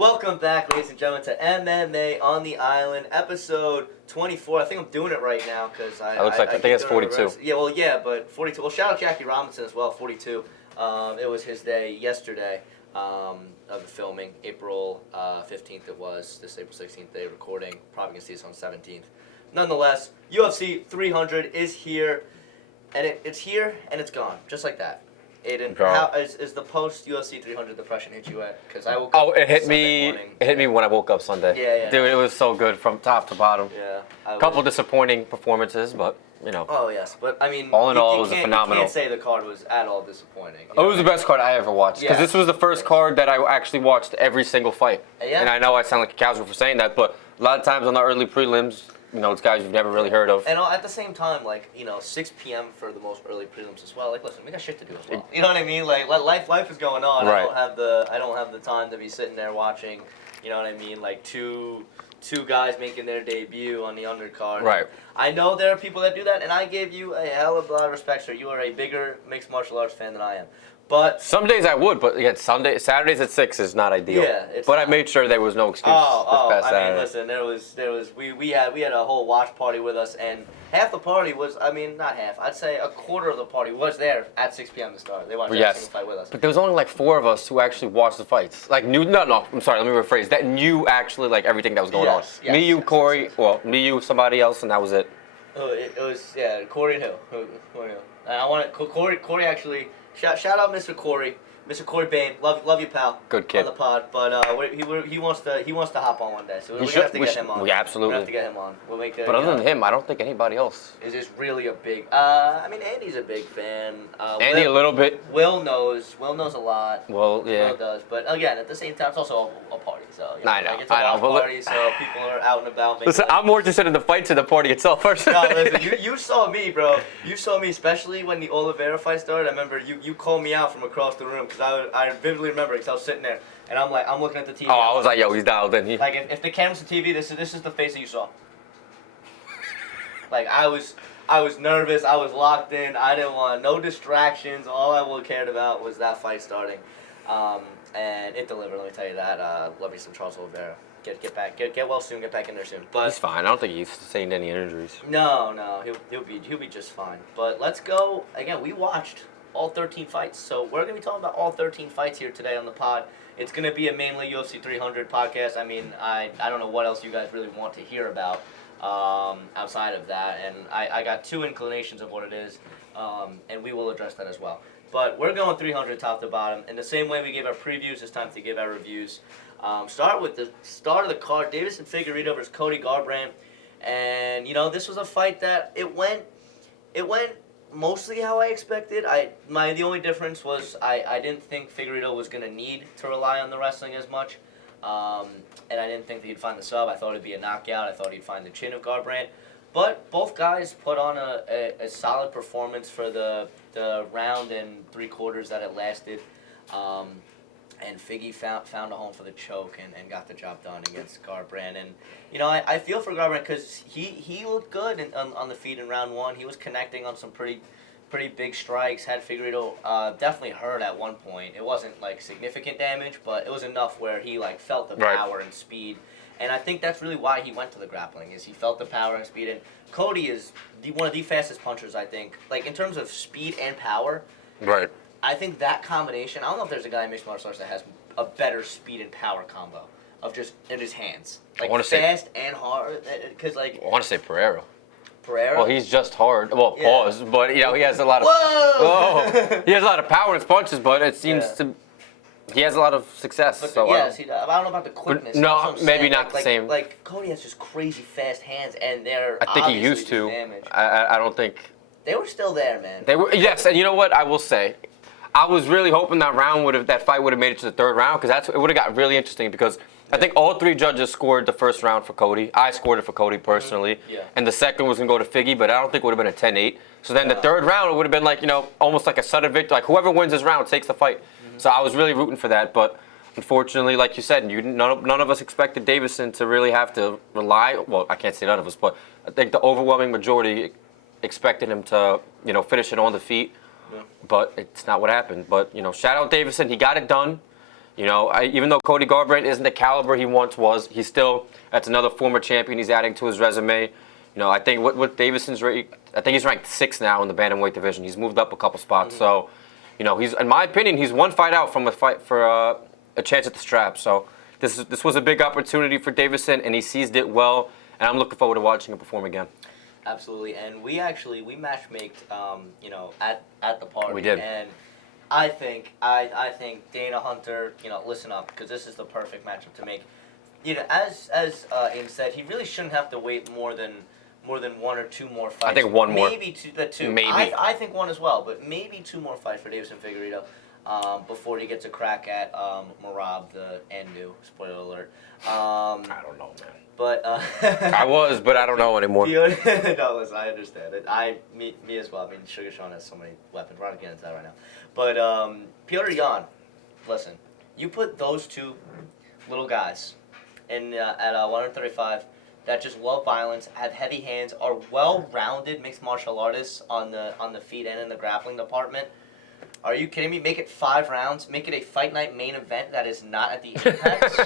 Welcome back, ladies and gentlemen, to MMA on the Island, episode 24. I think I'm doing it right now because I think it's 42. Yeah, well, yeah, but 42. Well, shout out Jackie Robinson as well, 42. It was his day yesterday of the filming. April 15th it was. This April 16th day recording. Probably going to see this on 17th. Nonetheless, UFC 300 is here, and it's here and it's gone, just like that. Aiden, how is the post UFC 300 depression hit you at? Because I woke up. It hit Sunday me. morning. It hit me when I woke up Sunday. Yeah. Dude, it was so good from top to bottom. Yeah. A couple disappointing performances, but you know. Oh yes, but I mean, all in all, it was You phenomenal. can't say the card was at all disappointing. It was the best card I ever watched because this was the first card that I actually watched every single fight. Yeah. And I know I sound like a casual for saying that, but a lot of times on the early prelims, you know, it's guys you've never really heard of. And at the same time, 6 p.m. for the most early prelims as well. Like, listen, we got shit to do as well. You know what I mean? Like, life is going on. Right. I don't have the time to be sitting there watching. You know what I mean? Like two guys making their debut on the undercard. Right. I know there are people that do that, and I give you a hell of a lot of respect, sir. You are a bigger mixed martial arts fan than I am. But some days I would, but again, Saturdays at 6 is not ideal. Yeah, but I made sure there was no excuse. I mean, listen, there was we had a whole watch party with us, and half the party was, I mean, not half, I'd say a quarter of the party was there at 6 p.m. to start. They watched every single fight with us. But there was only like 4 of us who actually watched the fights. Like I'm sorry, let me rephrase. That knew actually like everything that was going on. Yes, me, you, Corey, me, you, somebody else, and that was it. It was Corey and Corey Hill. And I want Corey actually. Shout out Mr. Corey Bain. Love you, pal. Good kid. On the pod, but he wants to hop on one day, so we're gonna have to get him on. Yeah, absolutely. We're gonna have to get him on. We'll make. But other than him, I don't think anybody else is just really a big. I mean, Andy's a big fan. Andy a little bit. Will knows a lot. Well, yeah. Will does, but again, at the same time, it's also a party. So I know. It's a party, so people are out and about. Listen, I'm more interested in the fights than the party itself, personally. No, listen, you saw me, bro. You saw me, especially when the Oliveira fight started. I remember you called me out from across the room because I vividly remember because I was sitting there and I'm looking at the TV. Oh, I was like, yo, he's dialed in. Like if the camera's on TV, this is the face that you saw. Like I was nervous. I was locked in. I didn't want no distractions. All I really cared about was that fight starting, and it delivered. Let me tell you that. Love me some Charles Oliveira. Get well soon. Get back in there soon. But he's fine. I don't think he's sustained any injuries. No, he'll be just fine. But let's go again. We watched all 13 fights, so we're gonna be talking about all 13 fights here today on the pod. It's gonna be a mainly UFC 300 podcast. I mean, I don't know what else you guys really want to hear about outside of that, and I got 2 inclinations of what it is, and we will address that as well. But we're going 300 top to bottom. In the same way we gave our previews, it's time to give our reviews. Start with the start of the card, Deiveson Figueiredo versus Cody Garbrandt. And, this was a fight that it went mostly how I expected. The only difference was I didn't think Figueiredo was going to need to rely on the wrestling as much. And I didn't think that he'd find the sub. I thought it'd be a knockout. I thought he'd find the chin of Garbrandt. But both guys put on a solid performance for the round and 3/4 that it lasted. And Figgy found a home for the choke and got the job done against Garbrandt. And, I feel for Garbrandt because he looked good on the feet in round 1. He was connecting on some pretty big strikes. Had Figueiredo definitely hurt at one point. It wasn't, significant damage, but it was enough where he, felt the power and speed. And I think that's really why he went to the grappling, is he felt the power and speed. And Cody is one of the fastest punchers, I think. In terms of speed and power. Right. I think that combination, I don't know if there's a guy in mixed martial arts that has a better speed and power combo of just in his hands. Fast and hard. Because, I want to say Pereira. Pereira? Well, he's just hard. Well, pause. But, he has a lot of... Whoa! He has a lot of power in his punches, but it seems to... He has a lot of success. But, so yes, he does. I don't know about the quickness. No, maybe not the same. Cody has just crazy fast hands, and they're I think he used to. I don't think... They were still there, man. They were. Yes, and you know what? I will say... I was really hoping that fight would have made it to the 3rd round because it would have got really interesting because I think all 3 judges scored the first round for Cody. I scored it for Cody personally. Mm-hmm. Yeah. And the second was going to go to Figgy, but I don't think it would have been a 10-8. So then the 3rd round, it would have been almost like a sudden victory. Like whoever wins this round takes the fight. Mm-hmm. So I was really rooting for that. But unfortunately, like you said, none of us expected Deiveson to really have to rely. Well, I can't say none of us, but I think the overwhelming majority expected him to, finish it on the feet. Yeah. But it's not what happened. But, shout out Deiveson. He got it done. You know, even though Cody Garbrandt isn't the caliber he once was, that's another former champion he's adding to his resume. You know, I think what Davidson's rate, I think he's ranked 6th now in the bantamweight division. He's moved up a couple spots. So, you know, in my opinion, he's one fight out from a fight for a chance at the strap. So this was a big opportunity for Davidson, and he seized it well. And I'm looking forward to watching him perform again. Absolutely, and we matchmaked, you know, at the party. We did. And I think Dana Hunter, you know, listen up, because this is the perfect matchup to make. You know, as Aim said, he really shouldn't have to wait more than 1 or 2 more fights. I think one more. Maybe two. Maybe. I think 1 as well, but maybe 2 more fights for Deiveson Figueiredo before he gets a crack at Merab the Anu. Spoiler alert. I don't know, man. But I was, but I don't know anymore. no, listen, I understand it. Me as well. I mean, Sugar Sean has so many weapons. We're not getting into that right now. But Petr Yan, listen, you put those 2 little guys in at 135 that just love violence, have heavy hands, are well-rounded mixed martial artists on the feet and in the grappling department. Are you kidding me? Make it 5 rounds. Make it a fight night main event that is not at the Apex.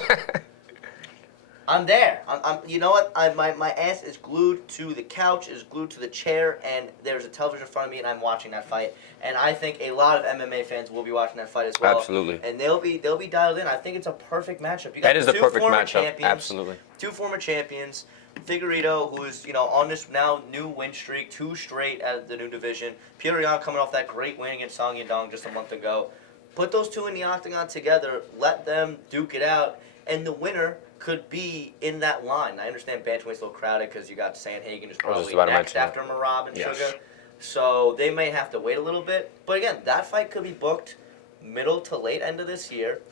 I'm there. You know what? My ass is glued to the couch, is glued to the chair, and there's a television in front of me, and I'm watching that fight. And I think a lot of MMA fans will be watching that fight as well. Absolutely. And they'll be dialed in. I think it's a perfect matchup. You got That is the perfect matchup. Champions, Absolutely. 2 former champions. Figueiredo, who's, you know, on this now new win streak, 2 straight at the new division. Petr Yan coming off that great win against Song Yadong just a month ago. Put those 2 in the octagon together. Let them duke it out, and the winner could be in that line. I understand bantamweight's a little crowded because you got Sandhagen is probably next after Merab and Sugar. So they may have to wait a little bit. But again, that fight could be booked middle to late end of this year.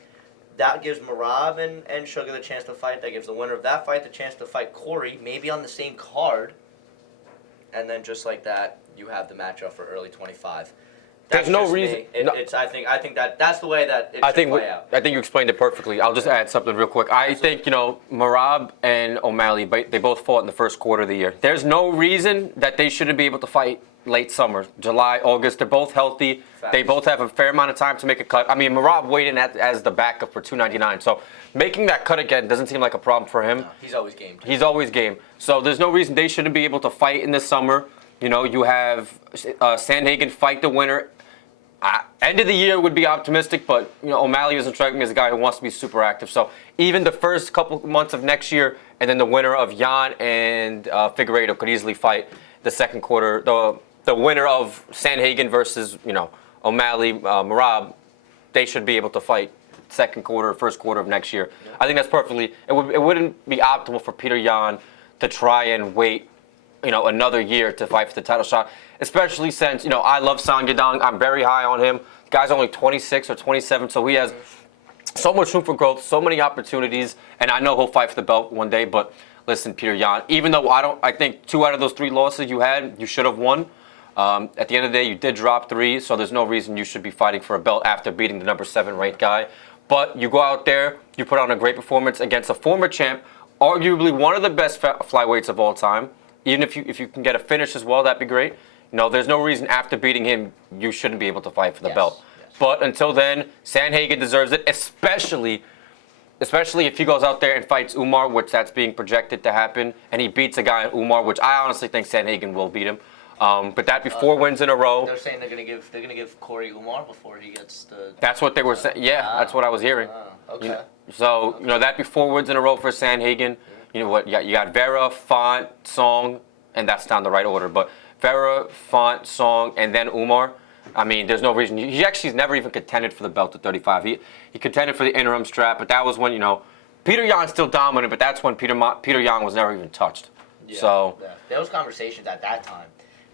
That gives Merab and Sugar the chance to fight. That gives the winner of that fight the chance to fight Corey, maybe on the same card. And then just like that, you have the matchup for early 25. There's no reason. I think that's the way that it should play out. I think you explained it perfectly. I'll just add something real quick. I think, you know, Merab and O'Malley, they both fought in the first quarter of the year. There's no reason that they shouldn't be able to fight late summer, July, August. They're both healthy. Facts. They both have a fair amount of time to make a cut. I mean, Merab weighed in as the backup for 299. So making that cut again doesn't seem like a problem for him. No, he's always game. He's always game. So there's no reason they shouldn't be able to fight in the summer. You know, you have Sandhagen fight the winner. End of the year would be optimistic, but you know O'Malley doesn't strike me as a guy who wants to be super active. So even the first couple months of next year, and then the winner of Yan and Figueiredo could easily fight the second quarter. The winner of Sandhagen versus O'Malley, Merab, they should be able to fight second quarter, first quarter of next year. Yeah. I think that's perfectly. It wouldn't be optimal for Petr Yan to try and wait another year to fight for the title shot, especially since, I love Song Yadong. I'm very high on him. The guy's only 26 or 27, so he has so much room for growth, so many opportunities, and I know he'll fight for the belt one day. But listen, Petr Yan, even though I think 2 out of those 3 losses you had, you should have won. At the end of the day, you did drop 3, so there's no reason you should be fighting for a belt after beating the number 7 ranked guy. But you go out there, you put on a great performance against a former champ, arguably one of the best flyweights of all time. Even if you can get a finish as well, that'd be great. There's no reason after beating him you shouldn't be able to fight for the belt. Yes. But until then, Sandhagen deserves it, especially if he goes out there and fights Umar, which that's being projected to happen, and he beats a guy in Umar, which I honestly think Sandhagen will beat him. But that'd be 4 wins in a row. They're saying they're gonna give Corey Umar before he gets the. That's what they were saying. Yeah, that's what I was hearing. Okay. That'd be 4 wins in a row for Sandhagen. You know what? You got Vera, Font, Song, and that's down the right order. But Vera, Font, Song, and then Umar. I mean, there's no reason. He actually's never even contended for the belt at 35. He contended for the interim strap, but that was when Petr Yan's still dominant, but that's when Petr Yan was never even touched. Yeah, so there was conversations at that time.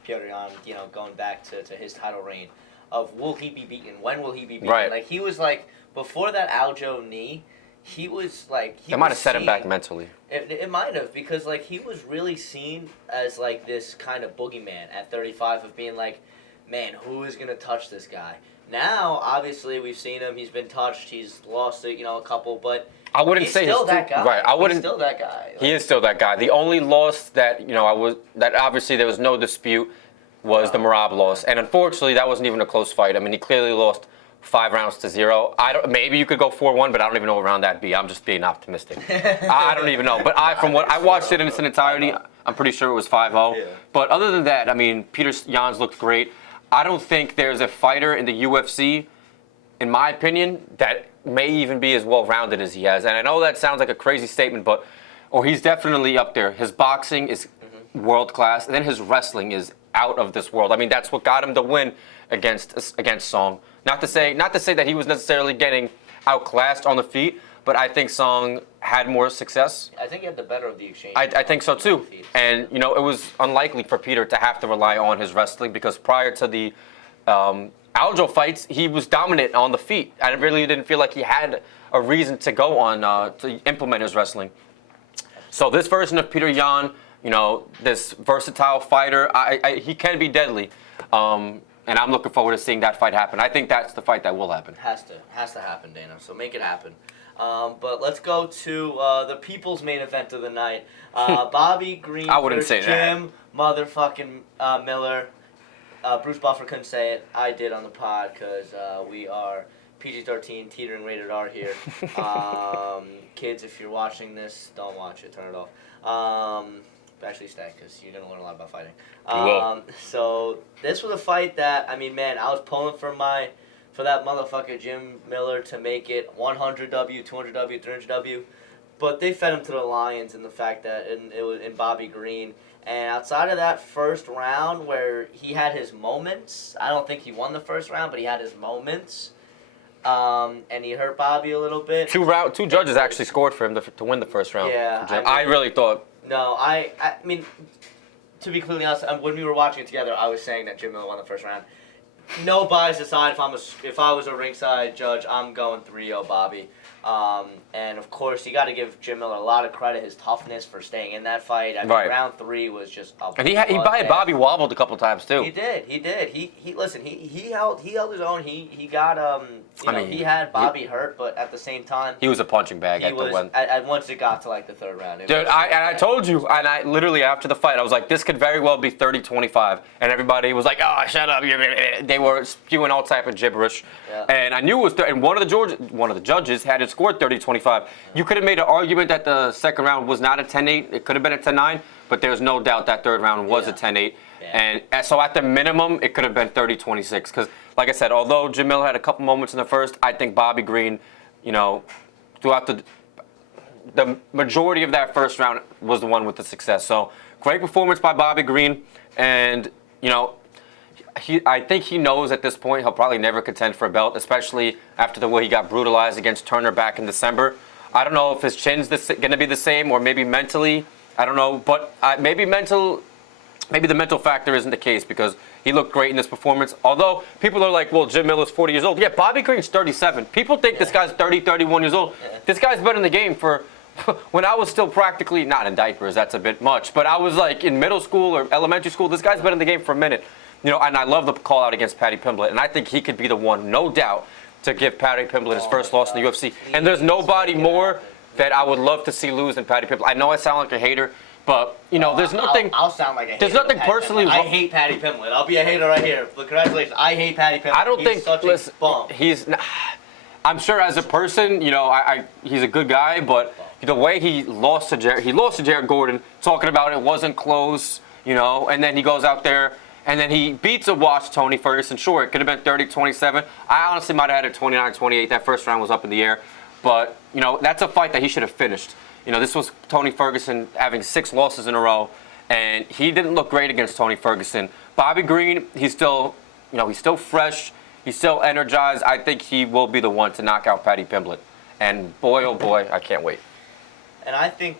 Petr Yan, going back to his title reign, of will he be beaten? When will he be beaten? Right. Like he was like before that Aljo knee. He was like it might have set him back mentally. It might have, because like he was really seen as like this kind of boogeyman at 35 of being like, man, who is gonna touch this guy? Now, obviously, we've seen him. He's been touched. He's lost it, a couple, but I wouldn't he's say still that guy. Right, He's still that guy. He is still that guy. The only loss that that obviously there was no dispute was the Merab loss, and unfortunately, that wasn't even a close fight. I mean, he clearly lost 5 rounds to 0. Maybe you could go 4-1, but I don't even know what round that'd be. I'm just being optimistic. I don't even know. But from what I watched it in its entirety, I'm pretty sure it was 5-0. Yeah. But other than that, I mean, Peter Yan's looked great. I don't think there's a fighter in the UFC, in my opinion, that may even be as well-rounded as he has. And I know that sounds like a crazy statement, but he's definitely up there. His boxing is world-class, and then his wrestling is out of this world. I mean, that's what got him the win against Song. Not to say that he was necessarily getting outclassed on the feet, but I think Song had more success. I think he had the better of the exchange. I think so too. And it was unlikely for Peter to have to rely on his wrestling because prior to the Aljo fights, he was dominant on the feet. I really didn't feel like he had a reason to go on to implement his wrestling. So this version of Peter Yan, this versatile fighter, he can be deadly. And I'm looking forward to seeing that fight happen. I think that's the fight that will happen. Has to happen, Dana. So make it happen. But let's go to the people's main event of the night. Bobby Green I wouldn't versus say that. Jim motherfucking Miller. Bruce Buffer couldn't say it. I did on the pod because we are PG-13, teetering rated R here. Kids, if you're watching this, don't watch it. Turn it off. Actually stay because you're going to learn a lot about fighting. So this was a fight that, I mean, man, I was pulling for that motherfucker Jim Miller to make it 100W, 200W, 300W. But they fed him to the Lions in the fact that it was in Bobby Green. And outside of that first round where he had his moments, I don't think he won the first round, but he had his moments. And he hurt Bobby a little bit. Two judges actually scored for him to win the first round. Yeah. I really thought. No, I mean, to be completely honest, when we were watching it together, I was saying that Jim Miller won the first round. No bias aside, if I was a ringside judge, I'm going 3-0 Bobby. And of course, you got to give Jim Miller a lot of credit, his toughness for staying in that fight. I mean, round 3 was just a and Bobby wobbled a couple times too. He did. Listen, he held his own. He got he had Bobby hurt, but at the same time, he was a punching bag once it got to like the third round. Dude, I told you, and I literally after the fight, I was like, this could very well be 30-25, and everybody was like, oh, shut up. They were spewing all type of gibberish, and I knew it was. And one of the judges had it scored 30-25. You could have made an argument that the second round was not a 10-8. It could have been a 10-9, but there's no doubt that third round was a 10-8. And so at the minimum, it could have been 30-26. Because, like I said, although Jim Miller had a couple moments in the first, I think Bobby Green, throughout the majority of that first round was the one with the success. So great performance by Bobby Green. And, I think he knows at this point he'll probably never contend for a belt, especially after the way he got brutalized against Turner back in December. I don't know if his chin's going to be the same or maybe mentally. I don't know. But maybe the mental factor isn't the case because he looked great in this performance. Although people are like, well, Jim Miller's 40 years old. Yeah, Bobby Green's 37. People think this guy's 30, 31 years old. This guy's been in the game for when I was still practically not in diapers. That's a bit much. But I was like in middle school or elementary school. This guy's been in the game for a minute. And I love the call out against Paddy Pimblett. And I think he could be the one, no doubt, to give Paddy Pimblett his first loss in the UFC. And there's nobody more that I would love to see lose than Paddy Pimblett. I know I sound like a hater. But, there's nothing. I'll sound like a hater. There's nothing personally. I hate Paddy Pimblett. I'll be a hater right here. But congratulations. I hate Paddy Pimblett. I don't think. Such a bum. He's. I'm sure as a person, he's a good guy. But the way he lost to Jared Gordon, talking about it wasn't close, and then he goes out there and then he beats a washed Tony Ferguson. Sure, it could have been 30-27. I honestly might have had it 29-28. That first round was up in the air. But, that's a fight that he should have finished. This was Tony Ferguson having 6 losses in a row, and he didn't look great against Tony Ferguson. Bobby Green, he's still fresh. He's still energized. I think he will be the one to knock out Paddy Pimblett. And boy, oh boy, I can't wait. And I think,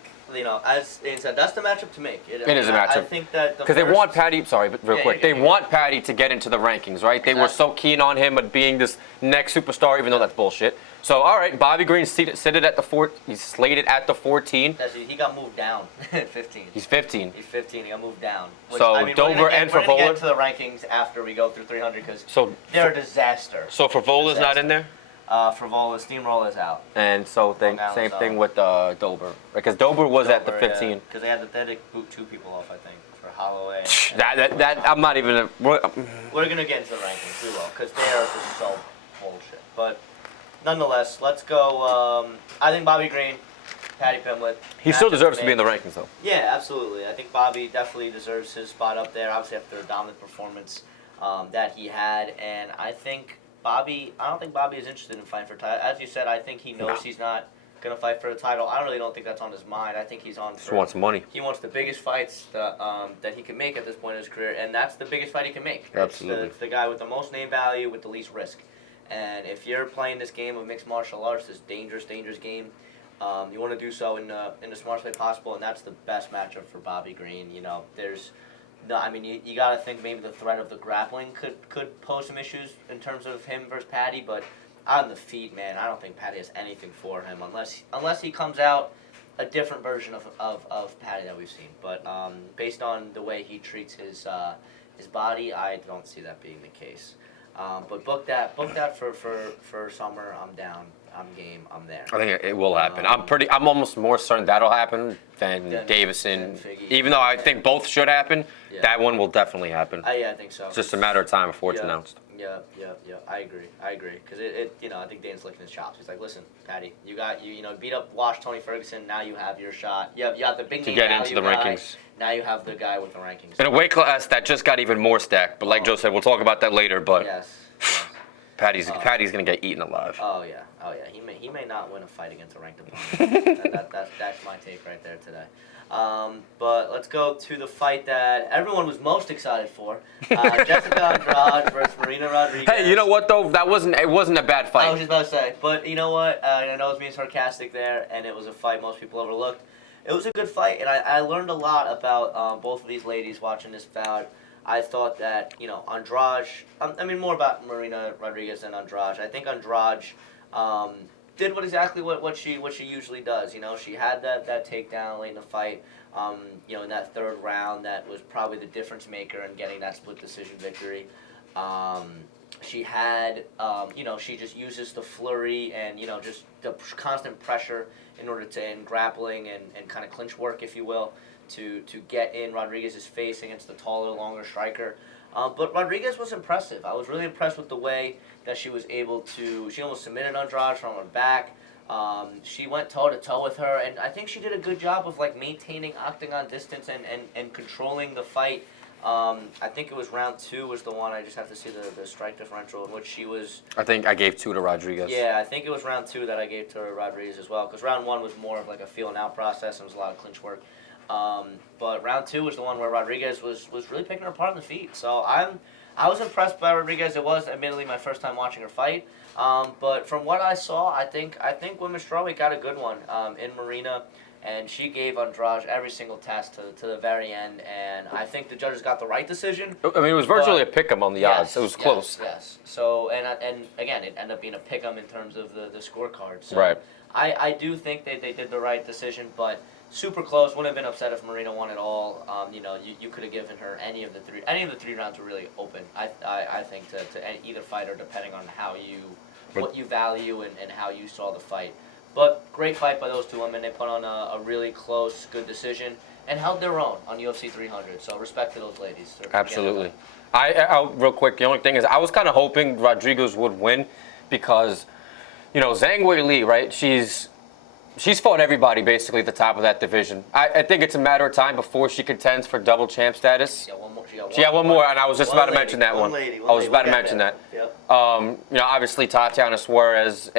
as Ian said, that's the matchup to make. It is a matchup. I think that because they want Paddy. Sorry, but real quick, they want Paddy to get into the rankings, right? They were so keen on him at being this next superstar, even though that's bullshit. So, all right, Bobby Green seated at the 4. He's slated at the 14. He got moved down. 15. He's 15. He's 15. He got moved down. Dober and Favola. We're gonna get to the rankings after we go through 300 because they're a disaster. So Favola's not in there. Favola, Steamroller's out. And so same thing with Dober, because Dober was at the 15. Because they had to boot 2 people off, I think, for Holloway. That I'm not even. We're gonna get into the rankings. We will, because they are just so bullshit. but nonetheless, let's go. I think Bobby Green, Patty Pimblett. He still deserves to be in the rankings, though. Yeah, absolutely. I think Bobby definitely deserves his spot up there, obviously after the dominant performance that he had. And I don't think Bobby is interested in fighting for a title. As you said, I think he knows he's not going to fight for the title. I really don't think that's on his mind. I think he's on for... Just wants money. He wants the biggest fights that he can make at this point in his career, and that's the biggest fight he can make. Absolutely. It's the guy with the most name value with the least risk. And if you're playing this game of mixed martial arts, this dangerous game, you want to do so in the smartest way possible, and that's the best matchup for Bobby Green. You know, you got to think maybe the threat of the grappling could pose some issues in terms of him versus Patty, but on the feet, man, I don't think Patty has anything for him unless he comes out a different version of Patty that we've seen. But based on the way he treats his body, I don't see that being the case. But book that for summer. I'm down. I'm game. I'm there. I think it will happen. I'm almost more certain that'll happen than Davison. Even though I think both should happen, that one will definitely happen. Yeah, I think so. It's just a matter of time before it's announced. Yeah. I agree. Because I think Dane's licking his chops. He's like, listen, Patty, you beat up Wash Tony Ferguson. Now you have your shot. You have the big to name get into the guy. rankings. Now you have the guy with the rankings. In a weight class that just got even more stacked. But like Joe said, we'll talk about that later. But yes. Patty's gonna get eaten alive. Oh yeah. He may not win a fight against a ranked opponent. That's my take right there today. But let's go to the fight that everyone was most excited for: Jessica Andrade versus Marina Rodriguez. Hey, you know what though? It wasn't a bad fight. I was just about to say, but you know what? I know I was being sarcastic there, and it was a fight most people overlooked. It was a good fight, and I learned a lot about both of these ladies watching this bout. I thought that, Andrade, more about Marina Rodriguez than Andrade. I think Andrade did exactly what she usually does. She had that takedown late in the fight, in that third round that was probably the difference maker in getting that split decision victory. She had, she just uses the flurry and, just the constant pressure in order to, in grappling and kind of clinch work, if you will, to get in Rodriguez's face against the taller, longer striker. But Rodriguez was impressive. I was really impressed with the way that she was able to, she almost submitted Andrade from her back. She went toe-to-toe with her, and I think she did a good job of maintaining octagon distance and controlling the fight. I think it was round 2 was the one, I just have to see the strike differential in which she was... I think I gave 2 to Rodriguez. Yeah, I think it was round 2 that I gave to Rodriguez as well, because round 1 was more of a feeling out process and it was a lot of clinch work. But round 2 was the one where Rodriguez was really picking her apart in the feet. So I was impressed by Rodriguez. It was admittedly my first time watching her fight. But from what I saw, I think women's strawweight got a good one in Marina, and she gave Andrade every single test to the very end. And I think the judges got the right decision. It was virtually a pick'em on the odds. It was close. Yes. So and again, it ended up being a pick'em in terms of the scorecard. So right. I do think they did the right decision, but super close. Wouldn't have been upset if Marina won it all. You could have given her any of the three rounds were really open. I think to either fighter depending on what you value and how you saw the fight. But great fight by those two women. They put on a really close, good decision and held their own on UFC 300. So respect to those ladies. Absolutely. I real quick. The only thing is I was kind of hoping Rodriguez would win because, Zhang Weili, right? She's fought everybody basically at the top of that division. I think it's a matter of time before she contends for double champ status. She got one more, and I was just about to mention that one. I was about to mention that. Yep. Obviously Tatiana Suarez,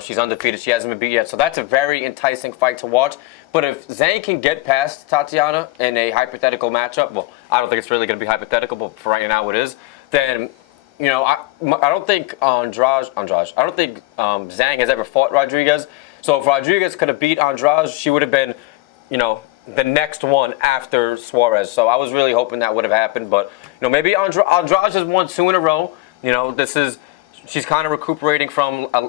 she's undefeated. She hasn't been beat yet, so that's a very enticing fight to watch. But if Zhang can get past Tatiana in a hypothetical matchup, well, I don't think it's really going to be hypothetical, but for right now it is, then I don't think Zhang has ever fought Rodriguez. So if Rodriguez could have beat Andrade, she would have been, the next one after Suarez. So I was really hoping that would have happened. But, maybe Andrade has won 2 in a row. She's kind of recuperating from a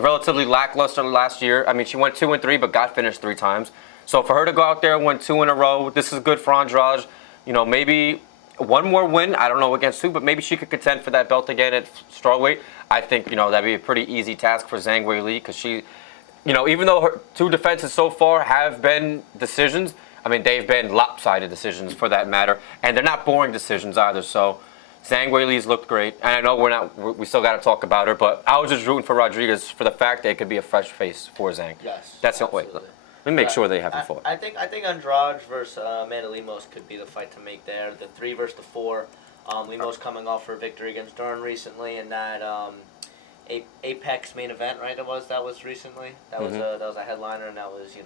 relatively lackluster last year. I mean, she went 2 and 3, but got finished 3 times. So for her to go out there and win 2 in a row, this is good for Andrade. Maybe one more win, I don't know against who, but maybe she could contend for that belt again at strawweight. I think, that'd be a pretty easy task for Zhang Weili because she... even though her 2 defenses so far have been decisions, they've been lopsided decisions for that matter, and they're not boring decisions either. So Zhang Weili's looked great, and I know we still got to talk about her, but I was just rooting for Rodriguez for the fact that it could be a fresh face for Zhang. Yes. That's the wait. Let me make sure they haven't fought. I think Andrade versus Amanda Lemos could be the fight to make there. The 3 versus the 4. Lemos coming off her victory against Dern recently, and that Apex main event, right? That was recently. That was a headliner, and that was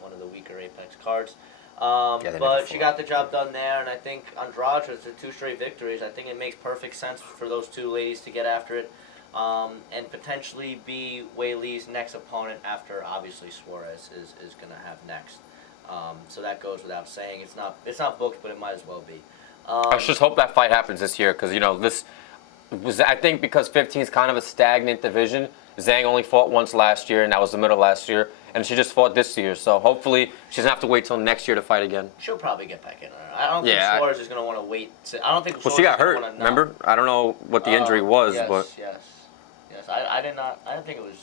one of the weaker Apex cards. But she got the job done there, and I think Andrade was the 2 straight victories. I think it makes perfect sense for those 2 ladies to get after it, and potentially be Weili's next opponent after obviously Suarez is going to have next. So that goes without saying. It's not booked, but it might as well be. I just hope that fight happens this year because this was, I think, because 15 is kind of a stagnant division. Zhang only fought once last year, and that was the middle of last year. And she just fought this year, so hopefully she doesn't have to wait till next year to fight again. She'll probably get back in there. I don't think Suarez is going to want to wait. I don't think. Well, she got hurt. Remember? I don't know what the injury was, but yes. I did not. I didn't think it was.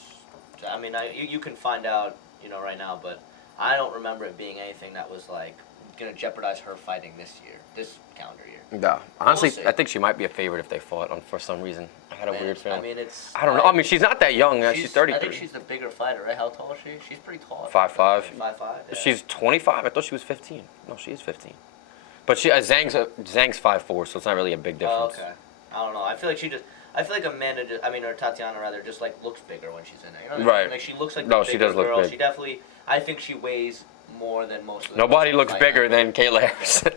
I mean, you can find out, right now, but I don't remember it being anything that was like going to jeopardize her fighting this calendar year. Yeah, honestly, I think she might be a favorite if they fought for some reason. I had a weird feeling. I mean, I don't know. I mean, she's not that young. She's 33. I think she's the bigger fighter, right? How tall is she? She's pretty tall. 5'5". 5'5". Yeah. She's 25. I thought she was 15. No, she is 15. But Zhang's 5'4", so it's not really a big difference. Oh, okay. I don't know. I feel like Amanda, or Tatiana rather, just like looks bigger when she's in there. You know what I mean? Like she looks like the she does look girl. big. She definitely. I think she weighs more than most of the. Nobody looks bigger than Kayla Harrison.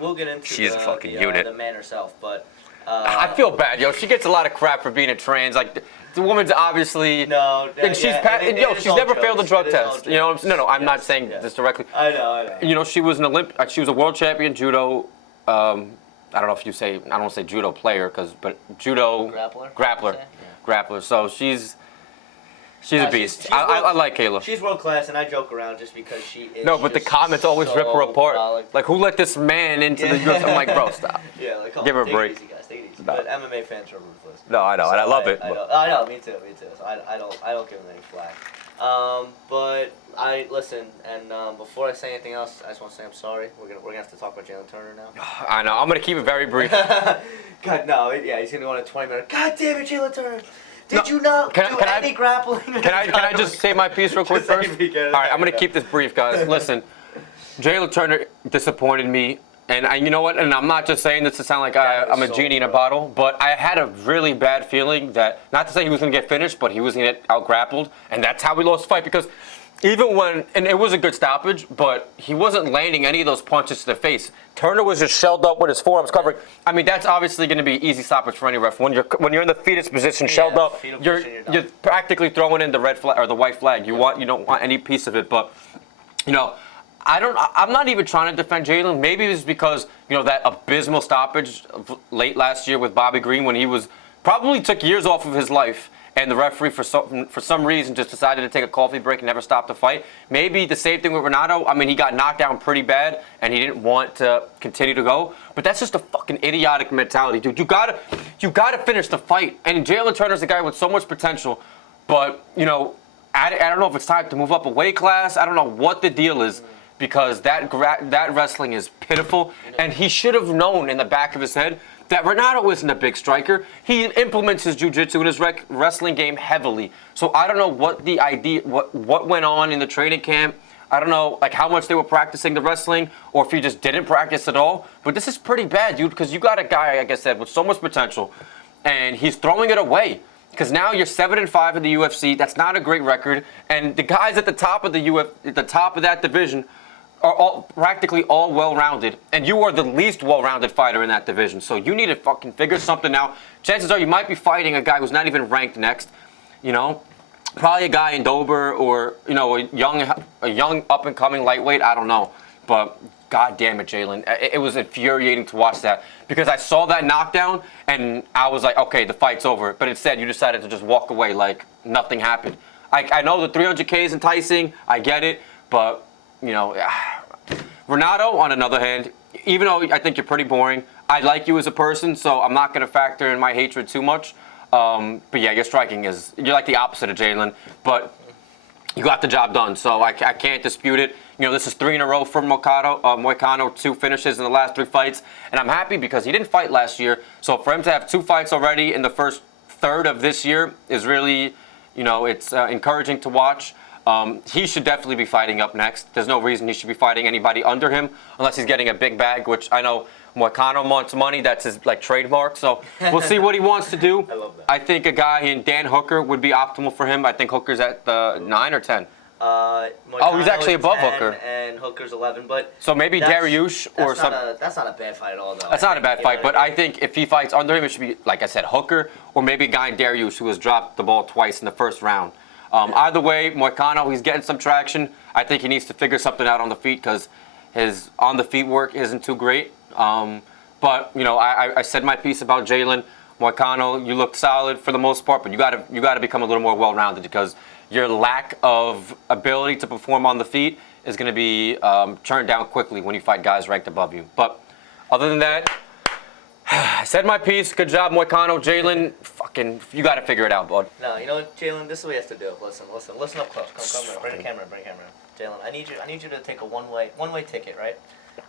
We'll get into. She's a fucking unit. The man herself, but. I feel bad, yo. She gets a lot of crap for being a trans. Like, the woman's obviously. No. And she's she's never failed a drug test. No. I'm not saying this directly. I know. She was she was a world champion judo. I don't know if you say. I don't want to say judo player, but judo grappler. So she's a beast. I like Kayla. She's world class, and I joke around just because she is. No, but the comments always rip her apart. Like, who let this man into the UFC? I'm like, bro, stop. Yeah, like, give her a break. Take it easy, guys. But MMA fans are ruthless. No, I know, so and I love it. I know, me too. So I don't give them any flack. But I listen, and before I say anything else, I just want to say I'm sorry. We're gonna have to talk about Jalen Turner now. I know. I'm gonna keep it very brief. God no, he's gonna go on a 20-minute. God damn it, Jalen Turner. Did you not do any grappling? Can I just say my piece real quick first? All right, I'm gonna keep this brief, guys. Listen, Jalen Turner disappointed me. And you know what? And I'm not just saying this to sound like I'm a genie in a bottle, but I had a really bad feeling that, not to say he was going to get finished, but he was going to get out-grappled. And that's how we lost the fight, because even when, and it was a good stoppage, but he wasn't landing any of those punches to the face. Turner was just shelled up with his forearms covering. I mean, that's obviously going to be easy stoppage for any ref. When you're in the fetus position, shelled up, you're practically throwing in the red flag or the white flag. You don't want any piece of it, but I'm not even trying to defend Jalen. Maybe it's because, that abysmal stoppage late last year with Bobby Green when he probably took years off of his life, and the referee for some reason just decided to take a coffee break and never stop the fight. Maybe the same thing with Renato. I mean, he got knocked down pretty bad and he didn't want to continue to go. But that's just a fucking idiotic mentality, dude. You gotta finish the fight. And Jalen Turner's a guy with so much potential, but I don't know if it's time to move up a weight class. I don't know what the deal is. Because that wrestling is pitiful, and he should have known in the back of his head that Renato isn't a big striker. He implements his jiu-jitsu and his wrestling game heavily. So I don't know what went on in the training camp. I don't know how much they were practicing the wrestling, or if he just didn't practice at all. But this is pretty bad, dude, because you got a guy, like I said, with so much potential, and he's throwing it away. Because now you're 7-5 in the UFC. That's not a great record, and the guys at the top of that division are practically all well-rounded, and you are the least well-rounded fighter in that division. So you need to fucking figure something out. Chances are you might be fighting a guy who's not even ranked next. Probably a guy in Dober or a young up-and-coming lightweight. I don't know, but God damn it, Jalen. It was infuriating to watch that because I saw that knockdown and I was like, okay, the fight's over. But instead, you decided to just walk away like nothing happened. I know the 300K is enticing. I get it, but. Renato, on another hand, even though I think you're pretty boring, I like you as a person, so I'm not going to factor in my hatred too much. But yeah, your striking you're like the opposite of Jalen. But you got the job done, so I can't dispute it. This is 3 in a row for Moicano, 2 finishes in the last 3 fights, and I'm happy because he didn't fight last year. So for him to have 2 fights already in the first third of this year is really, it's encouraging to watch. He should definitely be fighting up next. There's no reason he should be fighting anybody under him unless he's getting a big bag, which I know Moicano wants money. That's his trademark. So we'll see what he wants to do. I love that. I think a guy in Dan Hooker would be optimal for him. I think Hooker's at the 9 or 10. He's actually above 10 Hooker. And Hooker's 11, but so maybe Dariush or something. That's not a bad fight at all, though. That's not a bad fight, but I think if he fights under him, it should be, like I said, Hooker or maybe a guy in Dariush who has dropped the ball twice in the first round. Either way, Moicano, he's getting some traction. I think he needs to figure something out on the feet because his on-the-feet work isn't too great. But I said my piece about Jalen Moicano. You looked solid for the most part, but you got to become a little more well-rounded because your lack of ability to perform on the feet is going to be turned down quickly when you fight guys ranked above you. But other than that, I said my piece. Good job, Moicano. Jalen, you got to figure it out, bud. No, you know what, Jalen? This is what he has to do. Listen up close. Come here. Bring the camera. Jalen, I need you to take a one-way ticket, right?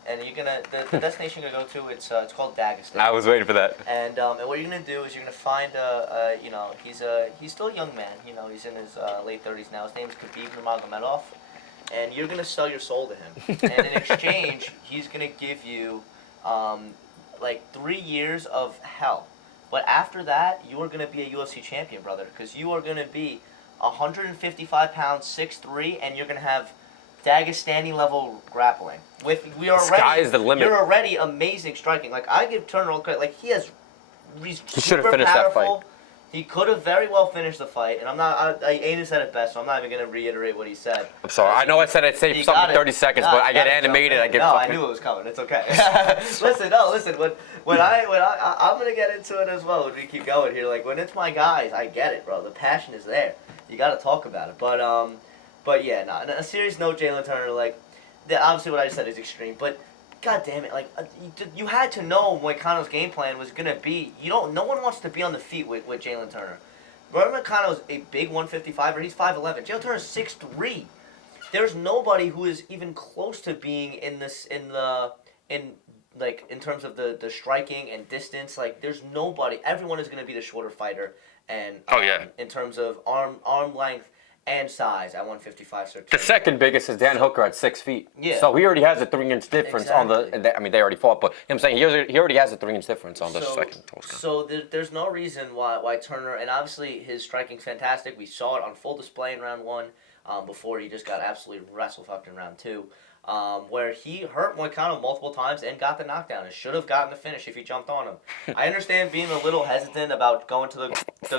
And you're gonna the destination you're gonna go to. It's called Dagestan. I was waiting for that. And what you're gonna do is you're gonna find he's still a young man. He's in his late 30s now. His name's Khabib Nurmagomedov, and you're gonna sell your soul to him. And in exchange, he's gonna give you 3 years of hell. But after that, you are gonna be a UFC champion, brother, because you are gonna be 155 pounds, 6'3", and you're gonna have Dagestani level grappling. Sky is the limit. You're already amazing striking. I give Turner all credit. He's should have finished that fight. He could have very well finished the fight, and I'm not. Aiden said it best, so I'm not even gonna reiterate what he said. I'm sorry. I know I said I'd save something 30 seconds, but I get animated. I knew it was coming. It's okay. Listen. When I'm gonna get into it as well. When we keep going here, when it's my guys, I get it, bro. The passion is there. You got to talk about it, But yeah, no. On a serious note, Jalen Turner, obviously what I just said is extreme, but god damn it, you had to know Moicano's game plan was gonna be. No one wants to be on the feet with Jalen Turner. Robert Moicano's a big 155er. He's 5'11". Jalen Turner's 6'3". There's nobody who is even close to being in terms of the striking and distance. There's nobody. Everyone is gonna be the shorter fighter, and in terms of arm length and size at 155. The second biggest is Dan Hooker at 6 feet. Yeah. So he already has a 3-inch difference on the. I mean, they already fought, but I'm saying he already has a 3-inch difference on the second. So there's no reason why Turner, and obviously his striking's fantastic. We saw it on full display in round 1, before he just got absolutely wrestle-fucked in round 2. Where he hurt Moicano multiple times and got the knockdown and should have gotten the finish if he jumped on him. I understand being a little hesitant about going to the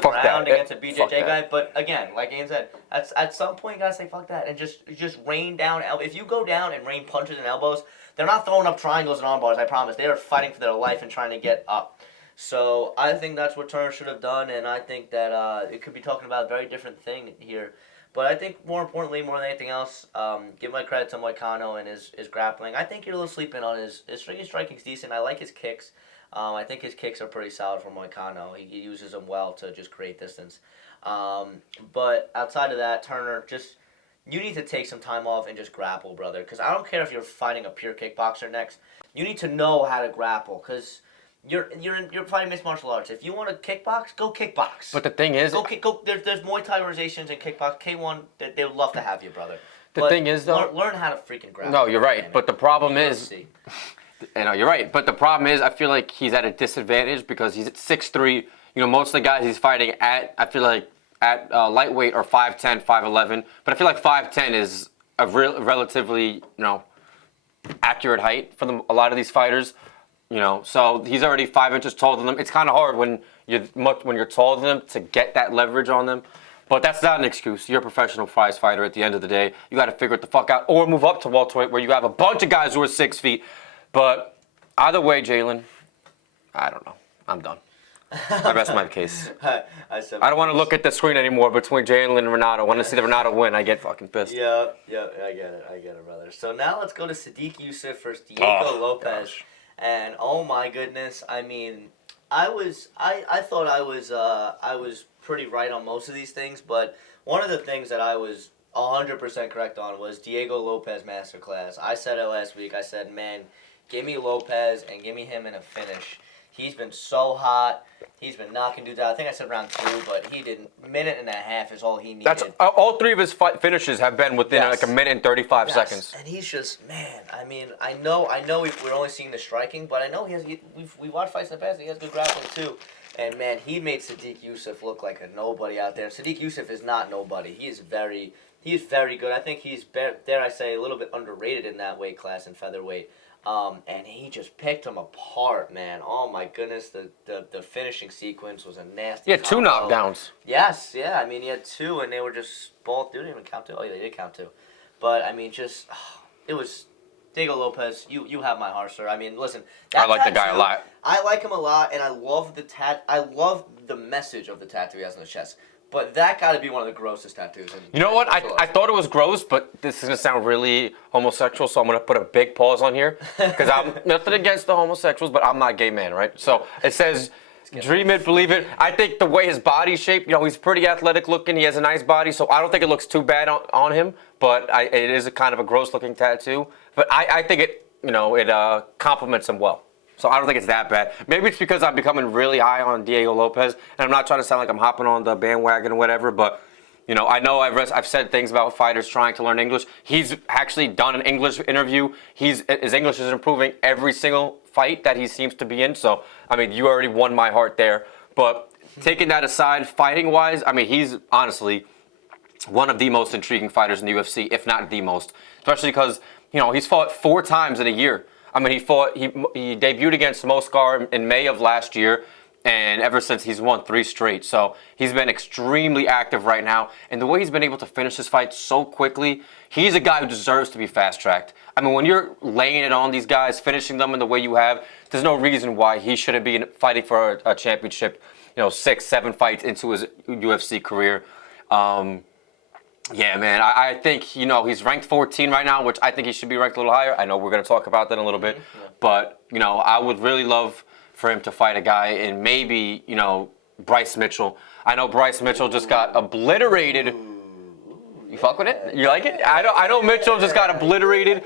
ground against a BJJ guy, but again, like Ian said, at some point you gotta say fuck that and just rain down. If you go down and rain punches and elbows, they're not throwing up triangles and arm bars. I promise. They are fighting for their life and trying to get up. So I think that's what Turner should have done, and I think that it could be talking about a very different thing here. But I think more importantly, more than anything else, give my credit to Moicano and his grappling. I think you're a little sleeping on his striking's decent. I like his kicks. I think his kicks are pretty solid for Moicano. He uses them well to just create distance. But outside of that, Turner, you need to take some time off and just grapple, brother. Because I don't care if you're fighting a pure kickboxer next. You need to know how to grapple. Because you're fighting mixed martial arts. If you want to kickbox, go kickbox. But the thing is, There's Muay Thai organizations and kickbox. K1, they would love to have you, brother. The thing is, though, learn how to freaking grapple. No, you're right. But the problem is, you're right. But the problem is, I feel like he's at a disadvantage because he's at 6'3". Most of the guys he's fighting at, I feel like at lightweight are 5'10", 5'11". But I feel like 5'10" is a relatively accurate height for a lot of these fighters. So he's already 5 inches taller than them. It's kind of hard when you're taller than them to get that leverage on them. But that's not an excuse. You're a professional prize fighter at the end of the day. You got to figure it the fuck out or move up to welterweight where you have a bunch of guys who are 6 feet. But either way, Jalen, I don't know. I'm done. I rest my case. I don't want to look at the screen anymore between Jalen and Renato. I want to see the Renato win. I get fucking pissed. Yeah, I get it, brother. So now let's go to Sadiq Youssef versus Diego Lopez. Gosh. And oh my goodness, I mean, I thought I was pretty right on most of these things, but one of the things that I was 100% correct on was Diego Lopez masterclass. I said it last week. I said, man, give me Lopez and give me him in a finish. He's been so hot. He's been knocking dudes out. I think I said round 2, but he didn't. Minute and a half is all he needed. That's all 3 of his finishes have been within like a minute and 35 seconds. And he's just, man. I mean, I know we're only seeing the striking, but I know we watched fights in the past. He has good grappling too. And man, he made Sadiq Youssef look like a nobody out there. Sadiq Youssef is not nobody. He is very good. I think he's, dare I say, a little bit underrated in that weight class in featherweight. And he just picked him apart, man. Oh my goodness, the finishing sequence was a nasty. He had 2 knockdowns. Yes, yeah. I mean, he had 2, and they were just both. They didn't even count 2. Oh, yeah, they did count 2. But I mean, it was Diego Lopez. You have my heart, sir. I mean, listen. I like the guy a lot. I like him a lot, and I love I love the message of the tattoo he has on his chest. But that got to be one of the grossest tattoos. You know what? I thought it was gross, but this is going to sound really homosexual, so I'm going to put a big pause on here. Because I'm nothing against the homosexuals, but I'm not a gay man, right? So it says, dream it, believe it. I think the way his body's shaped, he's pretty athletic looking. He has a nice body, so I don't think it looks too bad on him. But it is a kind of a gross looking tattoo. But I think it complements him well. So I don't think it's that bad. Maybe it's because I'm becoming really high on Diego Lopez, and I'm not trying to sound like I'm hopping on the bandwagon or whatever, but I know I've said things about fighters trying to learn English. He's actually done an English interview. His English is improving every single fight that he seems to be in. So, I mean, you already won my heart there. But taking that aside, fighting-wise, I mean, he's honestly one of the most intriguing fighters in the UFC, if not the most, especially because, he's fought 4 times in a year. I mean, he debuted against Moscar in May of last year, and ever since he's won 3 straight. So he's been extremely active right now, and the way he's been able to finish his fight so quickly, he's a guy who deserves to be fast-tracked. I mean, when you're laying it on these guys, finishing them in the way you have, there's no reason why he shouldn't be fighting for a championship, 6, 7 fights into his UFC career. Yeah, man, I think, he's ranked 14 right now, which I think he should be ranked a little higher. I know we're going to talk about that in a little bit. Yeah. But, I would really love for him to fight a guy in maybe, Bryce Mitchell. I know Bryce Mitchell just got obliterated. You fuck with it? You like it? I know Mitchell just got obliterated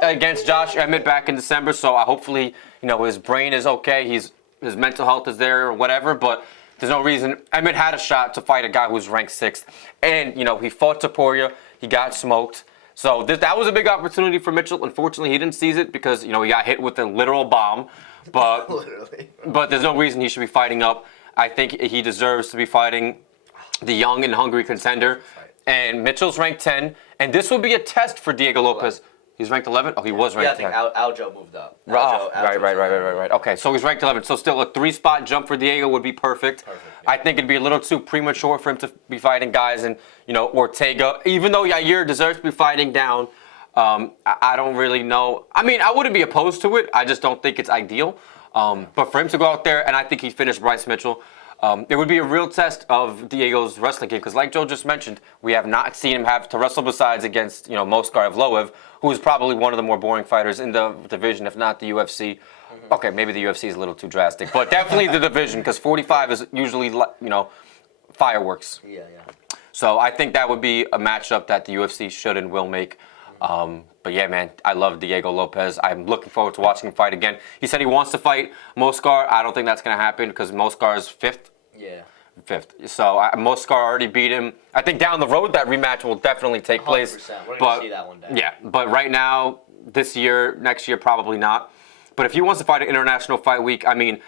against Josh Emmett back in December, so hopefully, his brain is okay. His mental health is there or whatever, but there's no reason. Emmett had a shot to fight a guy who's ranked 6th. And, he fought Topuria. He got smoked. So that was a big opportunity for Mitchell. Unfortunately, he didn't seize it because, he got hit with a literal bomb. But, literally. But there's no reason he should be fighting up. I think he deserves to be fighting the young and hungry contender. And Mitchell's ranked 10. And this will be a test for Diego Lopez. He's ranked 11? Oh, he was ranked 10. Yeah, I think Aljo moved up. Right. Okay, so he's ranked 11. So still a 3-spot jump for Diego would be perfect. Yeah. I think it'd be a little too premature for him to be fighting guys and, Ortega. Even though Yair deserves to be fighting down, I don't really know. I mean, I wouldn't be opposed to it. I just don't think it's ideal. But for him to go out there, and I think he finished Bryce Mitchell, it would be a real test of Diego's wrestling game because, like Joe just mentioned, we have not seen him have to wrestle besides against, Moscar Evloev, who is probably one of the more boring fighters in the division, if not the UFC. Mm-hmm. Okay, maybe the UFC is a little too drastic, but definitely the division because 45 is usually, fireworks. Yeah. So I think that would be a matchup that the UFC should and will make. But yeah, man, I love Diego Lopez. I'm looking forward to watching him fight again. He said he wants to fight Moscar. I don't think that's going to happen because Moscar is 5th. Yeah. 5th. So Moscar already beat him. I think down the road that rematch will definitely take 100%. place. We're going to see that one day. Yeah, but right now, this year, next year, probably not. But if he wants to fight an International Fight Week, I mean,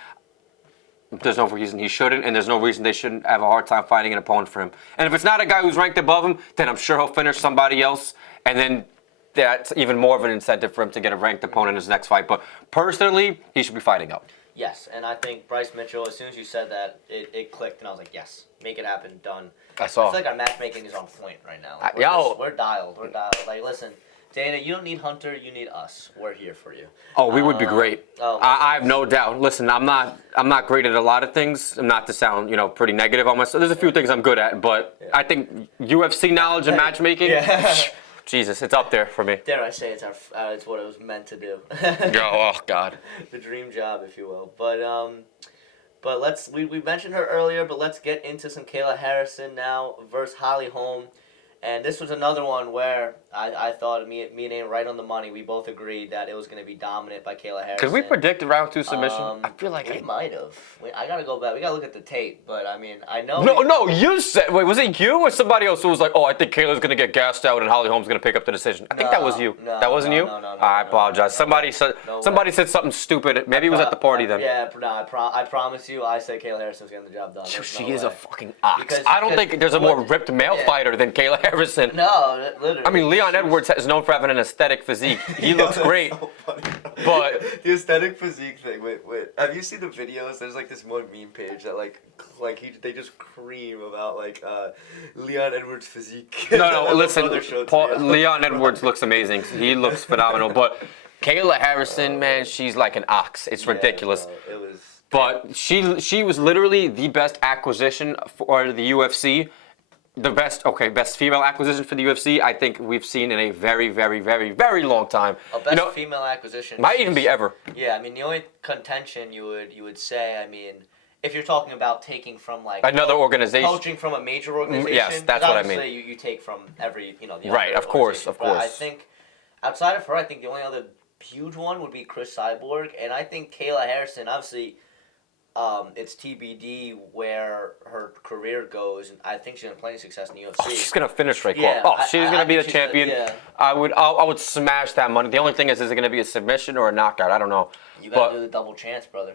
there's no reason he shouldn't, and there's no reason they shouldn't have a hard time finding an opponent for him. And if it's not a guy who's ranked above him, then I'm sure he'll finish somebody else, and then that's even more of an incentive for him to get a ranked opponent in his next fight. But personally, he should be fighting up. Yes, and I think Bryce Mitchell, as soon as you said that, it clicked, and I was like, yes, make it happen, done. I feel like our matchmaking is on point right now. Like, we're dialed. Like, listen, Dana, you don't need Hunter, you need us. We're here for you. Oh, we would be great. I have no doubt. Listen, I'm not great at a lot of things. Not to sound, pretty negative on myself. There's a few things I'm good at, but I think UFC knowledge and matchmaking. Yeah. Jesus, it's up there for me. Dare I say it's what it was meant to do. Oh God. The dream job, if you will. But we mentioned her earlier, but let's get into some Kayla Harrison now versus Holly Holm. And this was another one where I thought me and Aiden right on the money. We both agreed that it was going to be dominant by Kayla Harrison. Could we predict a round 2 submission? I feel like we might have. I gotta go back. We gotta look at the tape. But I mean, I know. No, you said. Wait, was it you or somebody else who was like, "Oh, I think Kayla's gonna get gassed out and Holly Holm's gonna pick up the decision"? I think that was you. No, that wasn't you. No, I apologize. Somebody said said something stupid. Maybe it was at the party then. Yeah, no, I promise you, I say Kayla Harrison's getting the job done. She is a fucking ox. I don't think there's a more ripped male fighter than Kayla Harrison. No, literally. I mean, Leon Edwards is known for having an aesthetic physique. He looks great. So funny, but the aesthetic physique thing. Wait. Have you seen the videos? There's like this one meme page that they just cream about Leon Edwards' physique. No, listen. Leon Edwards looks amazing. He looks phenomenal. But Kayla Harrison, man, she's like an ox. It's ridiculous. No, it was. But she was literally the best acquisition for the UFC. The best female acquisition for the UFC I think we've seen in a very, very, very, very long time. A best female acquisition. Might even be ever. Yeah, I mean the only contention you would say, I mean, if you're talking about taking from another organization, poaching from a major organization. Yes, that's what I mean. You take from every the right, of course. But I think outside of her, I think the only other huge one would be Chris Cyborg, and I think Kayla Harrison, obviously. It's TBD where her career goes, and I think she's gonna plenty of success in the UFC. Oh, she's gonna finish right well. She's gonna be the champion. I would smash that money. The only thing is it gonna be a submission or a knockout? I don't know. You gotta do the double chance, brother.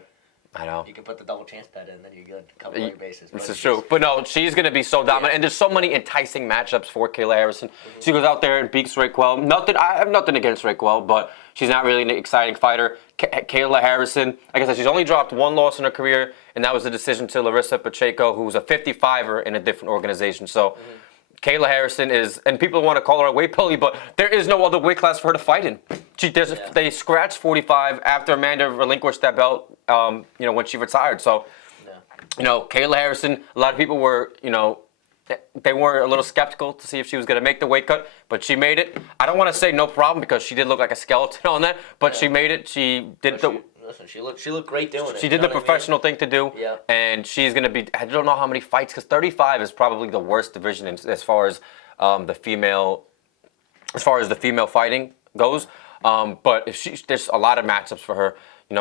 I know. You can put the double chance bet in, then you're good. Cover your bases. This is true. But no, she's going to be so dominant. And there's so many enticing matchups for Kayla Harrison. She goes out there and beats Raquel. I have nothing against Raquel, but she's not really an exciting fighter. Kayla Harrison, like I said, she's only dropped one loss in her career, and that was a decision to Larissa Pacheco, who's a 55er in a different organization. So Kayla Harrison is, and people want to call her a weight bully, but there is no other weight class for her to fight in. They scratched 45 after Amanda relinquished that belt, when she retired. So, Kayla Harrison, a lot of people were, they were a little skeptical to see if she was going to make the weight cut, but she made it. I don't want to say no problem because she did look like a skeleton on that, but she made it. She did She looked great doing it. She did the professional thing to do, and she's going to be, I don't know how many fights, because 35 is probably the worst division as far as the female fighting goes. But if there's a lot of matchups for her.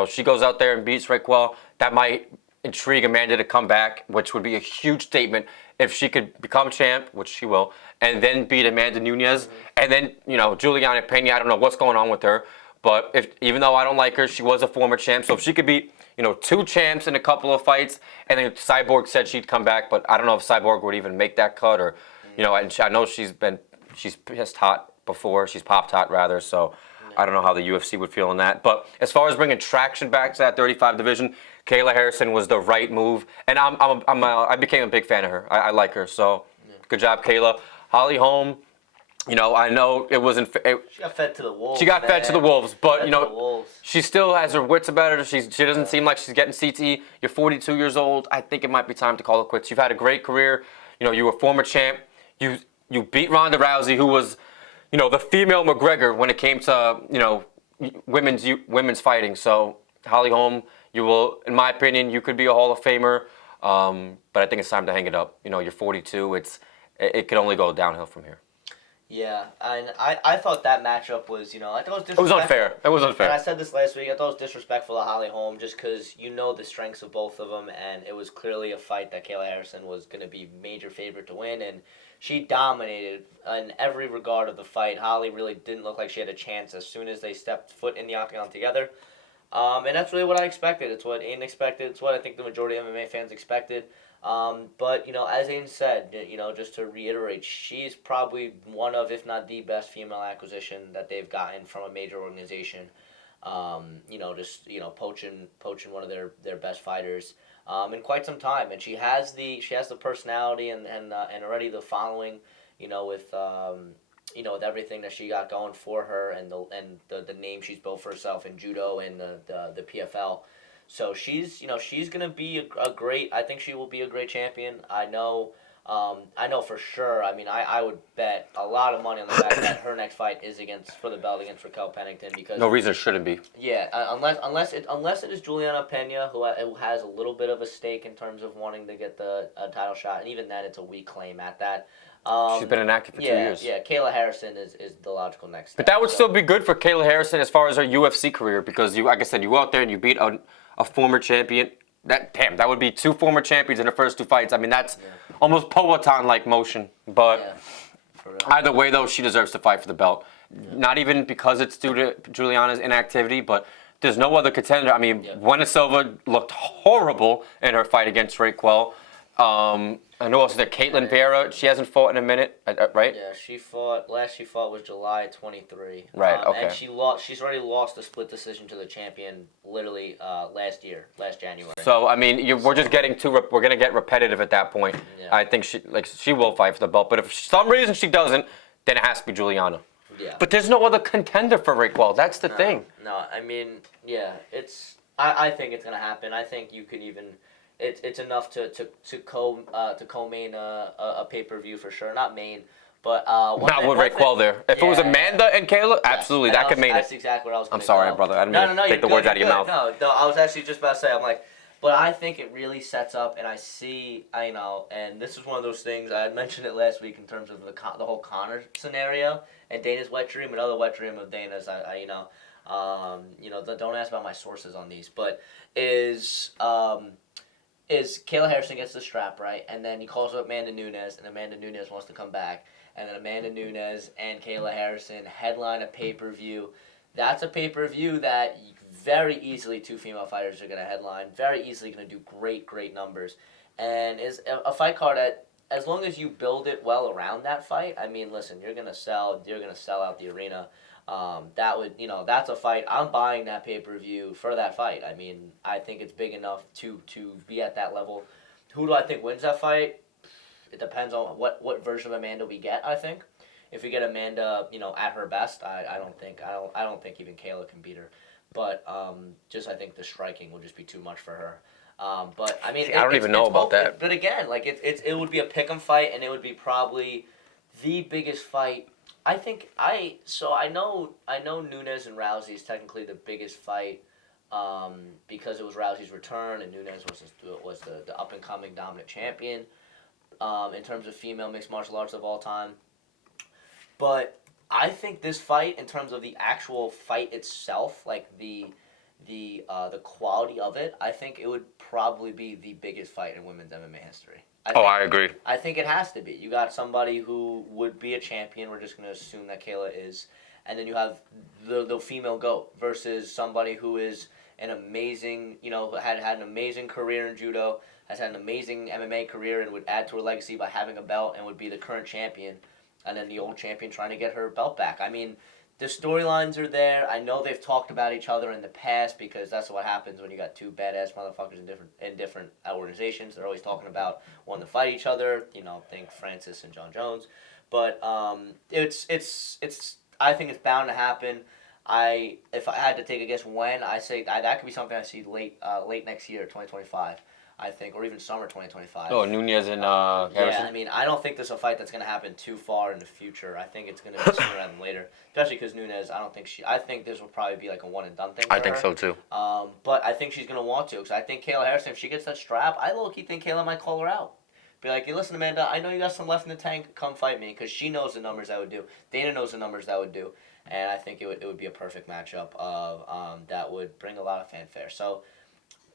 She goes out there and beats Raquel. That might intrigue Amanda to come back, which would be a huge statement if she could become champ, which she will, and then beat Amanda Nunes, and then Juliana Pena. I don't know what's going on with her. But even though I don't like her, she was a former champ. So if she could beat, two champs in a couple of fights, and then Cyborg said she'd come back, but I don't know if Cyborg would even make that cut, or, and I know she's pissed hot before. She's popped hot rather. So I don't know how the UFC would feel on that. But as far as bringing traction back to that 35 division, Kayla Harrison was the right move, and I became a big fan of her. I like her. So good job, Kayla. Holly Holm. I know it wasn't. She got fed to the wolves. She got fed to the wolves, but she still has her wits about her. She doesn't seem like she's getting CTE. You're 42 years old. I think it might be time to call it quits. You've had a great career. You were former champ. You beat Ronda Rousey, who was, the female McGregor when it came to women's fighting. So Holly Holm, you will, in my opinion, you could be a Hall of Famer. But I think it's time to hang it up. You're 42. It can only go downhill from here. Yeah, and I thought that matchup was, I thought it was disrespectful. It was unfair. And I said this last week, I thought it was disrespectful to Holly Holm just because the strengths of both of them, and it was clearly a fight that Kayla Harrison was going to be major favorite to win, and she dominated in every regard of the fight. Holly really didn't look like she had a chance as soon as they stepped foot in the octagon together. And that's really what I expected. It's what Aiden expected. It's what I think the majority of MMA fans expected. But, as Aiden said, just to reiterate, she's probably one of, if not the best female acquisition that they've gotten from a major organization. Poaching one of their best fighters in quite some time. And she has the personality and already the following, with everything that she got going for her and the name she's built for herself in judo and the PFL. So she's gonna be a great. I think she will be a great champion. I know for sure. I mean, I would bet a lot of money on the fact that her next fight is for the belt against Raquel Pennington because no reason it shouldn't be. Yeah, unless it is Juliana Pena who has a little bit of a stake in terms of wanting to get a title shot, and even then it's a weak claim at that. She's been inactive for 2 years. Yeah, Kayla Harrison is the logical next step. But that would still be good for Kayla Harrison as far as her UFC career because you, like I said, you go out there and you beat a former champion. That would be 2 former champions in the first 2 fights. I mean, that's almost Poatan-like motion. But either way, though, she deserves to fight for the belt. Not even because it's due to Juliana's inactivity, but there's no other contender. I mean, Buena Silva looked horrible in her fight against Raquel. I know also that Caitlin Vera, she hasn't fought in a minute, right? Yeah, she fought was July 23. Right, okay. And she's already lost a split decision to the champion literally last January. So, I mean, we're just getting we're going to get repetitive at that point. Yeah. I think she will fight for the belt, but if for some reason she doesn't, then it has to be Juliana. Yeah. But there's no other contender for Raquel. That's the thing. No, I mean, yeah, I think it's going to happen. I think you could even... It's enough to co-main a pay-per-view for sure. Not main, but not with Raquel there. If it was Amanda and Kayla, absolutely, that could main it. That's exactly what I was going I'm sorry, brother. I didn't mean to take the words out of your mouth. No, I was actually just about to say, I'm like, but I think it really sets up, and and this is one of those things, I had mentioned it last week in terms of the whole Conor scenario, and Dana's wet dream, another wet dream of Dana's, don't ask about my sources on these, but is Kayla Harrison gets the strap, right? And then he calls up Amanda Nunes, and Amanda Nunes wants to come back. And then Amanda Nunes and Kayla Harrison headline a pay-per-view. That's a pay-per-view that very easily 2 female fighters are going to headline. Very easily going to do great, great numbers. And is a fight card that, as long as you build it well around that fight, I mean, listen, you're going to sell out the arena. That's a fight. I'm buying that pay-per-view for that fight. I mean, I think it's big enough to be at that level. Who do I think wins that fight? It depends on what version of Amanda we get, I think. If we get Amanda, at her best, I don't think even Kayla can beat her. But I think the striking will just be too much for her. But I mean, I don't even know about that. But again, like it would be a pick'em fight, and it would be probably the biggest fight. I know Nunes and Rousey is technically the biggest fight because it was Rousey's return and Nunes was the up and coming dominant champion in terms of female mixed martial arts of all time. But I think this fight, in terms of the actual fight itself, like the quality of it, I think it would probably be the biggest fight in women's MMA history. I agree. I think it has to be. You got somebody who would be a champion. We're just going to assume that Kayla is. And then you have the female GOAT versus somebody who is an amazing, had an amazing career in judo, has had an amazing MMA career, and would add to her legacy by having a belt and would be the current champion. And then the old champion trying to get her belt back. I mean, the storylines are there. I know they've talked about each other in the past because that's what happens when you got 2 badass motherfuckers in different organizations. They're always talking about wanting to fight each other. Think Francis and John Jones. But it's I think it's bound to happen. If I had to take a guess when, I say that could be something I see late next year, 2025. I think, or even summer 2025. Oh, Nunes and Harrison? Yeah, I mean, I don't think this is a fight that's going to happen too far in the future. I think it's going to be sooner rather than later. Especially because Nunes, I think this will probably be like a one-and-done thing for I think her. so, too. But I think she's going to want to. Because I think Kayla Harrison, if she gets that strap, I low-key think Kayla might call her out. Be like, hey, listen, Amanda, I know you got some left in the tank. Come fight me. Because she knows the numbers that would do. Dana knows the numbers that would do. And I think it would be a perfect matchup that would bring a lot of fanfare. So...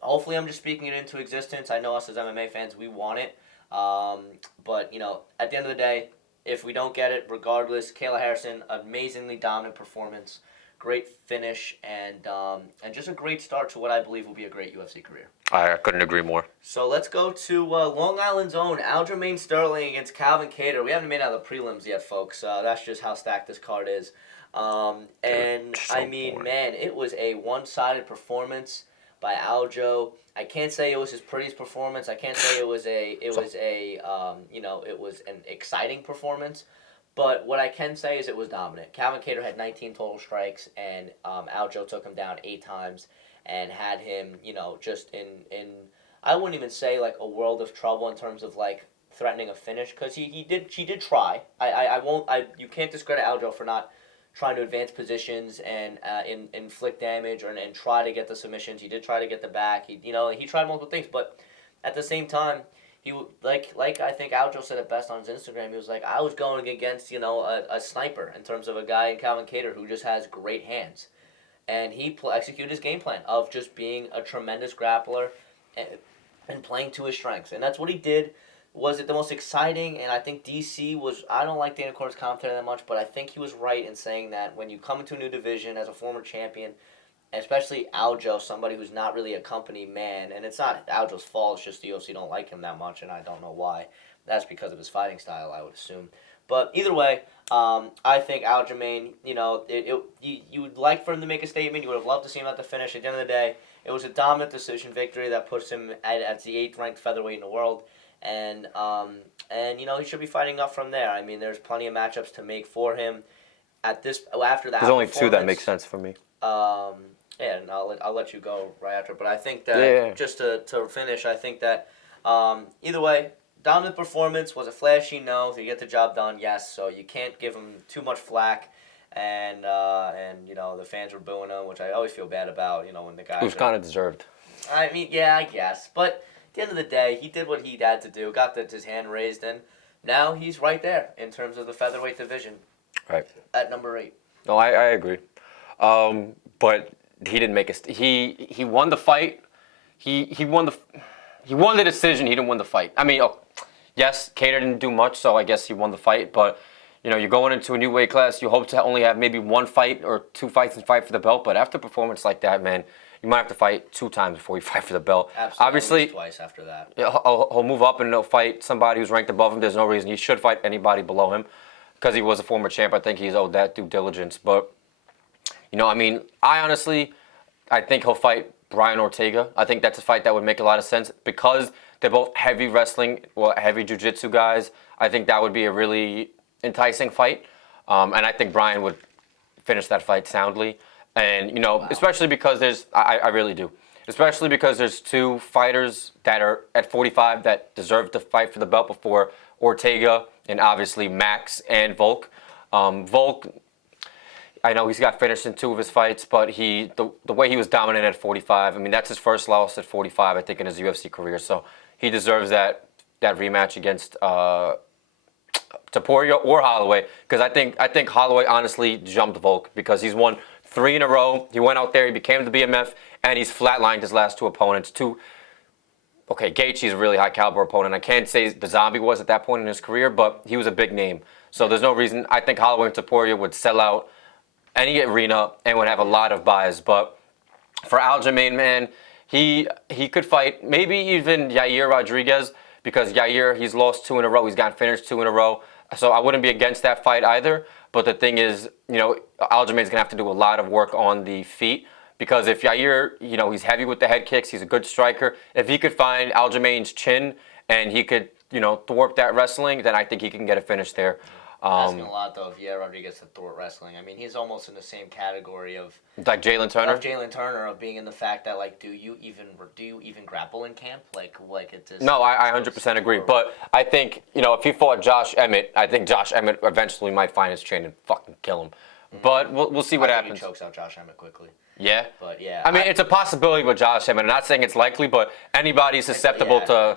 hopefully, I'm just speaking it into existence. I know us as MMA fans, we want it. But, at the end of the day, if we don't get it, regardless, Kayla Harrison, amazingly dominant performance, great finish, and just a great start to what I believe will be a great UFC career. I couldn't agree more. So let's go to Long Island's own Aljamain Sterling against Calvin Kattar. We haven't made out the prelims yet, folks. That's just how stacked this card is. Man, it was a one-sided performance by Aljo. I can't say it was his prettiest performance. I can't say it was an exciting performance. But what I can say is it was dominant. Calvin Kattar had 19 total strikes, and Aljo took him down 8 times and had him, just in I wouldn't even say like a world of trouble in terms of like threatening a finish, because he did try. You can't discredit Aljo for not trying to advance positions and inflict damage and try to get the submissions. He did try to get the back. He tried multiple things, but at the same time, like I think Aljo said it best on his Instagram. He was like, I was going against a sniper in terms of a guy in Calvin Kattar who just has great hands, and he executed his game plan of just being a tremendous grappler and playing to his strengths, and that's what he did. Was it the most exciting? And I think DC was. I don't like Dana Corn's commentary that much, but I think he was right in saying that when you come into a new division as a former champion, especially Aljo, somebody who's not really a company man, and it's not Aljo's fault. It's just the UFC don't like him that much, and I don't know why. That's because of his fighting style, I would assume. But either way, I think Aljamain, you would like for him to make a statement. You would have loved to see him at the finish. At the end of the day, it was a dominant decision victory that puts him at the 8th ranked featherweight in the world. And he should be fighting up from there. I mean, there's plenty of matchups to make for him. After that, There's only 2 that make sense for me. And I'll let you go right after. But I think that just to finish, I think that either way, dominant performance. Was it flashy? No. Did he get the job done? Yes. So you can't give him too much flack. And the fans were booing him, which I always feel bad about. When the guys. It was kind of deserved. I mean, yeah, I guess, but. At the end of the day, he did what he had to do, got his hand raised, and now he's right there in terms of the featherweight division. Right. At number 8. No, I agree. But he didn't make he won the fight. He won the decision. He didn't win the fight. I mean, yes, Kattar didn't do much, so I guess he won the fight. But you're going into a new weight class. You hope to only have maybe 1 fight or 2 fights and fight for the belt. But after a performance like that, man. You might have to fight 2 times before you fight for the belt. Absolutely. Obviously, twice after that. He'll move up and he'll fight somebody who's ranked above him. There's no reason he should fight anybody below him because he was a former champ. I think he's owed that due diligence. But, I think he'll fight Brian Ortega. I think that's a fight that would make a lot of sense because they're both heavy wrestling, heavy jiu-jitsu guys. I think that would be a really enticing fight. And I think Brian would finish that fight soundly. And, wow. Especially because I really do. Especially because there's 2 fighters that are at 45 that deserve to fight for the belt before Ortega and obviously Max and Volk. Volk, I know he's got finished in 2 of his fights, but the way he was dominant at 45, I mean, that's his first loss at 45, I think, in his UFC career. So he deserves that rematch against Topuria or Holloway because I think Holloway honestly jumped Volk because he's won 3 in a row. He went out there, he became the BMF, and he's flatlined his last 2 opponents. Gaethje's a really high caliber opponent. I can't say the Zombie was at that point in his career, but he was a big name. So there's no reason. I think Holloway and Topuria would sell out any arena and would have a lot of buys. But for Aljamain, man, he could fight maybe even Yair Rodriguez because Yair, he's lost 2 in a row. He's gotten finished 2 in a row. So I wouldn't be against that fight either. But the thing is, Aljamain's going to have to do a lot of work on the feet because if Yair, he's heavy with the head kicks, he's a good striker. If he could find Aljamain's chin and he could, thwart that wrestling, then I think he can get a finish there. Asking a lot, though, of Rodriguez to thwart wrestling. I mean, he's almost in the same category of... Like Jalen Turner? Of Jalen Turner, of being in the fact that, do you even grapple in camp? It's just... No, I 100% agree. But I think, if he fought Josh Emmett, I think Josh Emmett eventually might find his chin and fucking kill him. Mm-hmm. But we'll see what happens. He chokes out Josh Emmett quickly. Yeah? But, yeah. I mean, it's a possibility with Josh Emmett. I'm not saying it's likely, but anybody's susceptible to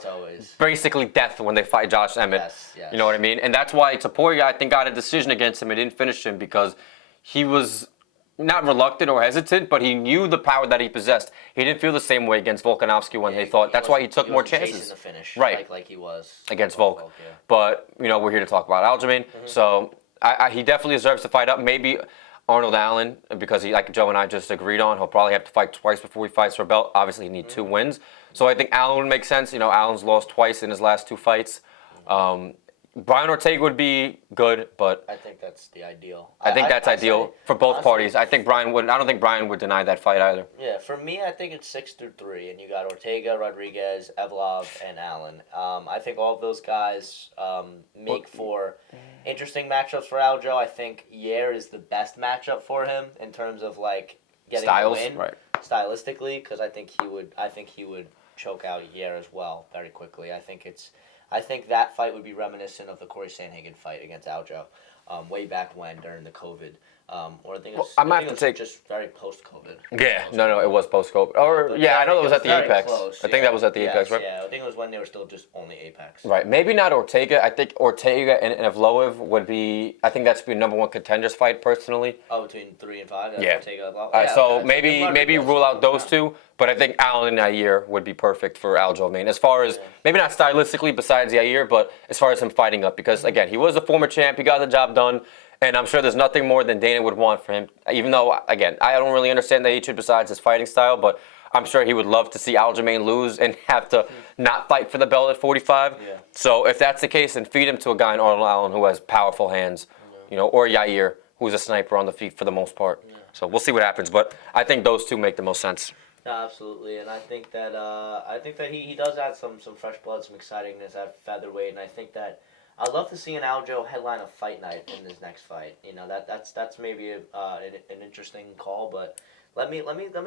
basically death when they fight Josh Emmett. Yes. You know what I mean? And that's why Topuria, I think, got a decision against him and didn't finish him because he was not reluctant or hesitant, but he knew the power that he possessed. He didn't feel the same way against Volkanovski when they thought. That's why he took more chances. The finish, right. Like he was. Against Volk. Yeah. But, we're here to talk about Aljamain. Mm-hmm. So he definitely deserves to fight up. Maybe Arnold Allen, because like Joe and I just agreed on, he'll probably have to fight twice before he fights for a belt. Obviously, he needs 2 wins. So I think Allen would make sense. Allen's lost twice in his last 2 fights. Brian Ortega would be good, but I think that's the ideal. I think that's ideal for both parties. I think Brian wouldn't. I don't think Brian would deny that fight either. Yeah, for me, I think it's 6 through 3, and you got Ortega, Rodriguez, Evlov, and Allen. I think all of those guys make for interesting matchups for Aljo. I think Yair is the best matchup for him in terms of getting Styles, a win, right? Stylistically, because I think he would choke out Yair as well very quickly. I think that fight would be reminiscent of the Corey Sandhagen fight against Aljo, way back when during the COVID Or I think Well, it's, I I might think have it to was take. just very post-COVID. Yeah, no, it was post-COVID. Or But yeah, I very- know that was at the very Apex. close, I think that was at the yes, Apex, right? Yeah, I think it was when they were still just only Apex. Right, maybe not Ortega. I think Ortega and Evloev would be. I think that's be number one contenders fight personally. Oh, between 3 and 5. That's Yeah. Ortega. Well, So okay. maybe good market, rule out those yeah. two. But I think Allen and Yair would be perfect for Aljamain. As far as maybe not stylistically, besides Yair, but as far as him fighting up, because again, he was a former champ. He got the job done. And I'm sure there's nothing more than Dana would want for him. Even though, again, I don't really understand the hatred besides his fighting style, but I'm sure he would love to see Aljamain lose and have to not fight for the belt at 45. Yeah. So if that's the case, then feed him to a guy in Arnold Allen who has powerful hands, or Yair, who's a sniper on the feet for the most part. So we'll see what happens, but I think those two make the most sense. No, absolutely, and I think that he does add some fresh blood, some excitingness at featherweight, and I think that I'd love to see an Aljo headline a fight night in this next fight. That's maybe an interesting call, but let me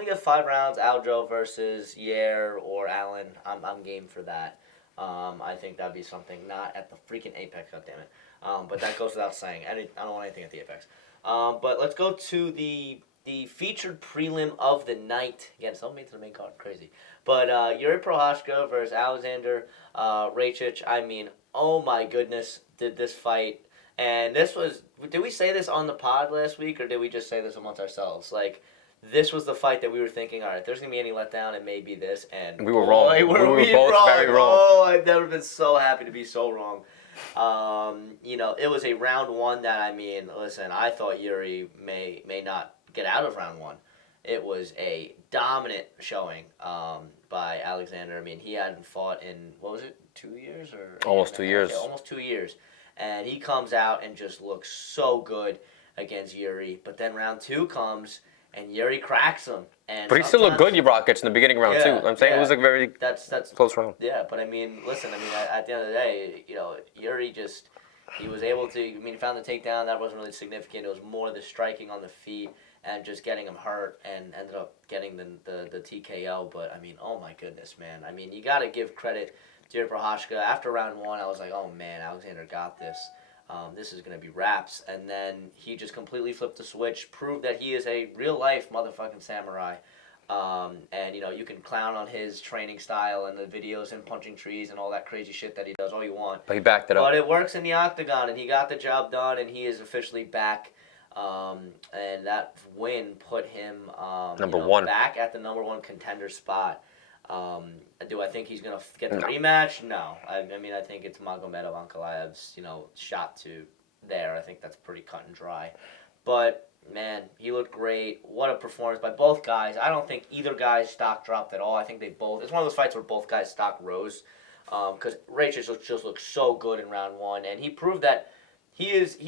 get 5 rounds Aljo versus Yair or Allen. I'm game for that. I think that'd be something not at the freaking Apex, goddammit. But that goes without saying. I don't want anything at the Apex. But let's go to the featured prelim of the night. Again, someone made to the main card. Crazy. But Yuri Prochazka versus Alexander Rakic. I mean, oh my goodness, did this fight. And this was, did we say this on the pod last week, or did we just say this amongst ourselves? Like, this was the fight that we were thinking, all right, if there's going to be any letdown, it may be this. And we were wrong. We were both wrong. Very wrong. Oh, I've never been so happy to be so wrong. It was a round one that, I mean, listen, I thought Yuri may not get out of round one. It was a dominant showing by Alexander. I mean, he hadn't fought in, what was it, 2 years? Almost 2 years. Okay, almost 2 years. And he comes out and just looks so good against Yuri. But then round 2 comes, and Yuri cracks him. But he still looked good, Rakic, in the beginning of round 2. I'm saying it was a very that's close round. Yeah, but I mean, listen, at the end of the day, Yuri he was able to, he found the takedown. That wasn't really significant. It was more the striking on the feet and just getting him hurt, and ended up getting the TKO. But, I mean, oh my goodness, man. I mean, you got to give credit to Yuri Prochazka. After round 1, I was like, oh man, Alexander got this. This is going to be wraps. And then he just completely flipped the switch, proved that he is a real-life motherfucking samurai. And, you can clown on his training style and the videos and punching trees and all that crazy shit that he does all you want. But he backed it up. But it works in the octagon, and he got the job done, and he is officially back. And that win put him number one, back at the number 1 contender spot. Do I think he's going to get the rematch? No. I think it's Magomedov Ankalaev's, shot to there. I think that's pretty cut and dry. But, man, he looked great. What a performance by both guys. I don't think either guy's stock dropped at all. I think they both... It's one of those fights where both guys' stock rose. Because Rakic just looked so good in round 1. And he proved that he is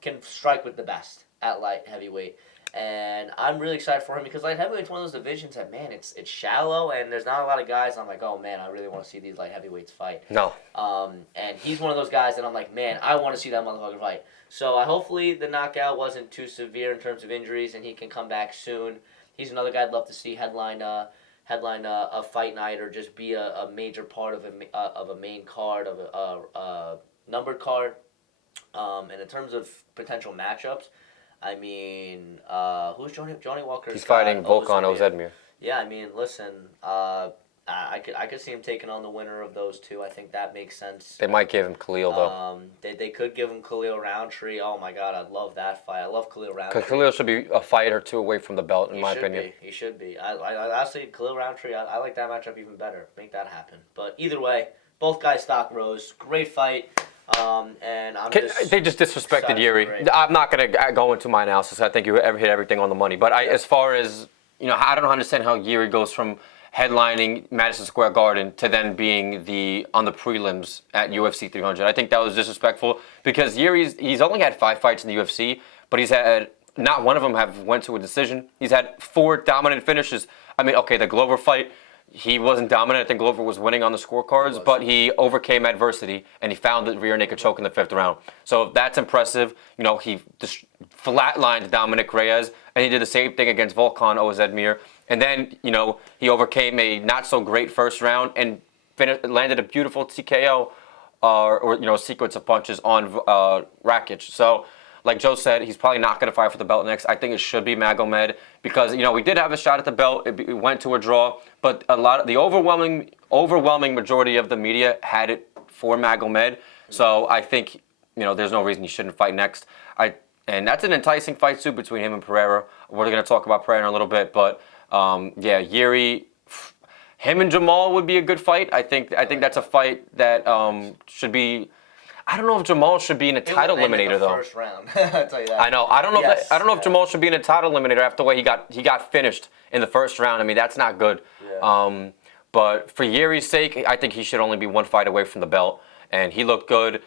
can strike with the best at light heavyweight. And I'm really excited for him because light heavyweight's one of those divisions that, man, it's shallow and there's not a lot of guys. I'm like, oh man, I really want to see these light heavyweights fight. No. And he's one of those guys that I'm like, man, I want to see that motherfucker fight. So hopefully the knockout wasn't too severe in terms of injuries and he can come back soon. He's another guy I'd love to see headline a fight night or just be a major part of a main card of a numbered card. And in terms of potential matchups, I mean, who's Johnny Walker? He's fighting Volkan Ozdemir. Yeah, I mean, listen, I could see him taking on the winner of those two. I think that makes sense. They might give him Khalil though. They could give him Khalil Roundtree. Oh my God, I'd love that fight. I love Khalil Roundtree. Because Khalil should be a fight or two away from the belt, in my opinion. He should be. I say Khalil Roundtree. I like that matchup even better. Make that happen. But either way, both guys' stock rose. Great fight. And they just disrespected Yuri. I'm not going to go into my analysis. I think you hit everything on the money. But as far as, I don't understand how Yuri goes from headlining Madison Square Garden to then being on the prelims at UFC 300. I think that was disrespectful because he's only had 5 fights in the UFC, but he's had, not one of them have went to a decision. He's had 4 dominant finishes. I mean, okay, the Glover fight, he wasn't dominant. I think Glover was winning on the scorecards, but he overcame adversity, and he found the rear naked choke in the 5th round. So that's impressive. He just flatlined Dominic Reyes, and he did the same thing against Volkan Ozdemir. And then, he overcame a not-so-great first round and landed a beautiful TKO or sequence of punches on Rakic. So, like Joe said, he's probably not going to fight for the belt next. I think it should be Magomed because we did have a shot at the belt. It went to a draw, but the overwhelming majority of the media had it for Magomed. So I think there's no reason he shouldn't fight next. And that's an enticing fight too between him and Pereira. We're going to talk about Pereira in a little bit, but Yuri, him and Jamal would be a good fight. I think that's a fight that should be. I don't know if Jamal should be in a title eliminator though. First round, I'll tell you that. I know. I don't know. I don't know if Jamal should be in a title eliminator after the way he got finished in the first round. I mean, that's not good. Yeah. But for Yuri's sake, I think he should only be one fight away from the belt, and he looked good.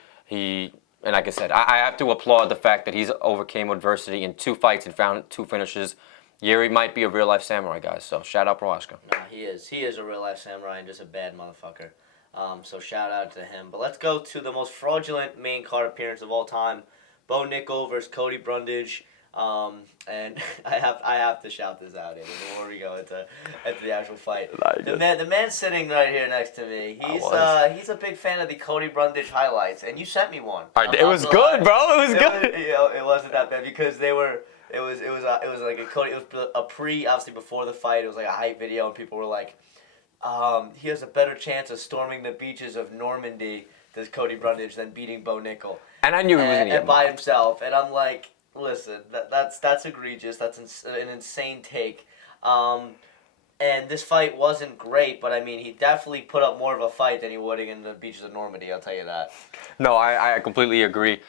And like I said, I have to applaud the fact that he's overcame adversity in 2 fights and found 2 finishes. Yuri might be a real life samurai, guys. So shout out Prohaska. No, he is. He is a real life samurai and just a bad motherfucker. So shout out to him. But let's go to the most fraudulent main card appearance of all time: Bo Nickel versus Cody Brundage. And I have to shout this out before we go into the actual fight. The man sitting right here next to me, he's a big fan of the Cody Brundage highlights, and you sent me one. It was good, bro. It was good. It wasn't that bad because they were. It was like a Cody. It was a obviously before the fight. It was like a hype video, and people were like, he has a better chance of storming the beaches of Normandy, does Cody Brundage, than beating Bo Nickel. And I knew he was going to get by himself, and I'm like. Listen, that's egregious. That's an insane take. And this fight wasn't great, but I mean, he definitely put up more of a fight than he would in the beaches of Normandy. I'll tell you that. No, I completely agree.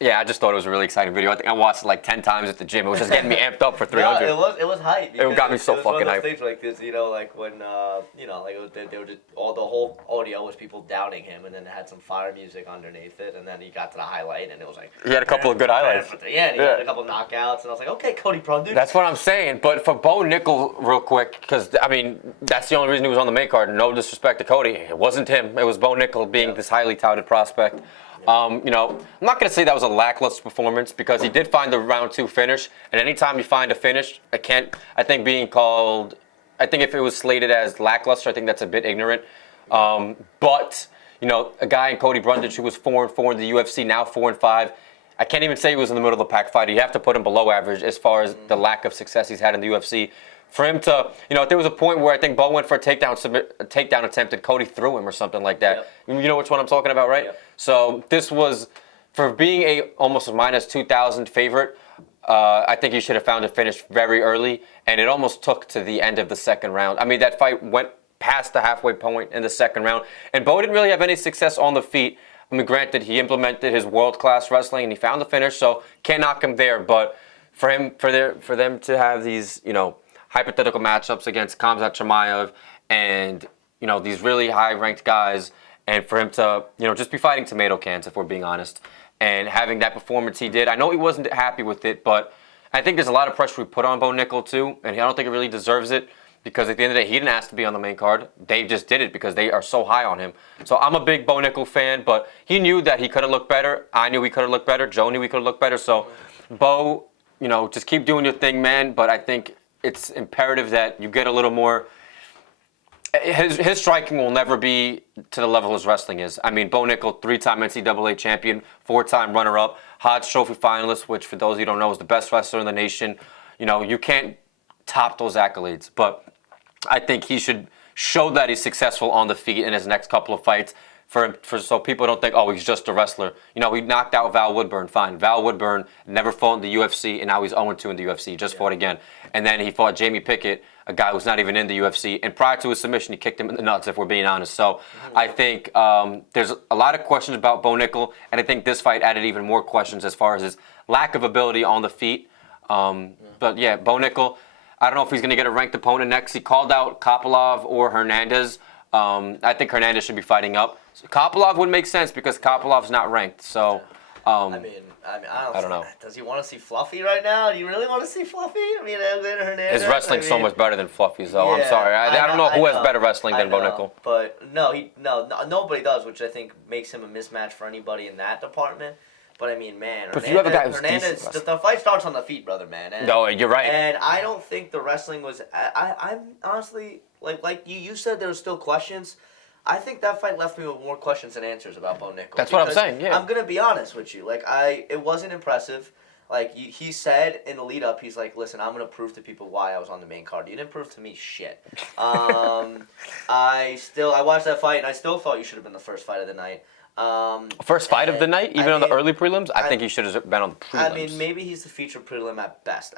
I just thought it was a really exciking video. I think I watched it like 10 times at the gym. It was just getting me amped up for 300. No, it was hype. It got me so fucking hyped. Things like this, like when they were just the whole audio was people doubting him, and then it had some fire music underneath it, and then he got to the highlight, and it was like he had a couple of good highlights. Yeah, and he had a couple of knockouts, and I was like, okay, Cody Brundage. That's what I'm saying. But for Bo Nickel, real quick, because I mean that's the only reason he was on the main card. No disrespect to Cody, it wasn't him. It was Bo Nickel being this highly touted prospect. I'm not going to say that was a lackluster performance because he did find the round 2 finish. And anytime you find a finish, I think if it was slated as lackluster, I think that's a bit ignorant. But a guy in Cody Brundage who was 4-4 in the UFC, now 4-5. I can't even say he was in the middle of the pack fight. You have to put him below average as far as the lack of success he's had in the UFC. For him to, there was a point where I think Bo went for a takedown attempt and Cody threw him or something like that. Yep. You know which one I'm talking about, right? Yep. So this was, for being almost a minus 2,000 favorite, I think he should have found a finish very early, and it almost took to the end of the second round. I mean, that fight went past the halfway point in the second round, and Bo didn't really have any success on the feet. I mean, granted, he implemented his world-class wrestling and he found the finish, so can't knock him there. But for them to have these, hypothetical matchups against Khamzat Chimaev and these really high-ranked guys, and for him to just be fighting tomato cans, if we're being honest, and having that performance he did. I know he wasn't happy with it, but I think there's a lot of pressure we put on Bo Nickel too, and I don't think it really deserves it because at the end of the day, he didn't ask to be on the main card. They just did it because they are so high on him. So I'm a big Bo Nickel fan, but he knew that he could have looked better. I knew he could have looked better. Joe knew he could have looked better. So Bo, just keep doing your thing, man. But I think it's imperative that you get a little more. His striking will never be to the level his wrestling is. I mean, Bo Nickel, 3-time NCAA champion, 4-time runner-up, Hodge Trophy finalist, which for those of you who don't know is the best wrestler in the nation. You can't top those accolades, but I think he should show that he's successful on the feet in his next couple of fights. So people don't think, oh, he's just a wrestler. He knocked out Val Woodburn, fine. Val Woodburn never fought in the UFC, and now he's 0-2 in the UFC. He just fought again. And then he fought Jamie Pickett, a guy who's not even in the UFC. And prior to his submission, he kicked him in the nuts, if we're being honest. So I think there's a lot of questions about Bo Nickel, and I think this fight added even more questions as far as his lack of ability on the feet. But yeah, Bo Nickel, I don't know if he's going to get a ranked opponent next. He called out Kopylov or Hernandez. I think Hernandez should be fighting up. So Kopylov would make sense because Kopylov's not ranked. So I don't know. Does he want to see Fluffy right now? Do you really want to see Fluffy? I mean, Alexander Hernandez. His wrestling's so much better than Fluffy's, though. Yeah, I'm sorry. I don't know who has better wrestling than Bo Nickel. But nobody does, which I think makes him a mismatch for anybody in that department. But I mean, man, but if you have a guy who's Hernandez, the fight starts on the feet, brother, man. And, no, you're right. And I don't think the wrestling was. I'm honestly like you said. There were still questions. I think that fight left me with more questions than answers about Bo Nickel. That's what I'm saying, yeah. I'm gonna be honest with you. Like it wasn't impressive. Like he said in the lead up, he's like, "Listen, I'm gonna prove to people why I was on the main card. You didn't prove to me shit." I watched that fight and I still thought you should have been the first fight of the night. First fight of the night, even on the early prelims. I think he should have been on the prelims. I mean, maybe he's the feature prelim at best.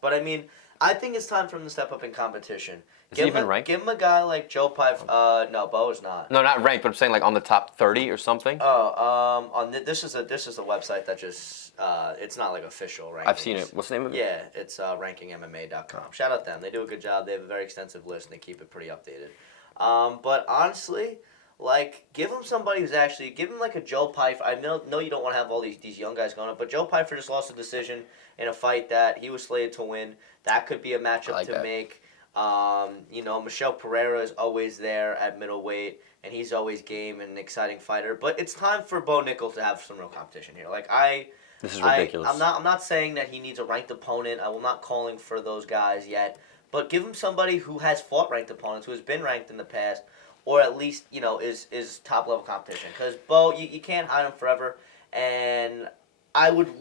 But I mean, I think it's time for him to step up in competition. Is he even ranked? Give him a guy like Joe Pipe. No, Bo is not. No, not ranked, but I'm saying like on the top 30 or something. This is a website that just it's not like official rankings. I've seen it. What's the name of it? Yeah, it's rankingmma.com. Shout out them. They do a good job. They have a very extensive list and they keep it pretty updated. But honestly, like give him somebody who's actually give him like a Joe Pfeiffer. I know you don't want to have all these young guys going up, but Joe Pfeiffer just lost a decision in a fight that he was slated to win. That could be a matchup to make. Michelle Pereira is always there at middleweight, and he's always game and an exciting fighter. But it's time for Bo Nickel to have some real competition here. This is ridiculous. I'm not saying that he needs a ranked opponent. I'm not calling for those guys yet. But give him somebody who has fought ranked opponents, who has been ranked in the past, or at least is top level competition. Because Bo, you can't hide him forever, and I would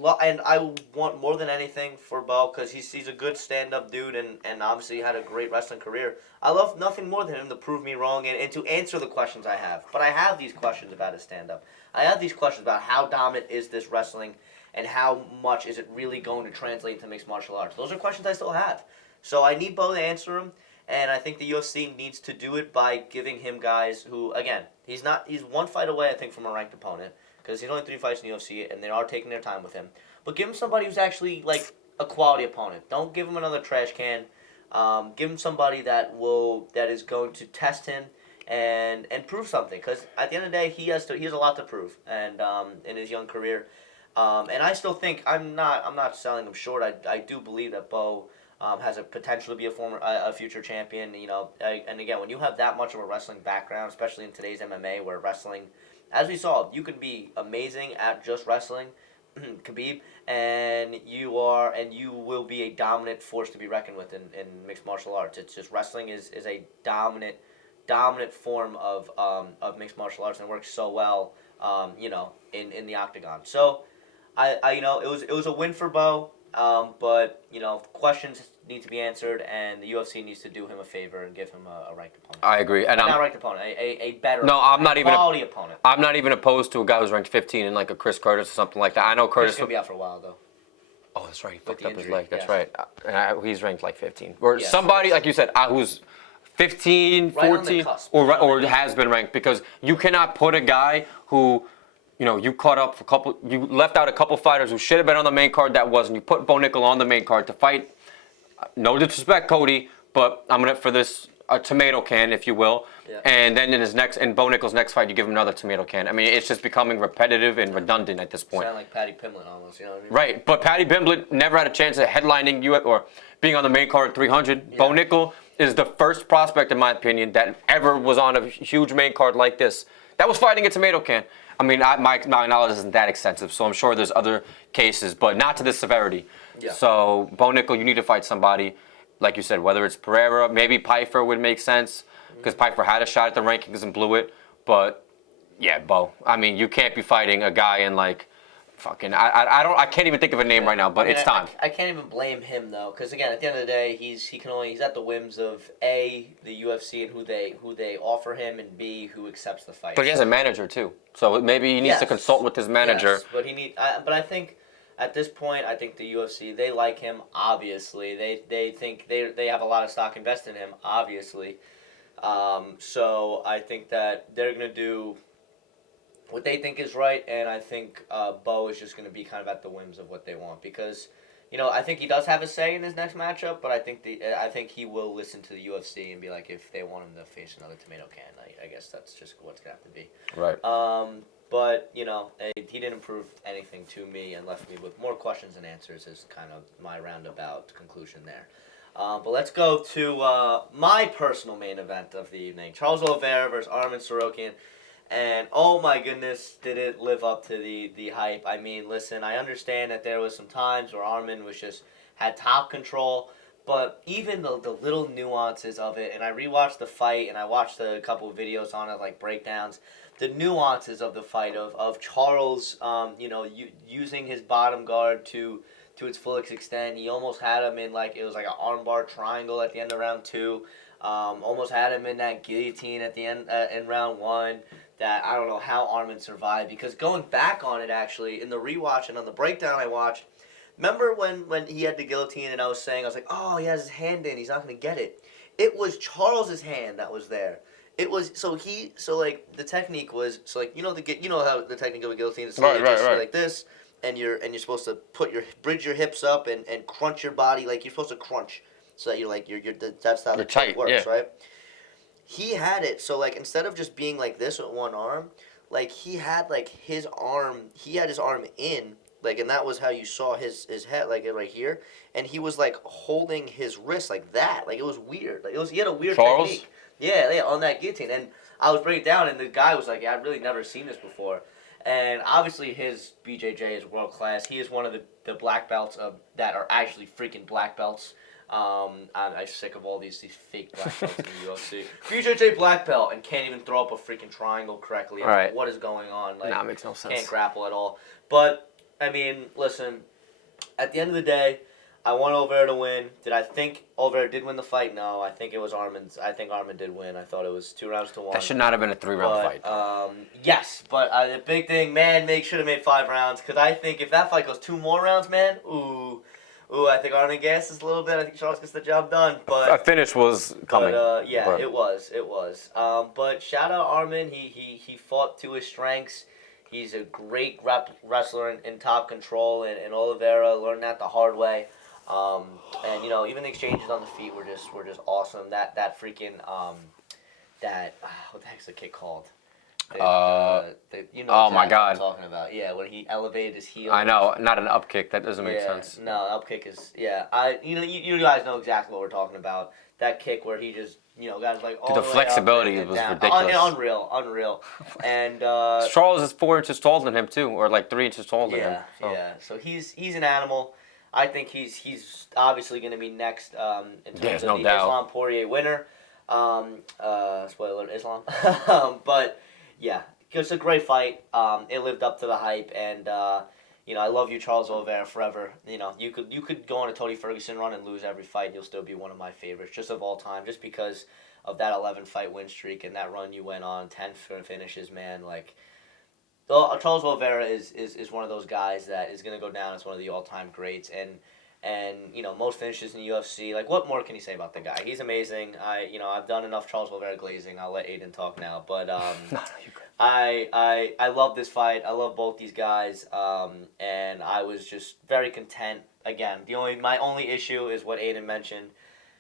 want more than anything for Bo because he's a good stand up dude and obviously had a great wrestling career. I love nothing more than him to prove me wrong and to answer the questions I have. But I have these questions about his stand up. I have these questions about how dominant is this wrestling and how much is it really going to translate into mixed martial arts. Those are questions I still have. So I need Bo to answer them. And I think the UFC needs to do it by giving him guys who, again, he's one fight away, I think, from a ranked opponent. Because he's only 3 fights in the UFC, and they are taking their time with him. But give him somebody who's actually, like, a quality opponent. Don't give him another trash can. Give him somebody that is going to test him and prove something. Because at the end of the day, he has a lot to prove and in his young career. And I still think, I'm not selling him short. I do believe that Bo has a potential to be a future champion. And again, when you have that much of a wrestling background, especially in today's MMA, where wrestling, as we saw, you can be amazing at just wrestling, Khabib, and you will be a dominant force to be reckoned with in mixed martial arts. It's just wrestling is a dominant form of mixed martial arts and works so well, in the octagon. So, it was a win for Bo. But questions need to be answered, and the UFC needs to do him a favor and give him a ranked opponent. I agree, and not ranked opponent, a better. No, I'm not even quality opponent. I'm not even opposed to a guy who's ranked 15 in like a Chris Curtis or something like that. I know Curtis gonna be out for a while though. Oh, that's right. He fucked up his leg. That's yes. right. He's ranked like 15, or Yes, somebody like you said, who's 15, Right 14, or has been ranked, because you cannot put a guy who. You caught up for you left out a couple fighters who should have been on the main card that wasn't. You put Bo Nickel on the main card to fight. No disrespect, Cody, but I'm gonna for this a tomato can, if you will. Yeah. And then in Bo Nickel's next fight, you give him another tomato can. I mean, it's just becoming repetitive and redundant at this point. Sound like Paddy Pimblett almost, you know what I mean? Right, but Paddy Pimblett never had a chance at headlining you or being on the main card at 300. Yeah. Bo Nickel is the first prospect, in my opinion, that ever was on a huge main card like this. That was fighting a tomato can. I mean, my knowledge isn't that extensive, so I'm sure there's other cases, but not to this severity. Yeah. So, Bo Nickel, you need to fight somebody, like you said, whether it's Pereira, maybe Pfeiffer would make sense, because Pfeiffer had a shot at the rankings and blew it. But, yeah, Bo. I mean, you can't be fighting a guy in, like, fucking, I can't even think of a name right now, but it's time. I can't even blame him though, because again, at the end of the day, he's at the whims of A, the UFC and who they offer him, and B, who accepts the fight. But he has a manager too, so maybe he needs to consult with his manager. Yes, but I think at this point, I think the UFC, they like him. Obviously, they think they have a lot of stock invested in him. Obviously, so I think that they're gonna do what they think is right, and I think Bo is just going to be kind of at the whims of what they want, because, I think he does have a say in his next matchup, but I think he will listen to the UFC and be like, if they want him to face another tomato can, I guess that's just what's going to have to be. Right. But, he didn't prove anything to me and left me with more questions than answers is kind of my roundabout conclusion there. But let's go to my personal main event of the evening, Charles Oliveira versus Arman Tsarukyan. And oh my goodness, did it live up to the hype. I mean, listen, I understand that there was some times where Arman had top control, But even the little nuances of it, and I rewatched the fight, and I watched a couple of videos on it, like breakdowns, the nuances of the fight of Charles, using his bottom guard to its fullest extent. He almost had him in it was like an armbar triangle at the end of round 2. Almost had him in that guillotine at the end in round 1. That I don't know how Arman survived, because going back on it actually in the rewatch and on the breakdown I watched. Remember when he had the guillotine and I was like, oh, he has his hand in, he's not going to get it. It was Charles's hand that was there. It was, the technique was, how the technique of a guillotine is like this, and you're supposed to bridge your hips up and crunch your body, like you're supposed to crunch, so that that's how the tight works, yeah. right? He had it, so instead of just being like this with one arm, he had his arm in, and that was how you saw his head, right here. And he was, holding his wrist like that. It was weird. He had a weird Charles? technique. Yeah, on that guillotine. And I was breaking it down, and the guy was like, yeah, I've really never seen this before. And obviously his BJJ is world class. He is one of the black belts that are actually freaking black belts. I'm sick of all these fake black belts in the UFC. BJJ black belt and can't even throw up a freaking triangle correctly. Right. What is going on? Nah, makes no sense. Can't grapple at all. But I mean, listen, at the end of the day, I want Oliveira to win. Did I think Oliveira did win the fight? No, I think it was Arman's. I think Arman did win. I thought it was 2 rounds to 1. That should not have been a 3-round fight. Yes, but the big thing, man, should have made 5 rounds, because I think if that fight goes 2 more rounds, man, I think Arman gasses a little bit. I think Charles gets the job done. But a finish was coming. It was. But shout out Arman. He fought to his strengths. He's a great wrestler in top control, and Oliveira learned that the hard way. Even the exchanges on the feet were just awesome. That freaking what the heck's the kick called? Oh my God! I'm talking about, yeah, when he elevated his heel. I know, not an up kick. That doesn't make sense. No, up kick is you guys know exactly what we're talking about. That kick where he just got all the way flexibility up and was down. ridiculous. Unreal. And Charles is 4 inches taller than him too, or 3 inches taller than him. So. Yeah. So he's an animal. I think he's obviously going to be next in terms of the Islam Poirier winner. Spoiler alert, Islam. But yeah, it's a great fight. It lived up to the hype, and I love you, Charles Oliveira, forever. You could go on a Tony Ferguson run and lose every fight, and you'll still be one of my favorites, just of all time, just because of that 11-fight win streak and that run you went on, 10 finishes, man. Charles Oliveira is one of those guys that is going to go down as one of the all-time greats, and most finishes in the UFC. What more can you say about the guy? He's amazing. I've done enough Charles Oliveira glazing. I'll let Aiden talk now, but I love this fight. I love both these guys, and I was just very content. Again, my only issue is what Aiden mentioned.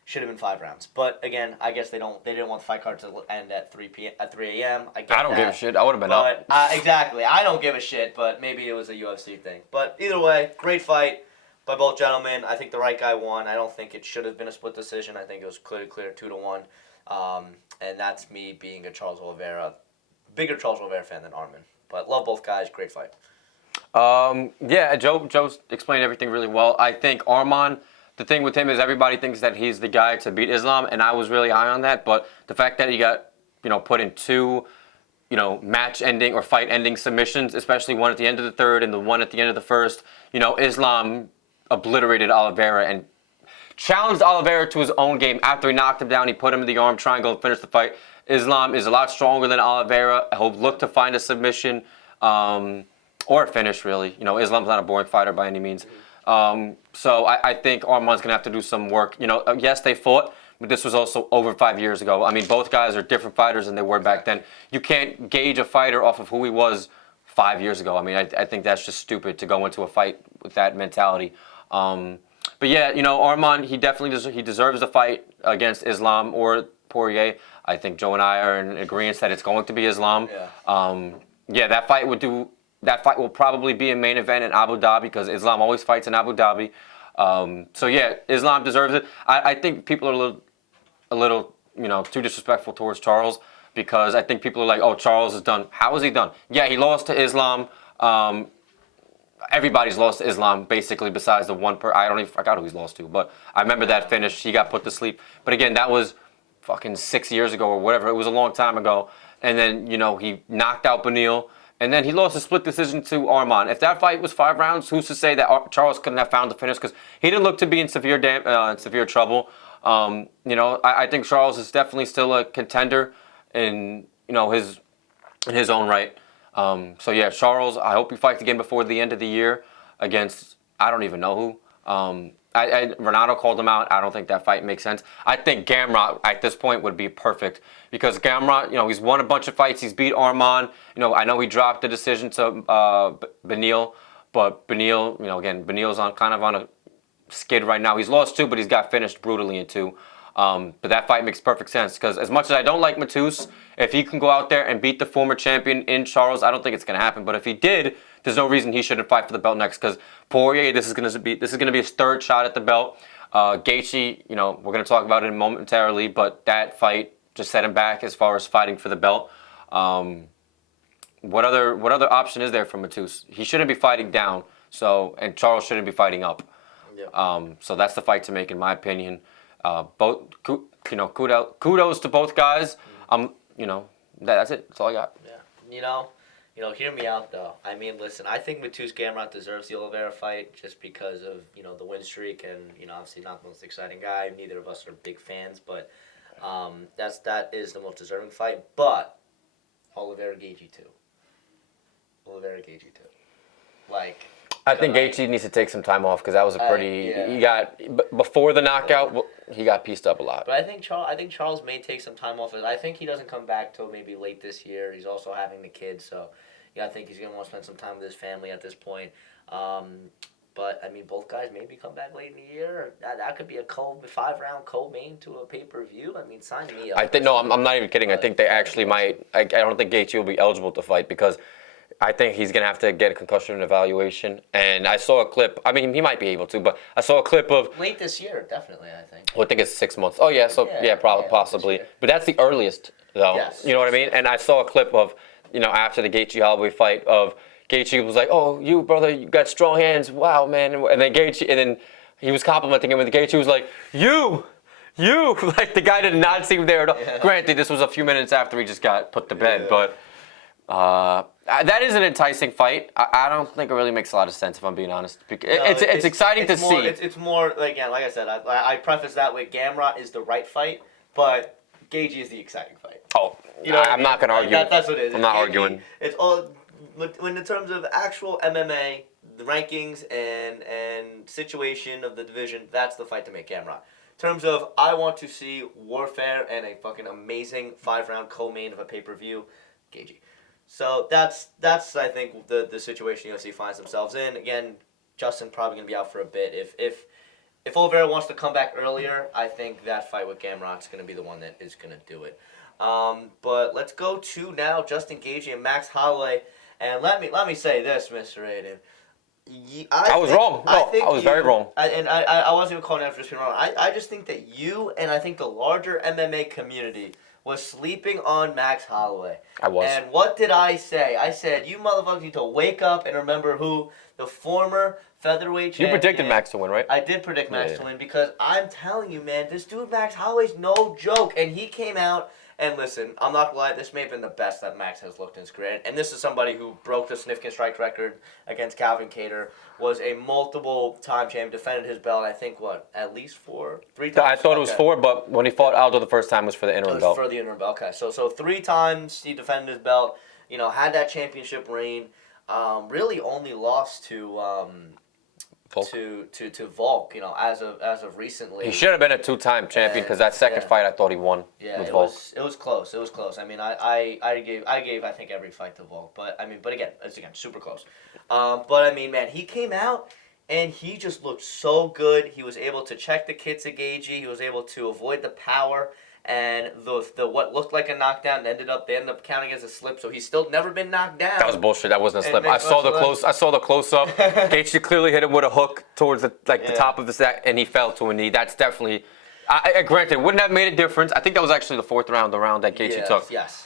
Should have been 5 rounds, but again, I guess they didn't want the fight card to end at 3 a.m. I don't give a shit. I would have been up. Exactly, I don't give a shit, but maybe it was a UFC thing. But either way, great fight by both gentlemen. I think the right guy won. I don't think it should have been a split decision. I think it was clear 2-1, and that's me being a bigger Charles Oliveira fan than Arman. But love both guys. Great fight. Joe explained everything really well. I think Arman. The thing with him is everybody thinks that he's the guy to beat Islam, and I was really high on that. But the fact that he got, put in 2, match-ending or fight-ending submissions, especially one at the end of the 3rd and the one at the end of the 1st, Islam obliterated Oliveira and challenged Oliveira to his own game. After he knocked him down, he put him in the arm triangle and finished the fight. Islam is a lot stronger than Oliveira. He'll look to find a submission or a finish, really. Islam's not a boring fighter by any means. So I think Arman's going to have to do some work. Yes, they fought, but this was also over 5 years ago. I mean, both guys are different fighters than they were back then. You can't gauge a fighter off of who he was 5 years ago. I mean, I think that's just stupid to go into a fight with that mentality. But yeah, Arman, he definitely deserves a fight against Islam or Poirier. I think Joe and I are in agreement that it's going to be Islam. Yeah. That fight will probably be a main event in Abu Dhabi because Islam always fights in Abu Dhabi. Islam deserves it. I think people are a little too disrespectful towards Charles because I think people are like, oh, Charles is done. How is he done? Yeah, he lost to Islam. everybody's lost to Islam basically, besides the one I don't even forgot who he's lost to, but I remember that finish. He got put to sleep. But again, that was fucking 6 years ago or whatever. It was a long time ago. And then he knocked out Beneil, and then he lost a split decision to Arman. If that fight was 5 rounds, who's to say that Charles couldn't have found the finish? Because he didn't look to be in severe trouble. I think Charles is definitely still a contender in his own right. So yeah, Charles, I hope he fights again before the end of the year against I don't even know who. Renato called him out. I don't think that fight makes sense. I think Gamrot at this point would be perfect because Gamrot, he's won a bunch of fights. He's beat Arman. I know he dropped the decision to Beneil, but Beneil, again, Beneil's on a skid right now. He's lost 2, but he's got finished brutally in 2. But that fight makes perfect sense because as much as I don't like Matus, if he can go out there and beat the former champion in Charles, I don't think it's going to happen. But if he did, there's no reason he shouldn't fight for the belt next because Poirier, this is going to be his 3rd shot at the belt. Gaethje, we're going to talk about it momentarily, but that fight just set him back as far as fighting for the belt. What other option is there for Matus? He shouldn't be fighting down, and Charles shouldn't be fighting up. Yep. So that's the fight to make, in my opinion. Kudos to both guys. That's it. That's all I got. Yeah. Hear me out though. I mean, listen. I think Matus Gamrot deserves the Oliveira fight just because of the win streak and obviously not the most exciting guy. Neither of us are big fans, but that is the most deserving fight. But Oliveira Gaethje too. I think Gaethje needs to take some time off because that was a pretty. He got before the knockout. He got pieced up a lot. But I think Charles may take some time off. I think he doesn't come back till maybe late this year. He's also having the kids, so I think he's gonna want to spend some time with his family at this point. But I mean, both guys maybe come back late in the year. That could be a 5-round co-main to a pay-per-view. I mean, sign me up. I think I'm not even kidding. I think they actually might. I don't think Gaethje will be eligible to fight because I think he's going to have to get a concussion evaluation. And I saw a clip. I mean, he might be able to, but I saw a clip of... Late this year, definitely, I think. Well, I think it's 6 months. Oh, yeah, possibly. But that's the earliest, though. Yes. You know what I mean? And I saw a clip of, after the Gaethje Holloway fight of Gaethje was like, oh, you, brother, you got strong hands. Wow, man. And then he was complimenting him, and Gaethje was like, you! Like, the guy did not seem there at all. Yeah. Granted, this was a few minutes after he just got put to bed, but... that is an enticing fight. I don't think it really makes a lot of sense, if I'm being honest. It's exciting to see. It's more, like I said, I preface that with Gamrot is the right fight, but Gaethje is the exciting fight. Oh, I'm not going to argue. That's what it is. I'm not arguing. It's all, when in terms of actual MMA, the rankings and situation of the division, that's the fight to make Gamrot. In terms of, I want to see warfare and a fucking amazing 5-round co-main of a pay-per-view, Gaethje. So that's I think the situation UFC finds themselves in. Again, Justin probably gonna be out for a bit. If Oliveira wants to come back earlier, I think that fight with Gamrot's gonna be the one that is gonna do it. But let's go to now Justin Gaethje and Max Holloway. And let me say this, Mr. Aiden. I was wrong. No, I was very wrong. I wasn't even calling out for just being wrong. I just think that you and I think the larger MMA community was sleeping on Max Holloway. I was. And what did I say? I said, you motherfuckers need to wake up and remember who the former featherweight champion. You predicted Max to win, right? I did predict Max to win because I'm telling you, man, this dude Max Holloway's no joke. And he came out, and listen, I'm not gonna lie, this may have been the best that Max has looked in his career. And this is somebody who broke the significant strike record against Calvin Kattar, was a multiple-time champion, defended his belt, I think, at least 3 times? I thought it was 4, but when he fought Aldo the first time, it was for the interim belt. For the interim belt, okay. So 3 times he defended his belt, had that championship reign, really only lost to Volk. To Volk, as of recently. He should have been a 2-time champion because that second fight I thought he won with Volk. It was close. It was close. I mean, I gave I think every fight to Volk, but again, it's super close. But I mean, man, he came out and he just looked so good. He was able to check the kicks of Gaethje. He was able to avoid the power. And the what looked like a knockdown they ended up counting as a slip. So he's still never been knocked down. That was bullshit. That wasn't a slip. I saw the close up. Gaethje clearly hit him with a hook towards the top of his neck, and he fell to a knee. That's definitely. Granted, wouldn't have made a difference. I think that was actually the 4th round, the round that Gaethje took. Yes.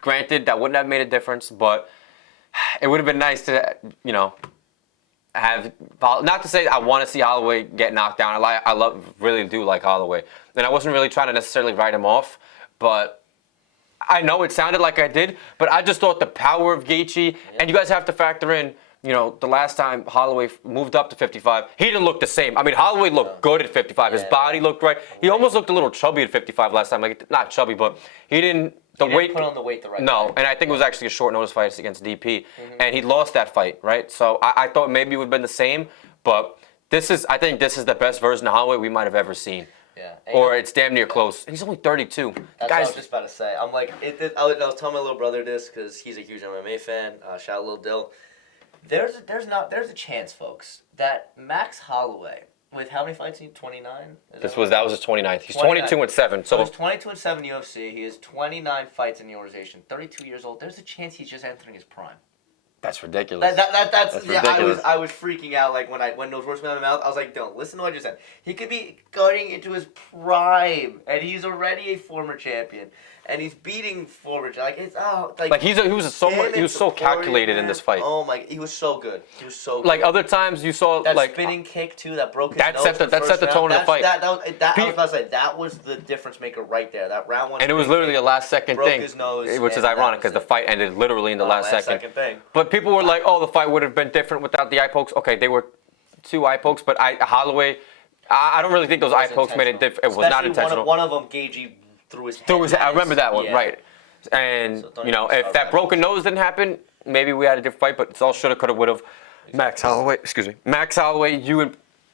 Granted, that wouldn't have made a difference, but it would have been nice to, have, not to say I want to see Holloway get knocked down. Really do like Holloway, and I wasn't really trying to necessarily write him off, but I know it sounded like I did, but I just thought the power of Gaethje, and you guys have to factor in, the last time Holloway moved up to 55, he didn't look the same. I mean, Holloway looked good at 55. His body looked right. He almost looked a little chubby at 55 last time. Like, not chubby, but he didn't. He didn't put on the weight the right way. No, and I think it was actually a short notice fight against DP, and he lost that fight, right? So I thought maybe it would have been the same, but I think this is the best version of Holloway we might have ever seen. Yeah. Or it's damn near close. And he's only 32. That's what I was just about to say. I'm like, I was telling my little brother this because he's a huge MMA fan. Shout out Lil Dill. There's a chance, folks, that Max Holloway, with how many fights? 29. That was his 29th. He's 22-7. So he's 22-7 UFC. He has 29 fights in the organization. 32 years old. There's a chance he's just entering his prime. That's ridiculous. That's ridiculous. I was freaking out like when those words came out of my mouth. I was like, don't listen to what I just said. He could be going into his prime, and he's already a former champion, and he's beating former like he was so calculated in this fight. Oh my, he was so good. He was so good. Like other times you saw that spinning kick too that broke his nose. That set the tone of the fight. I was about to say that was the difference maker right there. That round one. And it was literally a last second broke thing, his nose, which is ironic because the fight ended literally in the last second thing. But people were like, "Oh, the fight would have been different without the eye pokes." Okay, they were 2 eye pokes, but Holloway, I don't really think those eye pokes made it different. It was not intentional. One of them, Gaethje threw his hand. I remember that one, right? And if that broken nose didn't happen, maybe we had a different fight. But it's all shoulda, coulda, woulda. Max Holloway, Max Holloway,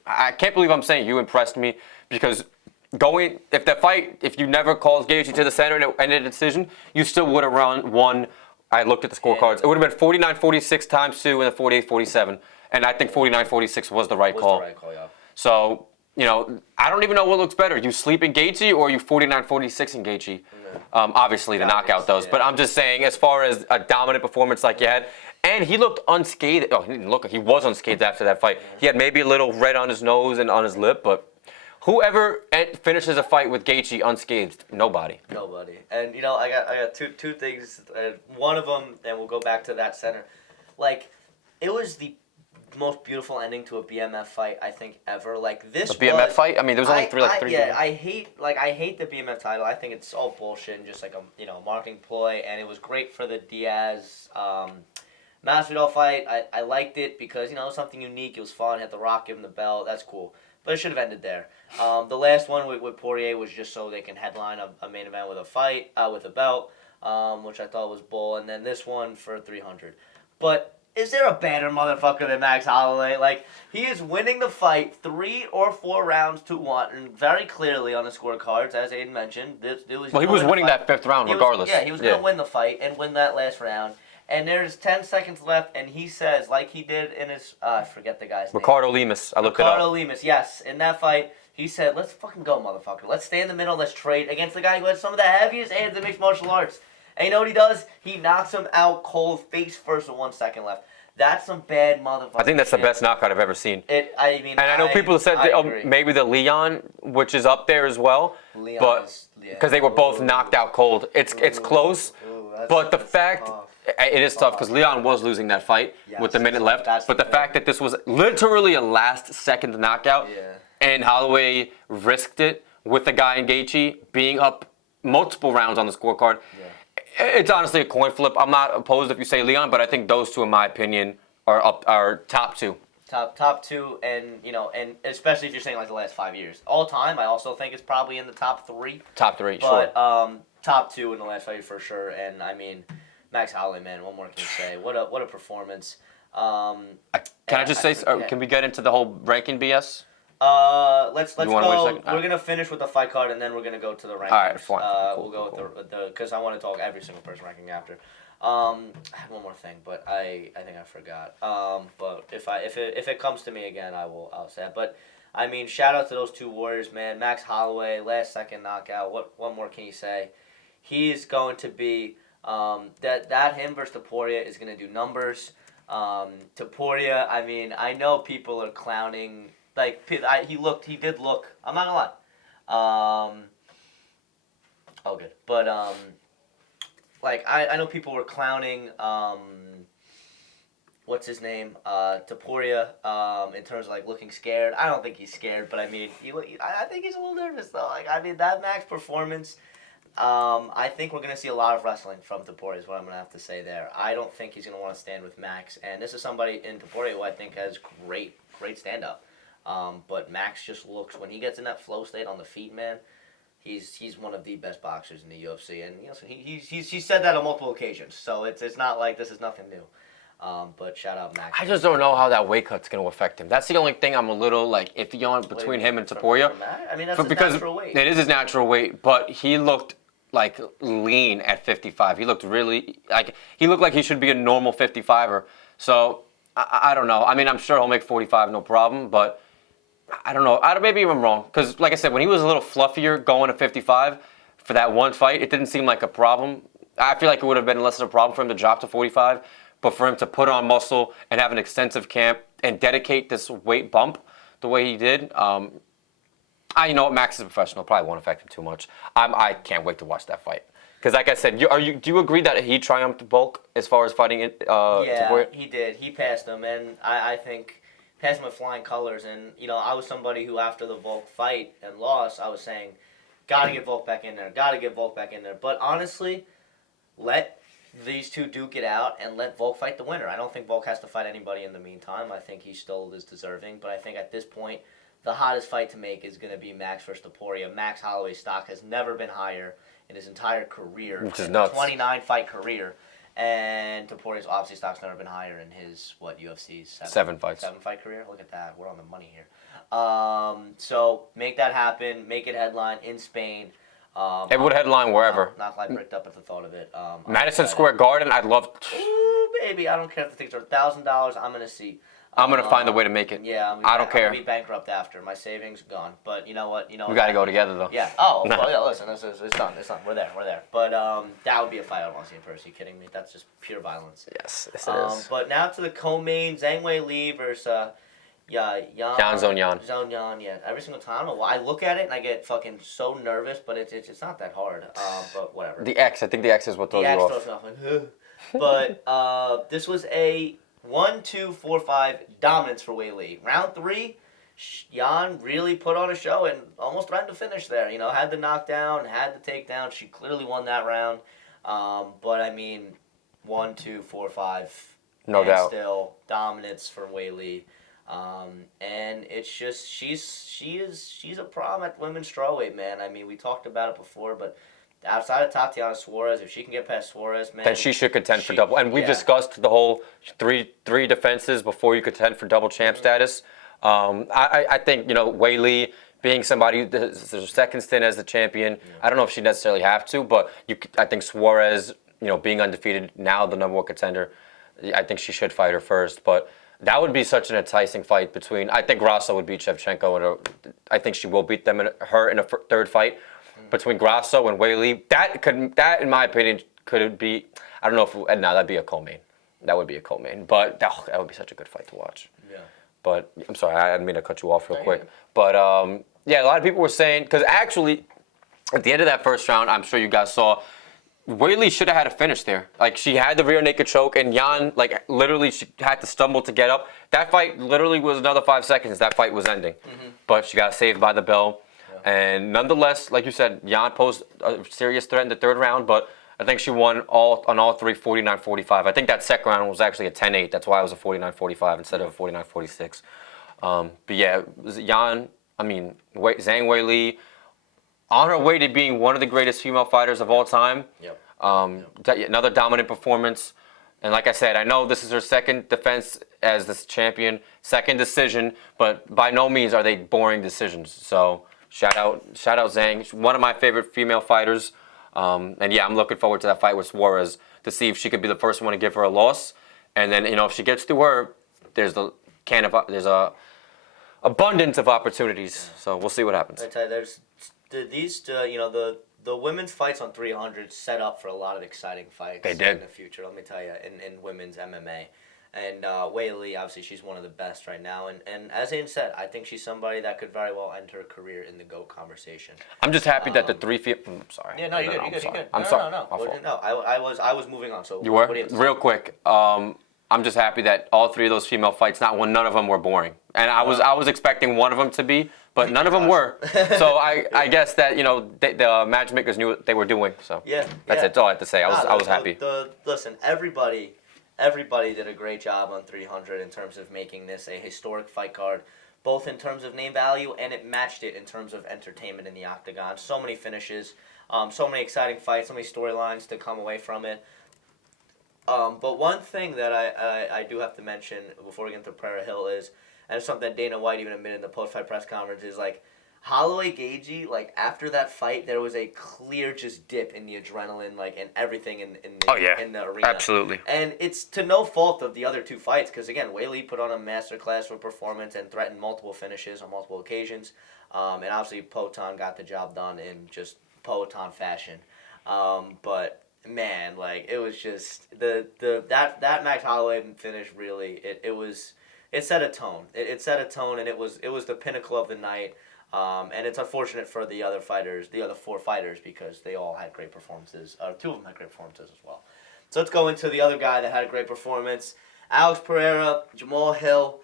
I can't believe I'm saying you impressed me because if you never called Gaethje to the center and it ended a decision, you still would have won. I looked at the scorecards. It would have been 49-46 times 2 and then 48-47. And I think 49-46 was the right call. Yeah. So, I don't even know what looks better. You sleep in Gaethje or you 49-46 in Gaethje? Obviously, the knockout does. Yeah. But I'm just saying, as far as a dominant performance like you had, and he looked unscathed. Oh, he didn't look. He was unscathed after that fight. He had maybe a little red on his nose and on his lip, but whoever finishes a fight with Gaethje unscathed, nobody. And I got two things. One of them, and we'll go back to that center. Like, it was the most beautiful ending to a BMF fight I think ever. Like this. A BMF fight? I mean, there was only three. Yeah, I hate the BMF title. I think it's all bullshit and just like a marketing ploy. And it was great for the Diaz Masvidal fight. I liked it because it was something unique. It was fun. Had The Rock give him the belt. That's cool. But it should have ended there. The last one with Poirier was just so they can headline a main event with a fight with a belt, which I thought was bull. And then this one for 300. But is there a badder motherfucker than Max Holloway? Like, he is winning the fight 3 or 4 rounds to 1, and very clearly on the scorecards, as Aiden mentioned. He was winning that 5th round regardless. He was going to win the fight and win that last round. And there's 10 seconds left, and he says, like he did in his, I forget the guy's name. Ricardo Lemus. I looked it up. Ricardo Lemus, yes. In that fight, he said, let's fucking go, motherfucker. Let's stay in the middle. Let's trade against the guy who has some of the heaviest hands in mixed martial arts. And you know what he does? He knocks him out cold, face first with 1 second left. That's some bad motherfucker. I think that's the best knockout I've ever seen. I know people said maybe the Leon, which is up there as well, but because they were both knocked out cold. It's close, but the fact it is tough because Leon was losing that fight with a minute left. But the fact that this was literally a last-second knockout, and Holloway risked it with the guy in Gaethje being up multiple rounds on the scorecard. It's honestly a coin flip. I'm not opposed if you say Leon, but I think those two, in my opinion, are top 2. Top 2, and and especially if you're saying like the last 5 years, all time. I also think it's probably in the top 3. Top 3, but, sure. Top 2 in the last 5 years for sure. And I mean, Max Holloway, man, what more can you say? What a performance. Can I just say? Can we get into the whole ranking BS? Let's go. We're gonna finish with the fight card, and then we're gonna go to the rankings. All right, fine. We'll go with the because I want to talk every single person ranking after. I had one more thing, but I think I forgot. But if it comes to me again, I'll say it. But I mean, shout out to those 2 warriors, man. Max Holloway, last second knockout. What more can you say? He's going to be that him versus Topuria is gonna do numbers. Topuria, I mean, I know people are clowning. Like, he did look, I'm not gonna lie. Good. But, like, I know people were clowning, what's his name, Topuria, in terms of like looking scared. I don't think he's scared, but I mean, I think he's a little nervous though. Like I mean, that Max performance. I think we're gonna see a lot of wrestling from Topuria. Is what I'm gonna have to say there. I don't think he's gonna want to stand with Max, and this is somebody in Topuria who I think has great stand up. But Max just looks when he gets in that flow state on the feet, man. He's one of the best boxers in the UFC, and you know, so he's said that on multiple occasions. So it's not like this is nothing new. But shout out Max. I just don't know how that weight cut's going to affect him. That's the only thing I'm a little like iffy on between him and Topuria. I mean, that's his natural weight. It is his natural weight, but he looked like lean at 55. He looked really like he should be a normal 55er. So I don't know. I mean, I'm sure he'll make 45 no problem, but I don't know. Maybe I'm wrong because, like I said, when he was a little fluffier going to 55 for that one fight, it didn't seem like a problem. I feel like it would have been less of a problem for him to drop to 45. But for him to put on muscle and have an extensive camp and dedicate this weight bump the way he did, you know what, Max is a professional. Probably won't affect him too much. I can't wait to watch that fight. Because like I said, do you agree that he triumphed bulk as far as fighting it? Yeah, he did. He passed him, and I think passed him with flying colors. And you know, I was somebody who after the Volk fight and loss, I was saying, gotta get Volk back in there. Gotta get Volk back in there. But honestly, let these two duke it out and let Volk fight the winner. I don't think Volk has to fight anybody in the meantime. I think he still is deserving, but I think at this point, the hottest fight to make is going to be Max versus Topuria. Max Holloway's stock has never been higher in his entire career. Which is nuts. 29-fight career. And Topuria's obviously stock's never been higher in his, UFC's seven fights. 7-fight career? Look at that. We're on the money here. So make that happen. Make it headline in Spain. It would headline wherever. Not like bricked up at the thought of it. Madison Square Garden, I'd love. Ooh, baby, I don't care if the tickets are $1,000. I'm gonna see. I'm gonna find a way to make it. Yeah, I don't care. I'm gonna be bankrupt after my savings gone. But you know what? We gotta go together though. Yeah. Oh, well, yeah. Listen, it's done. It's done. We're there. But that would be a fight I want to see in person. Are you kidding me? That's just pure violence. Yes, it is. But now to the co-main: Zhang Weili versus Yan Zhong Yan, yeah. Every single time, I don't know why. I look at it and I get fucking so nervous, but it's not that hard. But whatever. I think the X is what throws you off. The X throws me off. But this was a 1-2-4-5 dominance for Weili. Round 3, Yan really put on a show and almost threatened to finish there. You know, had the knockdown, had the takedown. She clearly won that round. But I mean, 1-2-4-5. No doubt. Still dominance for Weili. And it's just she's a problem at women's strawweight, man. I mean, we talked about it before, but outside of Tatiana Suarez, if she can get past Suarez, man, then she should contend for double. And we've discussed the whole three defenses before you contend for double champ status. I think Weili being somebody who's their second stint as the champion. Yeah. I don't know if she necessarily have to, but I think Suarez, being undefeated now the number one contender, I think she should fight her first, but. That would be such an enticing fight between. I think Grasso would beat Shevchenko, I think she will beat them in a third fight between Grasso and Weili. That in my opinion could be. I don't know if that'd be a co-main. That would be a co-main, but that would be such a good fight to watch. Yeah. But I'm sorry, I didn't mean to cut you off real quick. But a lot of people were saying because actually, at the end of that first round, I'm sure you guys saw. Weili should have had a finish there. Like, she had the rear naked choke, and Yan, literally, she had to stumble to get up. That fight literally was another 5 seconds. That fight was ending. Mm-hmm. But she got saved by the bell. Yeah. And nonetheless, like you said, Yan posed a serious threat in the third round, but I think she won on all three, 49-45. I think that second round was actually a 10-8. That's why it was a 49-45 instead of a 49-46. But yeah, Zhang Weili, on her way to being one of the greatest female fighters of all time. Yep. Another dominant performance. And like I said, I know this is her second defense as this champion, second decision, but by no means are they boring decisions. So shout out Zhang. She's one of my favorite female fighters. And yeah, I'm looking forward to that fight with Suarez to see if she could be the first one to give her a loss. And then, if she gets through her, there's a abundance of opportunities. So we'll see what happens. I tell you, there's the women's fights on 300 set up for a lot of exciting fights in the future. Let me tell you, in women's MMA. And Weili, obviously, she's one of the best right now. And as Aiden said, I think she's somebody that could very well end her career in the GOAT conversation. I'm just happy that the I'm sorry. Yeah, no, you're good. I'm sorry. No. I was moving on. So you were? What do you have to Real quick. I'm just happy that all three of those female fights, none of them were boring. And I was expecting one of them to be, but none of them were. So I guess that, the matchmakers knew what they were doing. So that's it. That's all I have to say. I was happy. Listen, everybody did a great job on 300 in terms of making this a historic fight card, both in terms of name value and it matched it in terms of entertainment in the octagon. So many finishes, so many exciting fights, so many storylines to come away from it. But one thing that I do have to mention before we get into Pereira Hill is, and it's something that Dana White even admitted in the post-fight press conference, is like Holloway Gagey, like after that fight, there was a clear just dip in the adrenaline, like and everything in the arena. Absolutely. And it's to no fault of the other two fights, because again, Weili put on a masterclass of performance and threatened multiple finishes on multiple occasions, and obviously Poatan got the job done in just Poatan fashion, but. Man, like it was just that Max Holloway finish really it set a tone. It set a tone, and it was the pinnacle of the night. And it's unfortunate for the other fighters, the other four fighters, because they all had great performances. Two of them had great performances as well. So let's go into the other guy that had a great performance. Alex Pereira, Jamal Hill,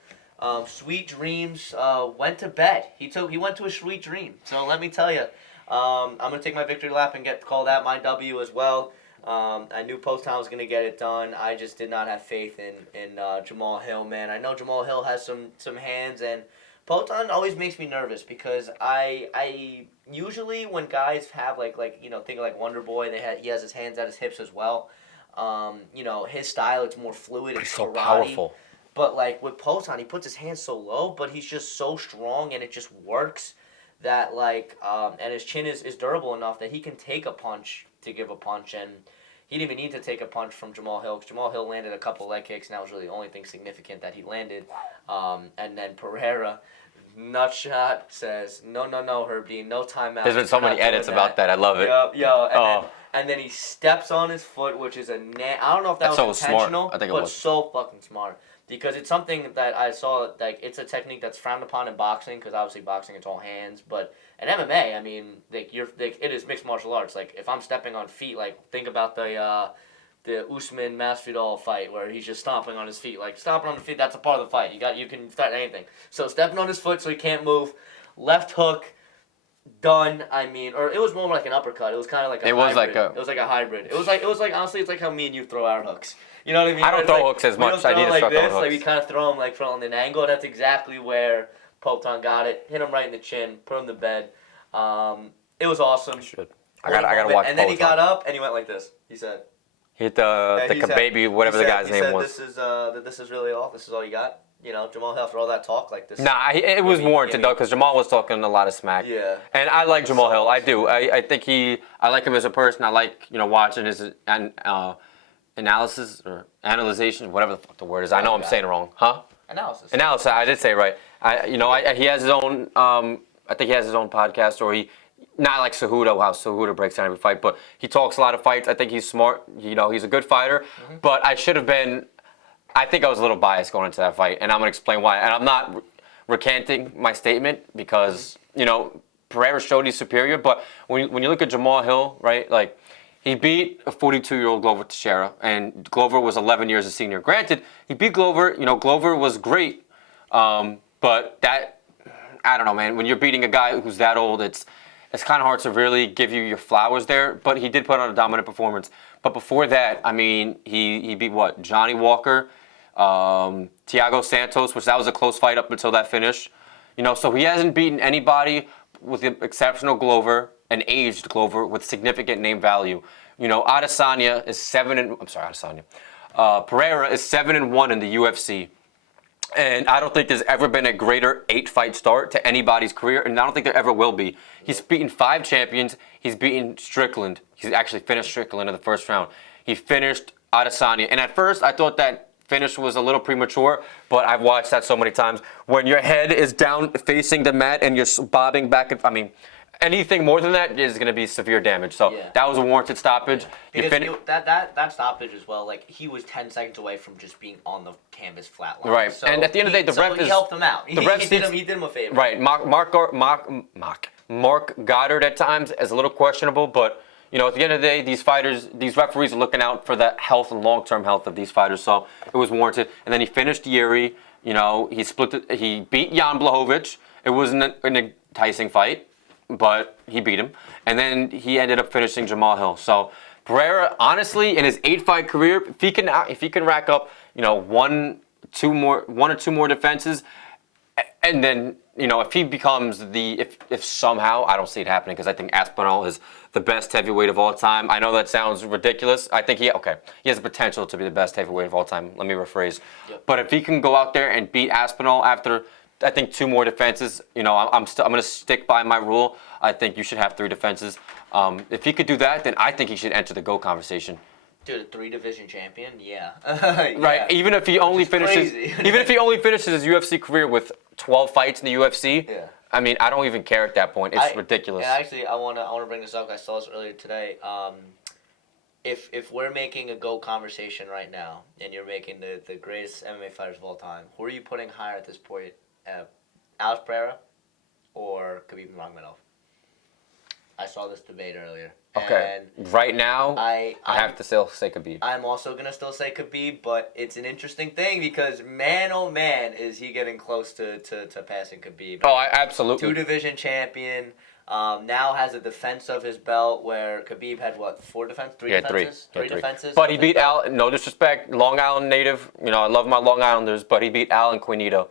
sweet dreams. Went to bed. He went to a sweet dream. So let me tell you, I'm gonna take my victory lap and get called out my W as well. I knew Poatan was going to get it done. I just did not have faith in Jamal Hill, man. I know Jamal Hill has some hands, and Poatan always makes me nervous because I usually when guys have think of like Wonder Boy, he has his hands at his hips as well. His style, it's more fluid. It's so karate. Powerful. But like with Poatan, he puts his hands so low, but he's just so strong, and it just works that and his chin is durable enough that he can take a punch to give a punch, and he didn't even need to take a punch from Jamal Hill, because Jamal Hill landed a couple leg kicks, and that was really the only thing significant that he landed. And then Pereira, nut shot, says, no, Herbie, no timeout. There's been so many edits about that. I love it. And then he steps on his foot, which is I don't know if that was intentional, smart. I think but it was so fucking smart. Because it's something that I saw, like, it's a technique that's frowned upon in boxing, because obviously boxing, it's all hands. But in MMA, I mean, it is mixed martial arts. Like, if I'm stepping on feet, like, think about the Usman Masvidal fight, where he's just stomping on his feet. Like, stomping on the feet, that's a part of the fight. You can start anything. So stepping on his foot so he can't move, left hook, done. I mean, or it was more like an uppercut. It was kind of like a hybrid. It was like a hybrid. It was like honestly, it's like how me and you throw our hooks. You know what I mean? I don't throw hooks as much. I need to start throwing hooks. Like we kind of throw them like from an angle. That's exactly where Poatan got it. Hit him right in the chin. Put him to bed. It was awesome. I gotta watch. And then he got up and he went like this. He said. Hit the baby, whatever the guy's name was. This is really all. This is all you got. Jamal Hill, for all that talk like this. Nah, it was warranted though, because Jamal was talking a lot of smack. Yeah. And I like Jamal Hill. I do. I think I like him as a person. I like watching his analysis or analyzation, whatever the fuck the word is. I know I'm saying it wrong, huh? Analysis. I did say it right. He has his own. I think he has his own podcast, or not like Cejudo, how Cejudo breaks down every fight, but he talks a lot of fights. I think he's smart. He's a good fighter. Mm-hmm. But I should have been. I think I was a little biased going into that fight, and I'm gonna explain why. And I'm not recanting my statement because Pereira showed he's superior. But when you look at Jamal Hill, right, like. He beat a 42-year-old Glover Teixeira, and Glover was 11 years a senior. Granted, he beat Glover. Glover was great, but that, I don't know, man. When you're beating a guy who's that old, it's kind of hard to really give you your flowers there. But he did put on a dominant performance. But before that, I mean, he beat what? Johnny Walker, Thiago Santos, which that was a close fight up until that finish. So he hasn't beaten anybody with the exceptional Glover. An aged Glover with significant name value. Adesanya is 7-. I'm sorry, Adesanya. Pereira is 7-1 in the UFC, and I don't think there's ever been a greater 8-fight start to anybody's career, and I don't think there ever will be. He's beaten 5 champions. He's beaten Strickland. He's actually finished Strickland in the first round. He finished Adesanya, and at first I thought that finish was a little premature, but I've watched that so many times. When your head is down facing the mat and you're bobbing back, anything more than that is going to be severe damage. So that was a warranted stoppage. Because that stoppage as well, like he was 10 seconds away from just being on the canvas flat line. Right. So and at the end of the day, he helped him out. He did him a favor. Right. Mark Goddard at times is a little questionable, but at the end of the day, these referees are looking out for the health and long-term health of these fighters, so it was warranted. And then he finished Yuri. He beat Jan Blachowicz. It wasn't an enticing fight, but he beat him. And then he ended up finishing Jamal Hill. So Pereira, honestly, in his 8-fight career, if he can rack up, one or two more defenses, and then if he becomes if somehow, I don't see it happening because I think Aspinall is the best heavyweight of all time. I know that sounds ridiculous. I think he has the potential to be the best heavyweight of all time. Let me rephrase. Yep. But if he can go out there and beat Aspinall after, I think, 2 more defenses, I'm going to stick by my rule. I think you should have 3 defenses. If he could do that, then I think he should enter the GOAT conversation. Dude, a 3-division champion? Yeah. Right. Even if he only finishes his UFC career with 12 fights in the UFC, yeah. I mean, I don't even care at that point. It's ridiculous. And actually, I wanna bring this up. I saw this earlier today. If we're making a GOAT conversation right now, and you're making the greatest MMA fighters of all time, who are you putting higher at this point? Alex Pereira or Khabib Nurmagomedov? I saw this debate earlier. Okay. And right now, I have to still say Khabib. I'm also going to still say Khabib, but it's an interesting thing because, man, oh, man, is he getting close to passing Khabib. Oh, absolutely. 2-division champion. Now has a defense of his belt where Khabib had, 4 defenses? 3 defenses? 3 defenses. But he beat Al, no disrespect, Long Island native. I love my Long Islanders, but he beat Alan Quinito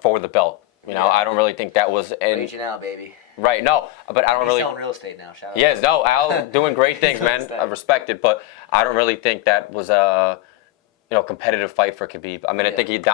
for the belt. I don't really think that was... Raging out, baby. Right, no, but I don't He's selling real estate now. Shout out. Yes, no, Al doing great things, man. I respect it, but I don't really think that was a competitive fight for Khabib. I mean, I think it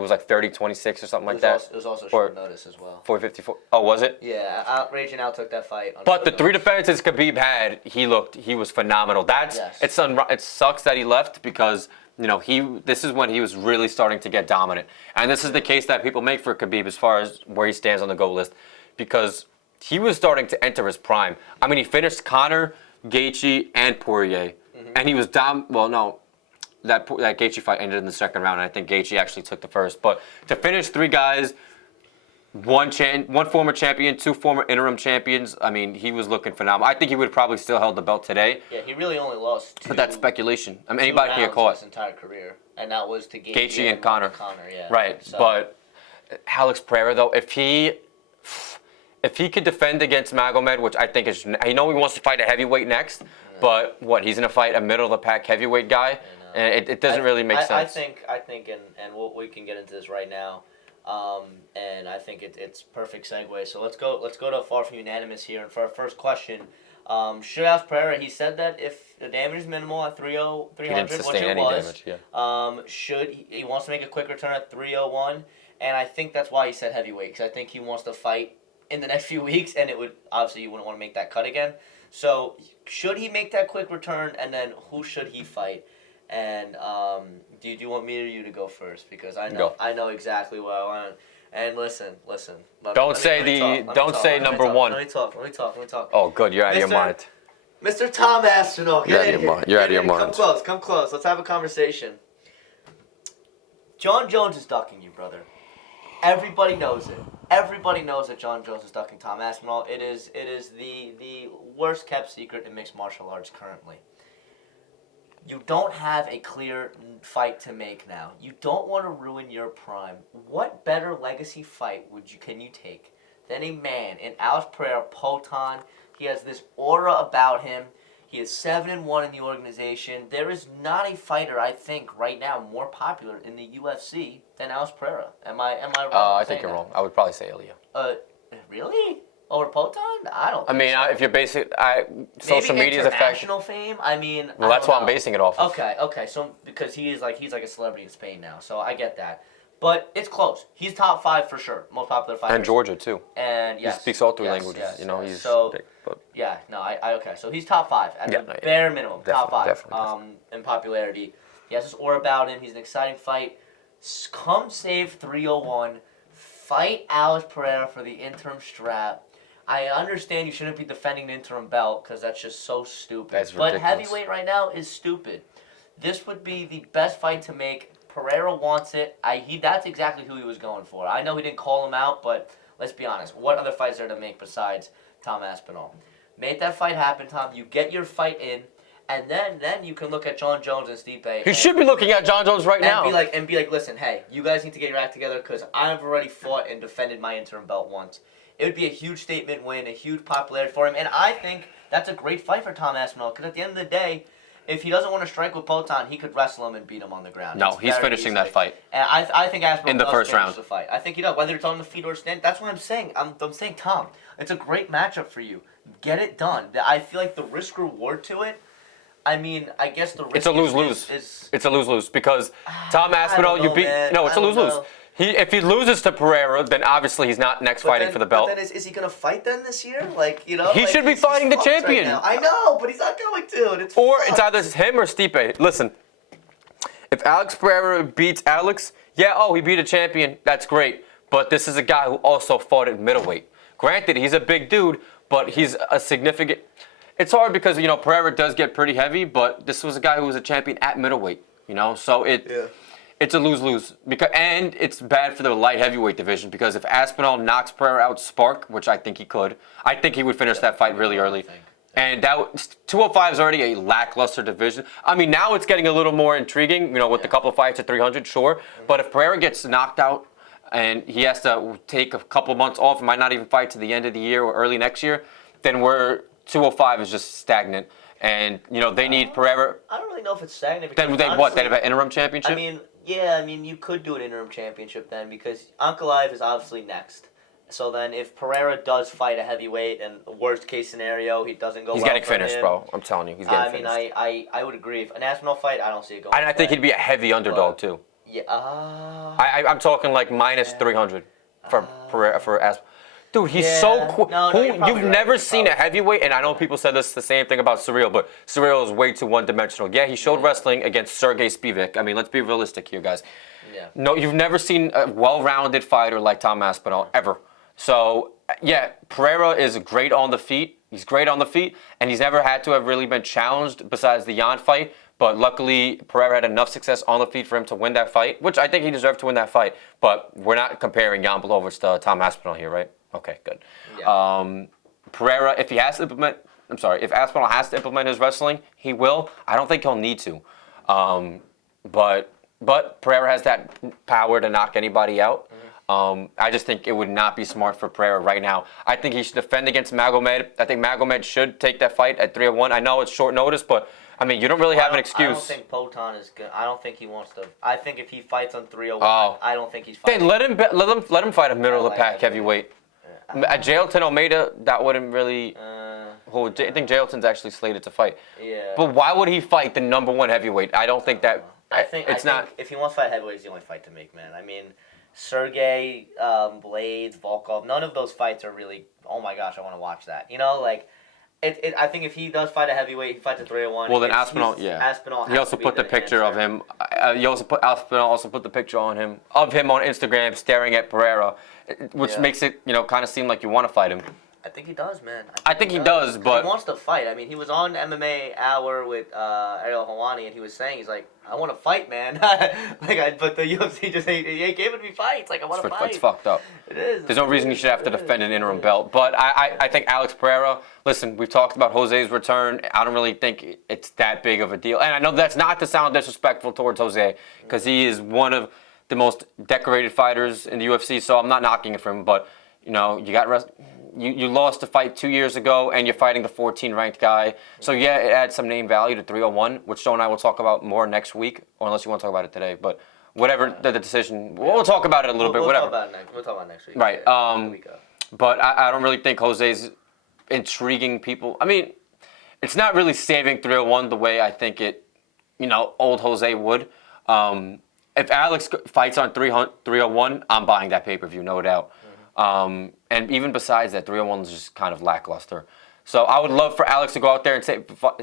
was like 30-26 or something like that. It was also short notice as well. 454. Oh, was it? Yeah, Raging Al took that fight. But the 3 defenses Khabib had, he was phenomenal. It sucks that he left because this is when he was really starting to get dominant. And this is the case that people make for Khabib as far as where he stands on the GOAT list because he was starting to enter his prime. I mean, he finished Conor, Gaethje, and Poirier. Mm-hmm. And he was that Gaethje fight ended in the second round, and I think Gaethje actually took the first. But to finish 3 guys, one former champion, 2 former interim champions, I mean, he was looking phenomenal. I think he would have probably still held the belt today. Yeah, he really only lost 2. But that's speculation. I mean, anybody can get caught. His entire career, and that was to Gaethje and Conor. Yeah. Right, so. But Alex Pereira, though, if he could defend against Magomed, which I think is, he wants to fight a heavyweight next, but he's going to fight a middle-of-the-pack heavyweight guy? And it doesn't really make sense. I think, and we can get into this right now. And I think it's perfect segue. So let's go to Far From Unanimous here. And for our first question, should Alex Pereira, he said that if the damage is minimal at 300, which it was, he wants to make a quick return at 301, and I think that's why he said heavyweight, because I think he wants to fight in the next few weeks, and obviously you wouldn't want to make that cut again. So should he make that quick return, and then who should he fight? And do you want me or you to go first? Because I know exactly what I want. And listen. Don't say number 1. Let me talk. Oh, good. You're out of your mind. Mr. Tom Aspinall, You're out of your mind. Come close. Let's have a conversation. John Jones is ducking you, brother. Everybody knows it. Everybody knows that John Jones is ducking Tom Aspinall. It is the worst kept secret in mixed martial arts currently. You don't have a clear fight to make now. You don't want to ruin your prime. What better legacy fight can you take than a man in Alex Pereira Poatan? He has this aura about him. He is 7-1 in the organization. There is not a fighter, I think, right now more popular in the UFC than Alex Pereira. Am I wrong? I think you're wrong. I would probably say Ilya. Really? Over Poatan? I don't. I mean, if you're basing social media is international fame. I mean, well, that's what I'm basing it off of. Okay. So because he's like a celebrity in Spain now, so I get that. But it's close. He's top 5 for sure, most popular fighter. And Georgia too. And yes, he speaks all 3 languages. He's so big, but. Yeah. No. Okay. So he's top 5 at the bare minimum. Top 5. Definitely. In popularity. He has this aura about him. He's an exciting fight. Come save 301. Fight Alex Pereira for the interim strap. I understand you shouldn't be defending the interim belt because that's just so stupid. That's ridiculous. But heavyweight right now is stupid. This would be the best fight to make. Pereira wants it. That's exactly who he was going for. I know he didn't call him out, but let's be honest. What other fights are there to make besides Tom Aspinall? Make that fight happen, Tom. You get your fight in, and then you can look at John Jones and Stipe. He should be looking at John Jones right now. And be like, listen, hey, you guys need to get your act together because I've already fought and defended my interim belt once. It would be a huge statement win, a huge popularity for him, and I think that's a great fight for Tom Aspinall because at the end of the day, if he doesn't want to strike with Poatan, he could wrestle him and beat him on the ground. No, he's finishing that fight. And I think Aspinall in the first round. The fight. I think he does, whether it's on the feet or stand. That's what I'm saying. I'm saying, Tom, it's a great matchup for you. Get it done. I feel like the risk reward to it. I mean, I guess the risk. It's a lose-lose. It's a lose-lose because Tom Aspinall, you beat. Man. No, it's a lose-lose. If he loses to Pereira, then obviously he's not fighting for the belt. But then is he gonna fight then this year? Like, you know, he should be fighting the champion. Right, I know, but he's not going to. It's either him or Stipe. Listen, if Alex Pereira beats Alex, he beat a champion. That's great. But this is a guy who also fought at middleweight. Granted, he's a big dude, but he's a significant. It's hard because Pereira does get pretty heavy, but this was a guy who was a champion at middleweight. So it's a lose-lose and it's bad for the light heavyweight division because if Aspinall knocks Pereira out spark, which I think he could, I think he would finish that fight really early. And 205 is already a lackluster division. I mean, now it's getting a little more intriguing, with a couple of fights at 300, sure. But if Pereira gets knocked out and he has to take a couple months off, might not even fight to the end of the year or early next year, then 205 is just stagnant. And, they need Pereira. I don't really know if it's stagnant. Then they what? They have an interim championship? I mean, you could do an interim championship then because Ankalaev is obviously next. So then if Pereira does fight a heavyweight and worst case scenario, he doesn't go He's well getting finished, him, bro. I'm telling you, he's getting finished. I would agree. If an Aspinall fight, I don't see it going. And I think he'd be a heavy underdog, too. Yeah. I'm talking like minus 300 for Aspinall. Dude, he's so cool. You've never seen a heavyweight, and I know people said this the same thing about Surreal, but Surreal is way too one-dimensional. Yeah, he showed wrestling against Sergey Spivak. I mean, let's be realistic here, guys. Yeah. No, you've never seen a well-rounded fighter like Tom Aspinall, ever. So, Pereira is great on the feet. He's great on the feet, and he's never had to have really been challenged besides the Jan fight. But luckily, Pereira had enough success on the feet for him to win that fight, which I think he deserved to win that fight. But we're not comparing Jan Blachowicz to Tom Aspinall here, right? Okay, good. Yeah. Pereira, if Aspinall has to implement his wrestling, he will. I don't think he'll need to. But Pereira has that power to knock anybody out. I just think it would not be smart for Pereira right now. I think he should defend against Magomed. I think Magomed should take that fight at 301. I know it's short notice, but I mean, you don't really have an excuse. I don't think Poatan is good. I don't think he wants to. I think if he fights on 301, I don't think he's fighting. Then let him fight a middle of the pack heavyweight. Jailton Almeida, that wouldn't really. I think Jailton's actually slated to fight. Yeah. But why would he fight the number one heavyweight? I don't think that. I think if he wants to fight heavyweight, it's the only fight to make, man. I mean, Sergey, Blades, Volkov, none of those fights are really. Oh my gosh, I want to watch that. I think if he does fight a heavyweight, he fights a 301. Well, then Aspinall, Aspinall. He also put the picture of him. Aspinall also put the picture of him on Instagram staring at Pereira, which makes it kind of seem like you want to fight him. I think he does, man. I think he does, but he wants to fight. I mean, he was on MMA Hour with Ariel Helwani, and he was saying, he's like, I want to fight, man. But the UFC just ain't giving me fights. Like, I want to fight. It's fucked up. It is. There's no reason you should have to defend an interim belt. But I think Alex Pereira, listen, we've talked about Jose's return. I don't really think it's that big of a deal. And I know that's not to sound disrespectful towards Jose, because he is one of the most decorated fighters in the UFC, so I'm not knocking it for him. But, you got you lost a fight 2 years ago, and you're fighting the 14-ranked guy. So, it adds some name value to 301, which Joe and I will talk about more next week, or unless you want to talk about it today. But whatever the decision, we'll talk about it a little bit, whatever. We'll talk about it next week. Right. But I don't really think Jose's intriguing people. I mean, it's not really saving 301 the way I think it, old Jose would. If Alex fights on 301, I'm buying that pay-per-view, no doubt. And even besides that, 301 is just kind of lackluster. So I would love for Alex to go out there and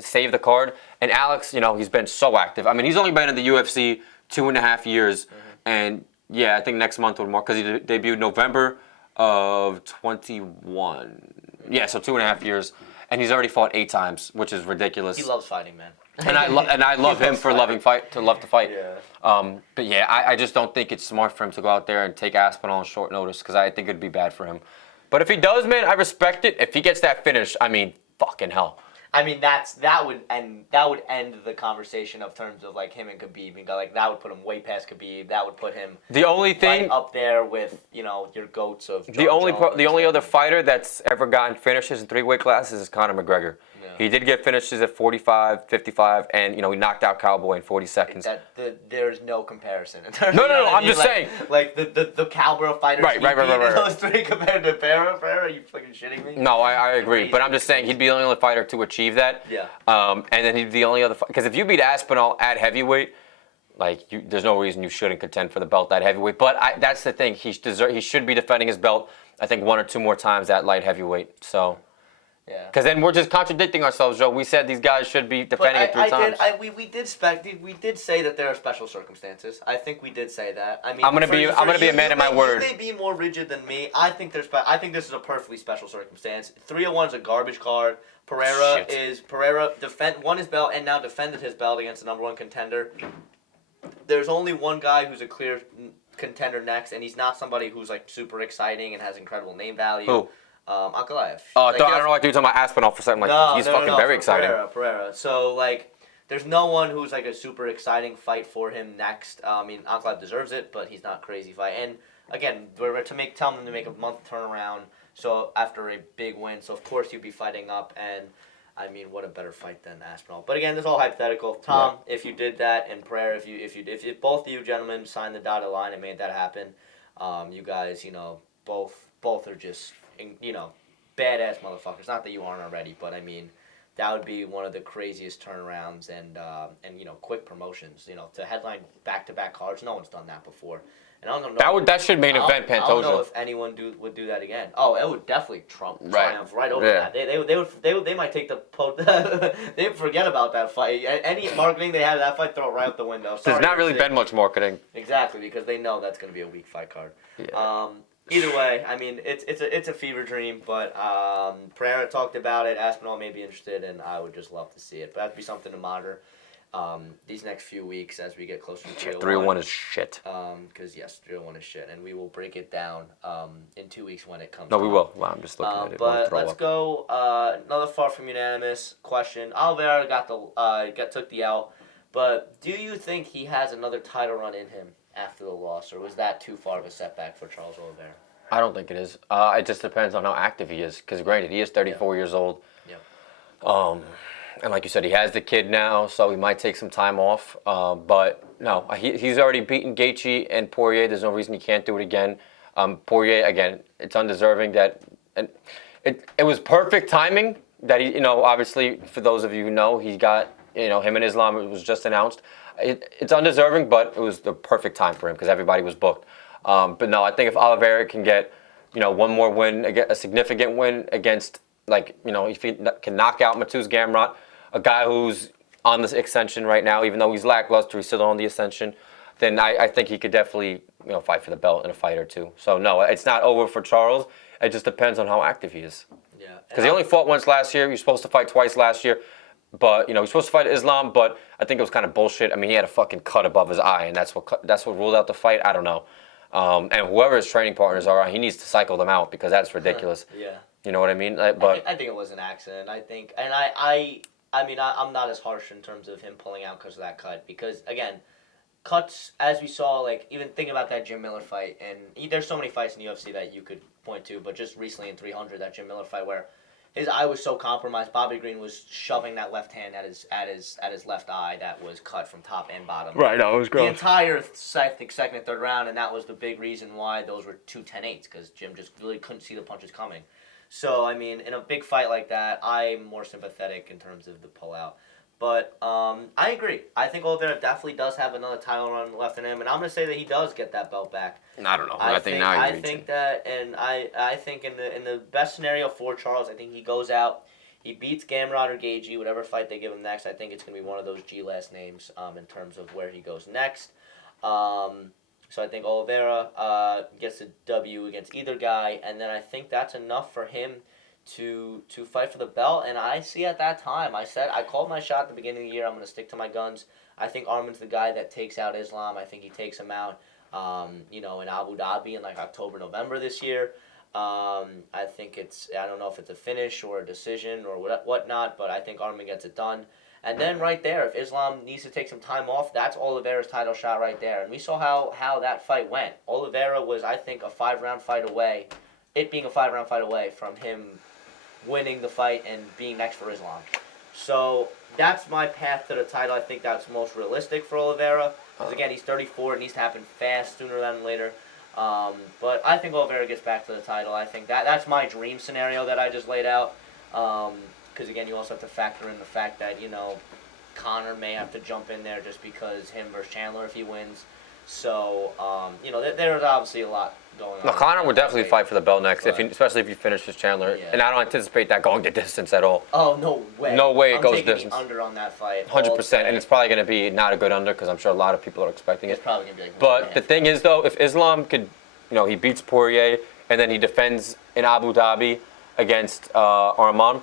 save the card. And Alex, he's been so active. I mean, he's only been in the UFC 2.5 years. And I think next month would mark, because he debuted November of 21. Yeah, so 2.5 years. And he's already fought 8 times, which is ridiculous. He loves fighting, man. And I love him for love to fight. Yeah. But I just don't think it's smart for him to go out there and take Aspinall on short notice, because I think it'd be bad for him. But if he does, man, I respect it. If he gets that finish, I mean, fucking hell. I mean, that would end the conversation of terms of like him and Khabib. And like that would put him way past Khabib. That would put him The only thing right up there with your goats of John the only Jones other fighter that's ever gotten finishes in 3 weight classes is Conor McGregor. Yeah. He did get finishes at 45, 55, and he knocked out Cowboy in 40 seconds. There's no comparison. No, I'm just saying. Like the caliber of fighters. Right. Those three compared to Pereira. Are you fucking shitting me? No, I agree, but I'm just saying he'd be the only fighter to achieve that. Yeah. And then he'd be the only other because if you beat Aspinall at heavyweight, there's no reason you shouldn't contend for the belt at heavyweight. But that's the thing. He should be defending his belt. I think 1 or 2 more times at light heavyweight. So. Yeah. Because then we're just contradicting ourselves, Joe. We said these guys should be defending it 3 times. We did say that there are special circumstances. I think we did say that. I mean, I'm gonna be a man of my word. You may be more rigid than me. I think this is a perfectly special circumstance. 301 is a garbage card. Pereira won his belt and now defended his belt against the number 1 contender. There's only one guy who's a clear contender next, and he's not somebody who's like super exciting and has incredible name value. Who? Ankalaev. Oh, I don't know why you're talking about Aspinall for something he's fucking very exciting. Pereira. So there's no one who's like a super exciting fight for him next. I mean, Ankalaev deserves it, but he's not crazy fight. And again, we're telling them to make a month turnaround. So after a big win, so of course he'd be fighting up. And I mean, what a better fight than Aspinall. But again, this is all hypothetical. Tom, if you did that, and Pereira, if both of you gentlemen signed the dotted line and made that happen, you guys, both are just. Badass motherfuckers. Not that you aren't already, but I mean, that would be one of the craziest turnarounds and quick promotions. To headline back-to-back cards, no one's done that before. And I don't know. That should main event Pantoja. I don't know if anyone would do that again. Oh, it would definitely triumph right over that. They might take they'd forget about that fight. Any marketing they had of that fight, throw it right out the window. There's not really been much marketing. Exactly, because they know that's going to be a weak fight card. Yeah. Either way, I mean, it's a fever dream, but Pereira talked about it. Aspinall may be interested, and I would just love to see it. But that'd be something to monitor these next few weeks as we get closer to 301. 301 is shit. Because, yes, 301 is shit, and we will break it down in 2 weeks when it comes No, we will. Well, I'm just looking at it. But let's go another far from unanimous question. Oliveira took the L, but do you think he has another title run in him after the loss, or was that too far of a setback for Charles Oliveira? I don't think it is. It just depends on how active he is. Because granted, he is 34 years old. Yeah. And like you said, he has the kid now, so he might take some time off. But no, he's already beaten Gaethje and Poirier. There's no reason he can't do it again. Poirier, again, it's undeserving that, and it was perfect timing that he, obviously for those of you who know, he got, him and Islam. It was just announced. It's undeserving, but it was the perfect time for him because everybody was booked. But no, I think if Oliveira can get, one more win, a significant win against, if he can knock out Mateusz Gamrot, a guy who's on the ascension right now, even though he's lackluster, he's still on the ascension, then I think he could definitely, fight for the belt in a fight or two. So no, it's not over for Charles. It just depends on how active he is. Yeah. Because he only fought once last year. He was supposed to fight twice last year. But, he was supposed to fight Islam, but I think it was kind of bullshit. I mean, he had a fucking cut above his eye, and that's what ruled out the fight. I don't know. And whoever his training partners are, he needs to cycle them out because that's ridiculous. Yeah. You know what I mean? I think it was an accident. I think, and I'm not as harsh in terms of him pulling out because of that cut. Because, again, cuts, as we saw, even thinking about that Jim Miller fight, and there's so many fights in the UFC that you could point to, but just recently in 300, that Jim Miller fight where his eye was so compromised. Bobby Green was shoving that left hand at his left eye that was cut from top and bottom. Right, no, it was gross. The entire second and third round, and that was the big reason why those were 2 10-8s, because Jim just really couldn't see the punches coming. So, I mean, in a big fight like that, I'm more sympathetic in terms of the pullout. But I agree. I think Oliveira definitely does have another title run left in him, and I'm going to say that he does get that belt back. I don't know. I think that, and I think in the best scenario for Charles, I think he goes out, he beats Gamrot or Gaethje, whatever fight they give him next. I think it's going to be one of those G last names in terms of where he goes next. So I think Oliveira gets a W against either guy, and then I think that's enough for him to fight for the belt. And I see at that time, I called my shot at the beginning of the year. I'm going to stick to my guns. I think Arman's the guy that takes out Islam. I think he takes him out, in Abu Dhabi in October, November this year. I think I don't know if it's a finish or a decision or whatnot, but I think Arman gets it done. And then right there, if Islam needs to take some time off, that's Oliveira's title shot right there. And we saw how that fight went. Oliveira was, I think, a 5-round fight away, it being a 5-round fight away from him winning the fight and being next for Islam. So that's my path to the title. I think that's most realistic for Oliveira. Because again, he's 34. It needs to happen fast, sooner rather than later. But I think Oliveira gets back to the title. I think that's my dream scenario that I just laid out. Because again, you also have to factor in the fact that Conor may have to jump in there just because him versus Chandler if he wins. So there's obviously a lot going on. No, Conor would definitely fight for the belt next, especially if he finishes Chandler. Yeah. And I don't anticipate that going the distance at all. Oh, no way. No way it goes the distance. Under on that fight. 100%, and it's probably going to be not a good under because I'm sure a lot of people are expecting it. It's probably going to be like. But the thing is, though, if Islam could, he beats Poirier and then he defends in Abu Dhabi against Arman.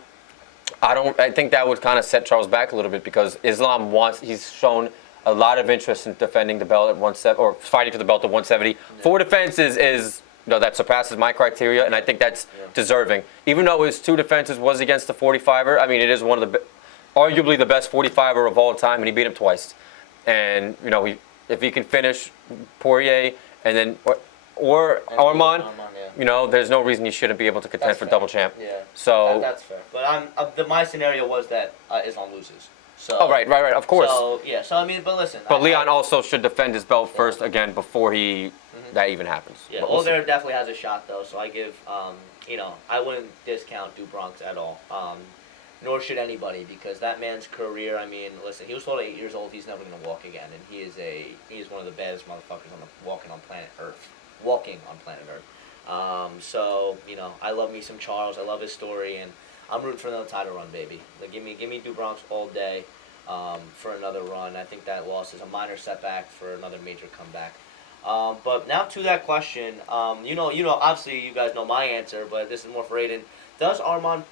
I think that would kind of set Charles back a little bit because Islam he's shown a lot of interest in defending the belt at 170 or fighting for the belt at 170. Yeah. 4 defenses is that surpasses my criteria, and I think that's deserving. Even though his 2 defenses was against the 45er, I mean it is one of arguably the best 45er of all time, and he beat him twice. And if he can finish Poirier and then or Arman, there's no reason he shouldn't be able to contend for double champ. Yeah. So that's fair. But my scenario was that Islam loses. So, right, of course. So, yeah, but listen. But Leon also should defend his belt first again before that even happens. Yeah, Oliveira definitely has a shot, though, so I give, I wouldn't discount Bronx at all. Nor should anybody, because that man's career, listen, he was told at 8 years old he's never going to walk again, and he is one of the baddest motherfuckers walking on planet Earth. I love me some Charles, I love his story, and I'm rooting for another title run, baby. Like, give me Bronx all day for another run. I think that loss is a minor setback for another major comeback. But now to that question, obviously you guys know my answer, but this is more for Aiden. Does Arman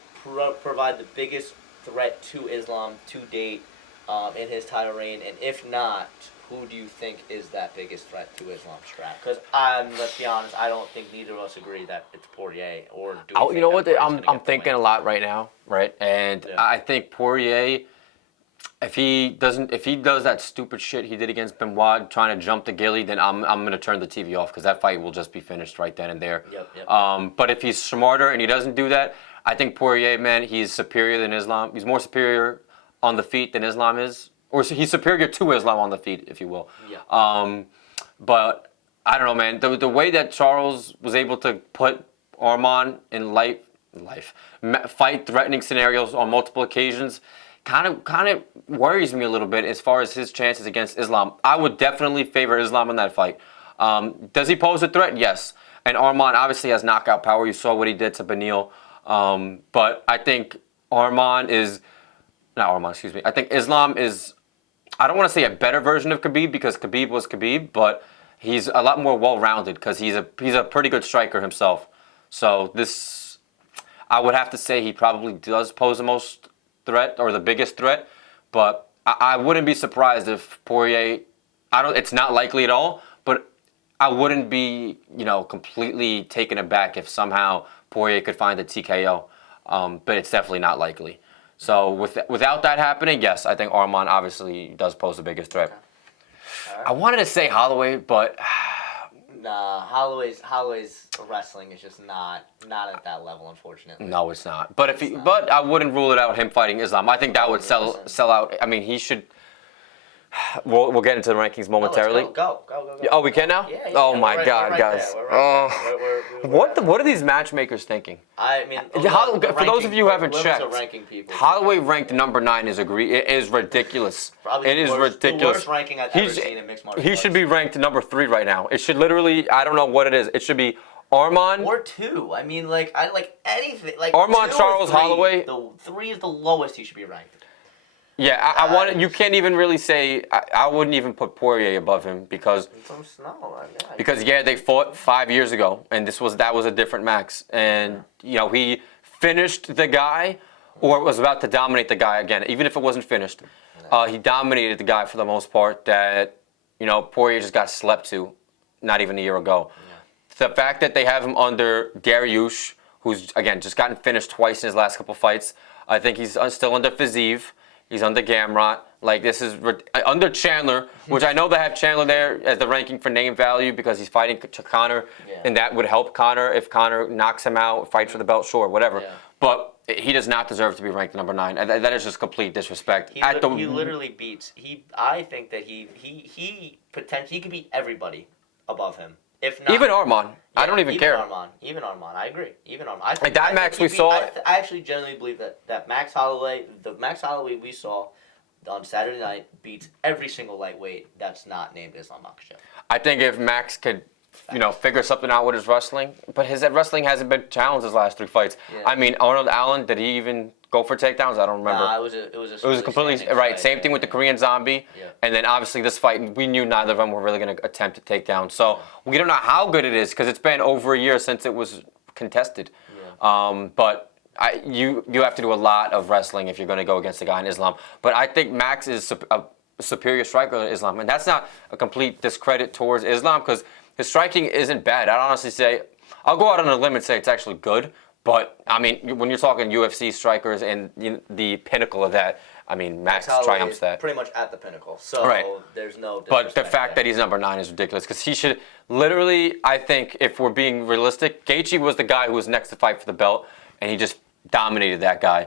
provide the biggest threat to Islam to date in his title reign? And if not, who do you think is that biggest threat to Islam's strap? Because let's be honest, I don't think neither of us agree that it's Poirier or. You know what? I'm thinking a lot right now, right? And I think Poirier, if he does that stupid shit he did against Benoit, trying to jump the Gilly, then I'm gonna turn the TV off because that fight will just be finished right then and there. Yep. But if he's smarter and he doesn't do that, I think Poirier, man, he's superior than Islam. He's more superior on the feet than Islam is. Or he's superior to Islam on the feet, if you will. Yeah. But I don't know, man. The way that Charles was able to put Arman in fight-threatening scenarios on multiple occasions, kind of worries me a little bit as far as his chances against Islam. I would definitely favor Islam in that fight. Does he pose a threat? Yes. And Arman obviously has knockout power. You saw what he did to Beneil. But I think I think Islam is, I don't want to say a better version of Khabib because Khabib was Khabib, but he's a lot more well-rounded because he's a pretty good striker himself. So I would have to say he probably does pose the most threat or the biggest threat, but I wouldn't be surprised if Poirier, it's not likely at all, but I wouldn't be, completely taken aback if somehow Poirier could find a TKO, but it's definitely not likely. So without that happening, yes, I think Arman obviously does pose the biggest threat. Okay. Right. I wanted to say Holloway, but nah, Holloway's wrestling is just not at that level, unfortunately. No, it's not. But but I wouldn't rule it out him fighting Islam. I think that would sell out. I mean, he should. We'll get into the rankings momentarily. No, go. Oh, we can now? Yeah. Oh my God, right guys. What are these matchmakers thinking? For those of you who haven't checked, Holloway ranked number 9 is ridiculous. Probably ridiculous. The worst ranking I've ever seen in mixed martial arts. He should be ranked number 3 right now. It should literally, I don't know what it is. It should be Arman or 2. I mean, I like anything. Like Arman, 2 Charles, 3, Holloway. The 3 is the lowest he should be ranked. Yeah, you can't even really say, I wouldn't even put Poirier above him because they fought 5 years ago and that was a different Max. And, he finished the guy or was about to dominate the guy again, even if it wasn't finished. He dominated the guy for the most part that, Poirier just got slept to not even a year ago. the fact that they have him under Dariush, who's again just gotten finished twice in his last couple fights. I think he's still under Fiziev. He's under Gamrot. Like this is under Chandler, which I know they have Chandler there as the ranking for name value because he's fighting to Conor, and that would help Conor if Conor knocks him out, fights for the belt, sure, whatever. Yeah. But he does not deserve to be ranked number 9. That is just complete disrespect. He literally beats. I think that he potentially could beat everybody above him. If not, even Arman, I don't even care. Even Arman, I agree. Even Arman. I think, like that Max we saw. I actually genuinely believe that Max Holloway, the Max Holloway we saw on Saturday night, beats every single lightweight that's not named Islam Makhachev. I think if Max could, figure something out with his wrestling, but his wrestling hasn't been challenged his last 3 fights. Yeah. I mean, Arnold Allen, did he even go for takedowns? I don't remember. Nah, it was a completely right. Fight, same thing with the Korean Zombie, and then obviously this fight, we knew neither of them were really going to attempt to take down. So we don't know how good it is because it's been over a year since it was contested. Yeah. But you have to do a lot of wrestling if you're going to go against a guy in Islam. But I think Max is a superior striker than Islam, and that's not a complete discredit towards Islam because his striking isn't bad. I'd honestly say, I'll go out on a limb and say it's actually good. But, I mean, when you're talking UFC strikers and the pinnacle of that, I mean, Max triumphs that. Pretty much at the pinnacle. So there's no disrespect. But the fact that he's number 9 is ridiculous because he should literally, I think, if we're being realistic, Gaethje was the guy who was next to fight for the belt, and he just dominated that guy.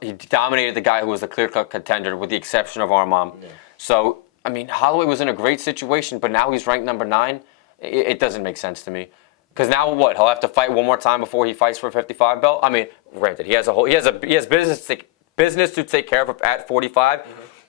He dominated the guy who was the clear-cut contender with the exception of Arman. Yeah. So, I mean, Holloway was in a great situation, but now he's ranked number 9. It doesn't make sense to me. Because now what? He'll have to fight one more time before he fights for a 55 belt. I mean, granted, he has business to take care of at 45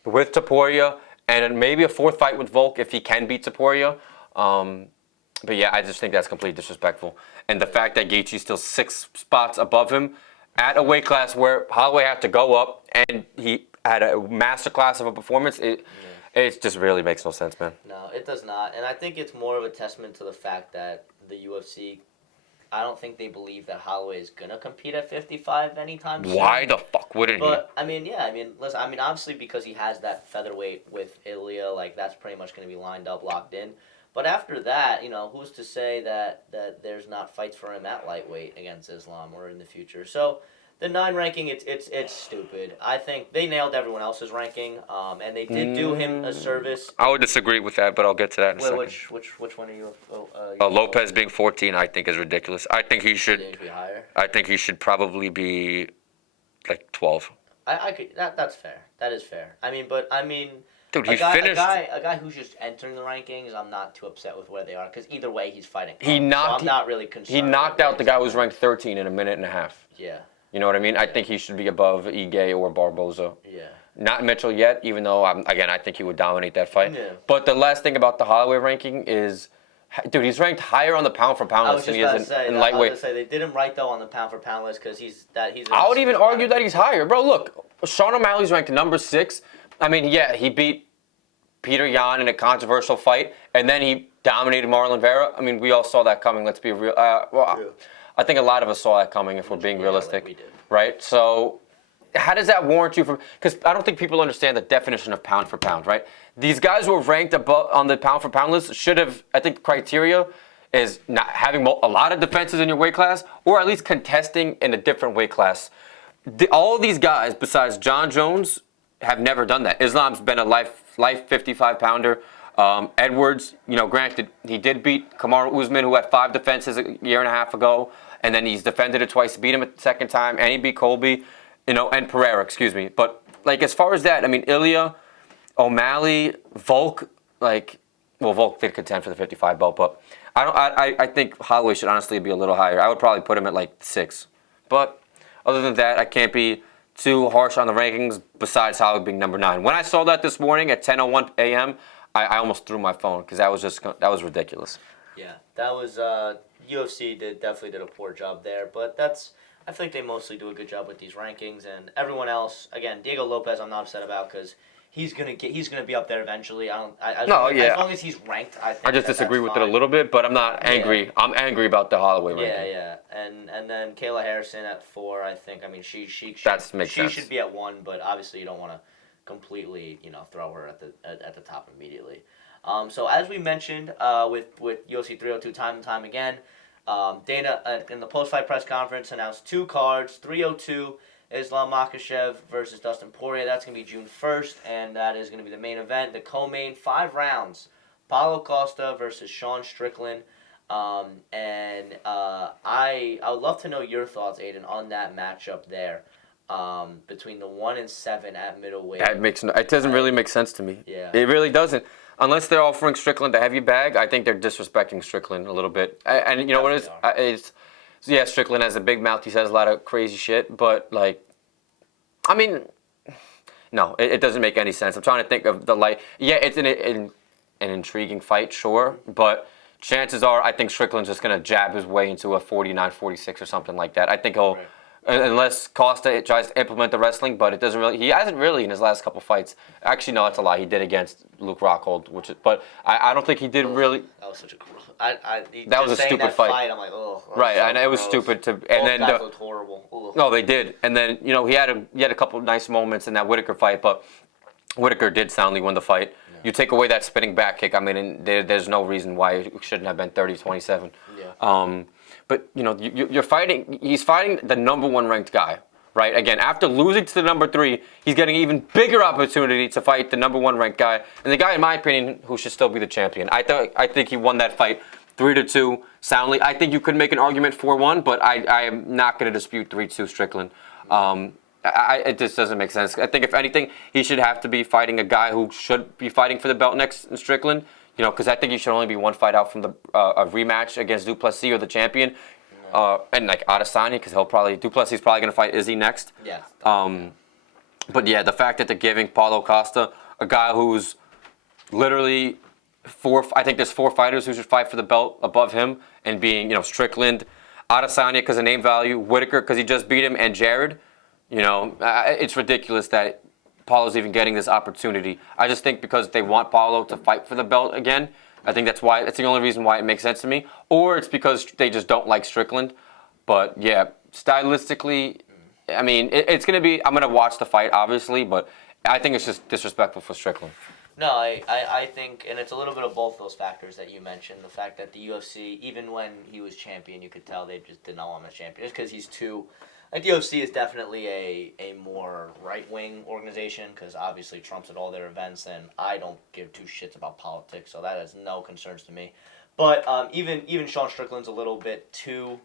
with Topuria, and maybe a 4th fight with Volk if he can beat Topuria. But yeah, I just think that's completely disrespectful. And the fact that Gaethje's still 6 spots above him at a weight class where Holloway had to go up and he had a masterclass of a performance. It just really makes no sense, man. No, it does not. And I think it's more of a testament to the fact that the UFC, I don't think they believe that Holloway is going to compete at 55 anytime soon. Why the fuck wouldn't he? But, listen, obviously because he has that featherweight with Ilya, like, that's pretty much going to be lined up, locked in. But after that, who's to say that there's not fights for him at lightweight against Islam or in the future? So the 9 ranking, it's stupid. I think they nailed everyone else's ranking, and they did do him a service. I would disagree with that, but I'll get to that in a second. Which one are you? Lopez being 14, I think is ridiculous. I think he should be higher. I think he should probably be like 12. I could. That's fair. That is fair. Dude, he finished. A guy who's just entering the rankings, I'm not too upset with where they are because either way he's fighting. I'm not really concerned. He knocked out the guy who was ranked 13 in a minute and a half. Yeah. You know what I mean? I think he should be above Ige or Barboza. Yeah. Not Mitchell yet, even though, I think he would dominate that fight. Yeah. But the last thing about the Holloway ranking is, dude, he's ranked higher on the pound-for-pound list than he is in lightweight. I was going to say, they did him right, though, on the pound-for-pound list because I would even argue that he's higher. Bro, look, Sean O'Malley's ranked number 6. I mean, yeah, he beat Peter Yan in a controversial fight, and then he dominated Marlon Vera. I mean, we all saw that coming, let's be real. I think a lot of us saw that coming if we're being realistic, we did. Right? So how does that warrant you from, because I don't think people understand the definition of pound for pound, right? These guys who are ranked above on the pound for pound list should have, I think the criteria is not having a lot of defenses in your weight class or at least contesting in a different weight class. All of these guys, besides John Jones, have never done that. Islam's been a life 55-pounder. Edwards, granted, he did beat Kamaru Usman, who had 5 defenses a year and a half ago, and then he's defended it twice, beat him a second time, and he beat Colby, and Pereira, excuse me. But, as far as that, Ilya, O'Malley, Volk, Volk did contend for the 55 belt, but I think Holloway should honestly be a little higher. I would probably put him at, 6. But other than that, I can't be too harsh on the rankings besides Holloway being number 9. When I saw that this morning at 10:01 a.m., I almost threw my phone because that was ridiculous. Yeah, that was UFC definitely did a poor job there, but I think they mostly do a good job with these rankings, and everyone else. Again, Diego Lopez, I'm not upset about because he's gonna be up there eventually. As long as he's ranked, I think. I just disagree with it a little bit, but I'm not angry. Yeah. I'm angry about the Holloway ranking. Yeah, and then Kayla Harrison at 4. I think. She should be at 1, but obviously you don't want to completely throw her at the top immediately. So as we mentioned with UFC 302 time and time again, Dana in the post-fight press conference announced 2 cards: 302 Islam Makhachev versus Dustin Poirier. That's going to be June 1st, and that is going to be the main event. The co-main, 5 rounds: Paulo Costa versus Sean Strickland. I would love to know your thoughts, Aiden, on that matchup there. Between the 1 and 7 at middleweight. It doesn't really make sense to me. Yeah. It really doesn't. Unless they're offering Strickland the heavy bag, I think they're disrespecting Strickland a little bit. And you know what it is? It's yeah, Strickland has a big mouth. He says a lot of crazy shit. But like, I mean, no, it doesn't make any sense. I'm trying to think of the Yeah, it's an intriguing fight, sure, but chances are I think Strickland's just gonna jab his way into a 49-46 or something like that. I think he'll. Right. Unless Costa tries to implement the wrestling, but it doesn't really. He hasn't really in his last couple fights. Actually, no, that's a lie. He did against Luke Rockhold, but I don't think he did really. That was such a cool. That was a stupid fight. I'm like, oh. Right, and it was stupid to. And then guys looked horrible. Ugh. No, they did, and then he had a couple of nice moments in that Whitaker fight, but Whitaker did soundly win the fight. Yeah. You take away that spinning back kick. I mean, there's no reason why it shouldn't have been 30-27. Yeah. But you're fighting. He's fighting the number 1 ranked guy, right? Again, after losing to the number 3, he's getting an even bigger opportunity to fight the number 1 ranked guy, and the guy, in my opinion, who should still be the champion. I think he won that fight 3-2 soundly. I think you could make an argument 4-1, but I am not going to dispute 3-2 Strickland. It just doesn't make sense. I think if anything, he should have to be fighting a guy who should be fighting for the belt next in Strickland. Because I think he should only be 1 fight out from the a rematch against Duplessis or the champion, and like Adesanya, because Duplessis is probably going to fight Izzy next. Yeah. But yeah, the fact that they're giving Paulo Costa, a guy who's literally I think there's 4 fighters who should fight for the belt above him, and being Strickland, Adesanya because of name value, Whitaker because he just beat him, and Jared. It's ridiculous that Paulo's even getting this opportunity. I just think because they want Paulo to fight for the belt again. I think that's the only reason why it makes sense to me. Or it's because they just don't like Strickland. But yeah, stylistically, I mean, it's going to be. I'm going to watch the fight, obviously, but I think it's just disrespectful for Strickland. No, I think, and it's a little bit of both those factors that you mentioned. The fact that the UFC, even when he was champion, you could tell they just did not want him as champion. Just because he's too. Like, the UFC is definitely a more right-wing organization because obviously Trump's at all their events, and I don't give 2 shits about politics, so that has no concerns to me. But even Sean Strickland's a little bit too,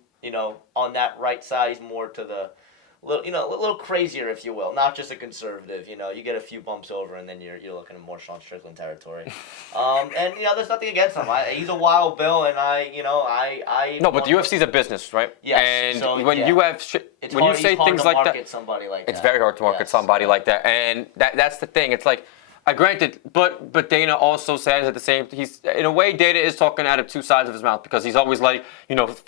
on that right side. He's more to the a little crazier, if you will, not just a conservative. You get a few bumps over, and then you're looking at more Sean Strickland territory. And there's nothing against him. He's a wild Bill, and I. No, but the UFC is a business, right? Yes. And so, when you have when you say things like that, somebody like it's very hard to market somebody like that, and that's the thing. It's like. Granted, but Dana also says at the same. He's in a way, Dana is talking out of 2 sides of his mouth because he's always like,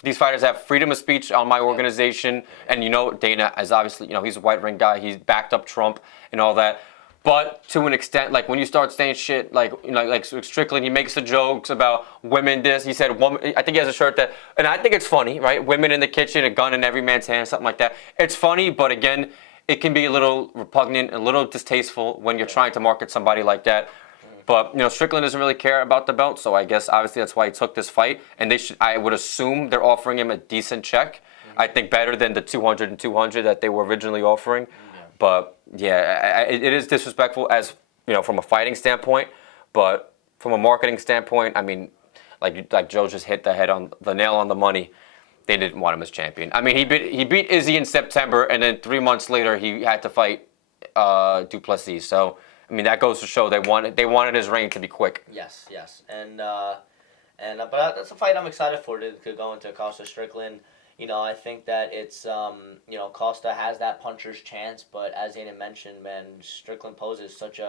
these fighters have freedom of speech on my organization, and Dana is obviously, he's a white ring guy. He's backed up Trump and all that. But to an extent, like when you start saying shit, like Strickland, he makes the jokes about women. He said woman. I think he has a shirt that, and I think it's funny, right? Women in the kitchen, a gun in every man's hand, something like that. It's funny, but again. It can be a little repugnant, a little distasteful when you're trying to market somebody like that. But Strickland doesn't really care about the belt, so I guess obviously that's why he took this fight. And I would assume they're offering him a decent check. I think better than the 200 and 200 that they were originally offering. Yeah. But yeah, it is disrespectful as from a fighting standpoint. But from a marketing standpoint, I mean, like Joe just hit the nail on the money. They didn't want him as champion. I mean, he beat Izzy in September, and then 3 months later he had to fight Duplessis. So I mean, that goes to show they wanted his reign to be quick. Yes, and but that's a fight I'm excited for to go into Costa Strickland. I think that it's Costa has that puncher's chance, but as Aiden mentioned, man, Strickland poses such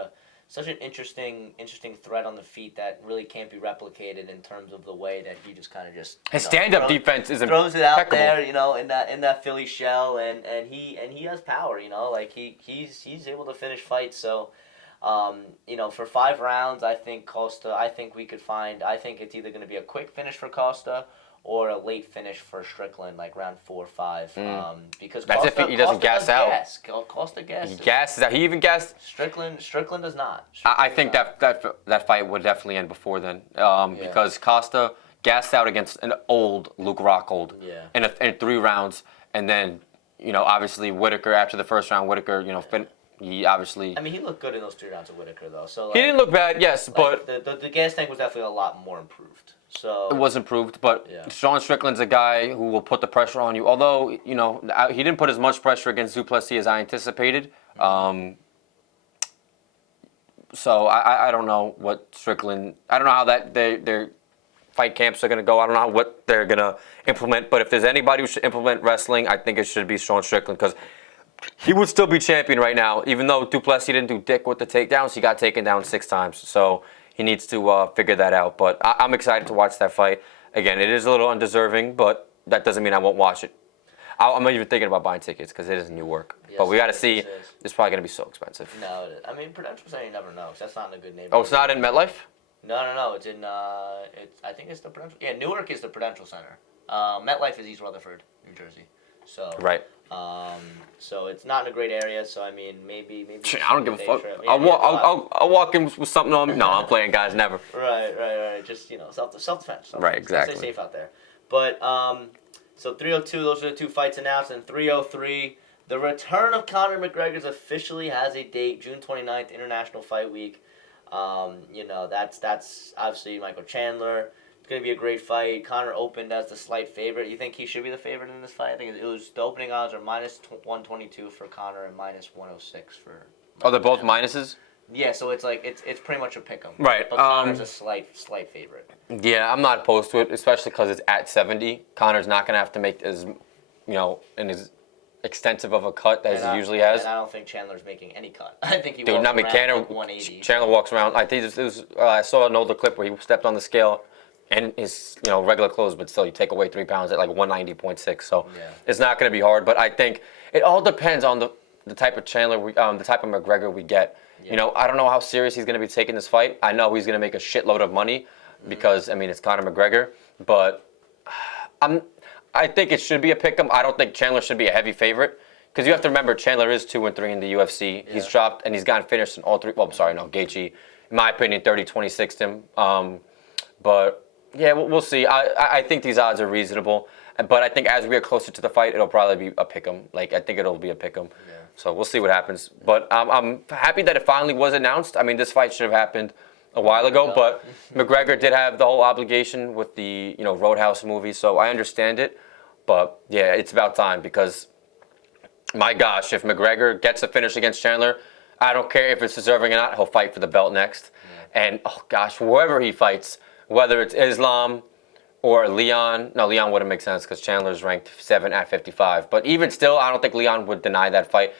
an interesting threat on the feet that really can't be replicated in terms of the way that he just kind of his stand-up defense is throws it out there, in that Philly shell, and he has power, like he's able to finish fights. So, for 5 rounds, I think it's either going to be a quick finish for Costa or a late finish for Strickland, like round 4 or 5. Because that's Costa, if he doesn't gas out. Costa gasses. He gasses out. He even gassed. Strickland does not. I think that fight would definitely end before then, because Costa gassed out against an old Luke Rockhold in 3 rounds, and then obviously Whitaker after the first round. Whitaker, he obviously. I mean, he looked good in those 3 rounds of Whitaker though. So he didn't look bad, yes, but the gas tank was definitely a lot more improved. So it was improved, but Sean Strickland's a guy who will put the pressure on you. Although he didn't put as much pressure against Duplessis as I anticipated. So I don't know what Strickland. I don't know how their fight camps are going to go. I don't know what they're going to implement. But if there's anybody who should implement wrestling, I think it should be Sean Strickland, because he would still be champion right now. Even though Duplessis didn't do dick with the takedowns, he got taken down 6 times. So he needs to figure that out. But I'm excited to watch that fight. Again, it is a little undeserving, but that doesn't mean I won't watch it. I'm not even thinking about buying tickets because it is Newark. Yes, but we got to see. It's probably going to be so expensive. No, I mean, Prudential Center, you never know. That's not in a good neighborhood. Oh, it's not in MetLife? No. It's in. I think it's the Prudential. Yeah, Newark is the Prudential Center. MetLife is East Rutherford, New Jersey. So. Right. So it's not in a great area. So I mean, maybe. I don't give a fuck. I'll walk in with something on me. No, I'm playing, guys. Never. Right. Just self defense. Right. Exactly. Stay safe out there. But so 302, those are the 2 fights announced, and 303, the return of Conor McGregor officially has a date, June 29th, International Fight Week. That's obviously Michael Chandler. It's going to be a great fight. Conor opened as the slight favorite. You think he should be the favorite in this fight? I think it was the opening odds are minus 122 for Conor and minus 106 for. Oh, they're both minuses? Yeah, so it's like it's pretty much a pick 'em. Right. But Conor's a slight favorite. Yeah, I'm not opposed to it, especially because it's at 70. Conor's not gonna have to make as as extensive of a cut as he usually has. And I don't think Chandler's making any cut. I think he walks around like 180. Chandler walks around. I think I saw an older clip where he stepped on the scale and his regular clothes, but still you take away 3 pounds at like 190.6. So it's not gonna be hard. But I think it all depends on the type of Chandler the type of McGregor we get. Yeah. I don't know how serious he's going to be taking this fight. I know he's going to make a shitload of money because, it's Conor McGregor. But I think it should be a pick 'em. I don't think Chandler should be a heavy favorite because you have to remember Chandler is 2-3 in the UFC. Yeah. He's dropped and he's gotten finished in all 3. Well, I'm sorry, no, Gaethje, in my opinion, 30-26 him. But yeah, we'll see. I think these odds are reasonable. But I think as we get closer to the fight, it'll probably be a pick 'em. I think it'll be a pick 'em. Yeah. So we'll see what happens. But I'm happy that it finally was announced. I mean, this fight should have happened a while ago, but McGregor did have the whole obligation with the Roadhouse movie, so I understand it. But yeah, it's about time because, my gosh, if McGregor gets a finish against Chandler, I don't care if it's deserving or not, he'll fight for the belt next. Yeah. And oh gosh, whoever he fights, whether it's Islam or Leon. No, Leon wouldn't make sense because Chandler's ranked 7 at 55. But even still, I don't think Leon would deny that fight.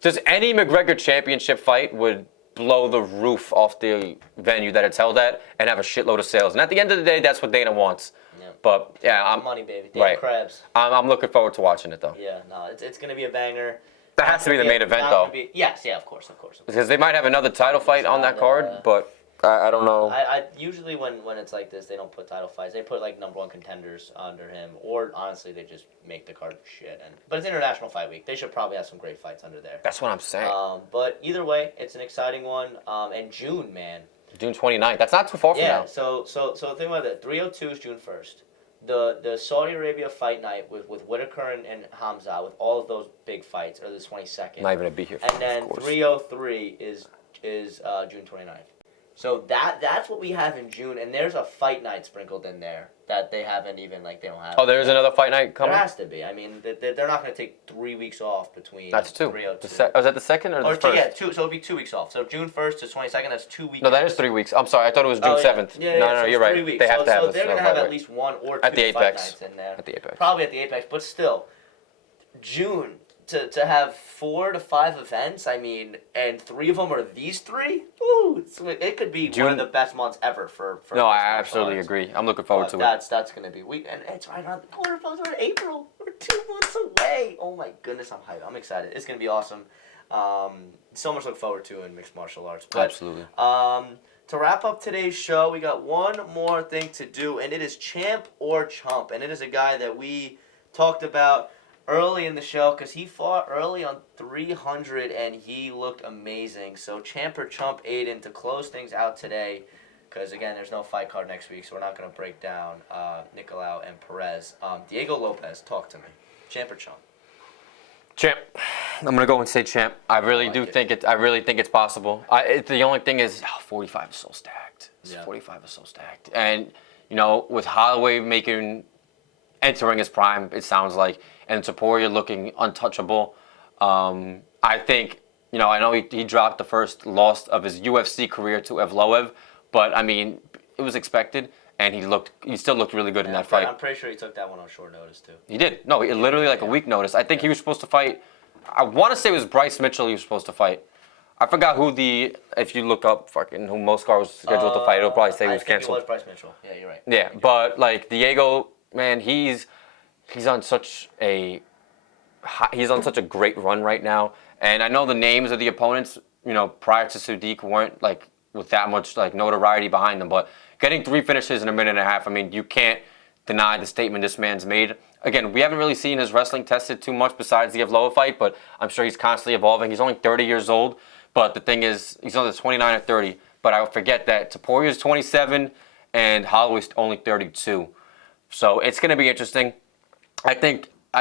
Just any McGregor championship fight would blow the roof off the venue that it's held at and have a shitload of sales. And at the end of the day, that's what Dana wants. Yeah. But yeah, money, baby. Dana Krabs. I'm looking forward to watching it though. Yeah, no, it's gonna be a banger. That has to be the main event though. Yes, of course. Because they might have another title fight on that card, but. I don't know. I usually when it's like this, they don't put title fights. They put like number 1 contenders under him, or honestly, they just make the card shit. But it's International Fight Week. They should probably have some great fights under there. That's what I'm saying. But either way, it's an exciting one. And June, man. June 29th. That's not too far from now. Yeah. So think about it. 302 is June 1st. The Saudi Arabia fight night with Whitaker and Hamza with all of those big fights are the 22nd. Not even gonna be here. And then 303 is June 29th. So that's what we have in June, and there's a fight night sprinkled in there that they haven't even, they don't have. Oh, there's another fight night coming? There has to be. I mean, they're not going to take 3 weeks off between. That's 2. 302. Was that the second or the first? Yeah, 2. So it'll be 2 weeks off. So June 1st to 22nd, that's 2 weeks. No, that is 3 weeks. I'm sorry, I thought it was June 7th. Yeah, no, so you're right. 3 weeks. They have to have so they're going to have at least 1 or 2 at the fight Apex. nights in there. At the Apex. Probably at the Apex, but still, June. To have 4 to 5 events, I mean, and 3 of them are these 3. Ooh, it could be one of the best months ever for. No, I absolutely agree. I'm looking forward to it. That's gonna be and it's right around the corner. We're in April. We're 2 months away. Oh my goodness, I'm hyped. I'm excited. It's gonna be awesome. So much to look forward to in mixed martial arts. But, absolutely. To wrap up today's show, we got one more thing to do, and it is Champ or Chump, and it is a guy that we talked about early in the show because he fought early on 300 and he looked amazing. So Champ or Chump, Aiden, to close things out today, because again, there's no fight card next week, so we're not going to break down Nicolau and Perez. Diego Lopez, talk to me. Champ or chump? Champ. I'm gonna go and say champ. I really like do it. think it. I really think it's possible. The only thing is, 45 is so stacked. Yeah. 45 is so stacked, and with Holloway entering his prime, it sounds like, and Topuria looking untouchable. I think I know he dropped the first loss of his UFC career to Evloev, but I mean it was expected, and he still looked really good in that fight. I'm pretty sure he took that one on short notice too. He did. No, literally like a week notice. I think he was supposed to fight. I want to say it was Bryce Mitchell he was supposed to fight. I forgot if you look up who Moscar was scheduled to fight, it'll probably say he was canceled. I think it was Bryce Mitchell. Yeah, you're right. Yeah, but like Diego, man, he's on such a great run right now. And I know the names of the opponents, prior to Sadiq weren't like with that much like notoriety behind them, but getting 3 finishes in a minute and a half, I mean, you can't deny the statement this man's made. Again, we haven't really seen his wrestling tested too much besides the Evloev fight, but I'm sure he's constantly evolving. He's only 30 years old, but the thing is, he's only 29 or 30. But I forget that Topuria is 27 and Holloway's only 32. So it's going to be interesting. I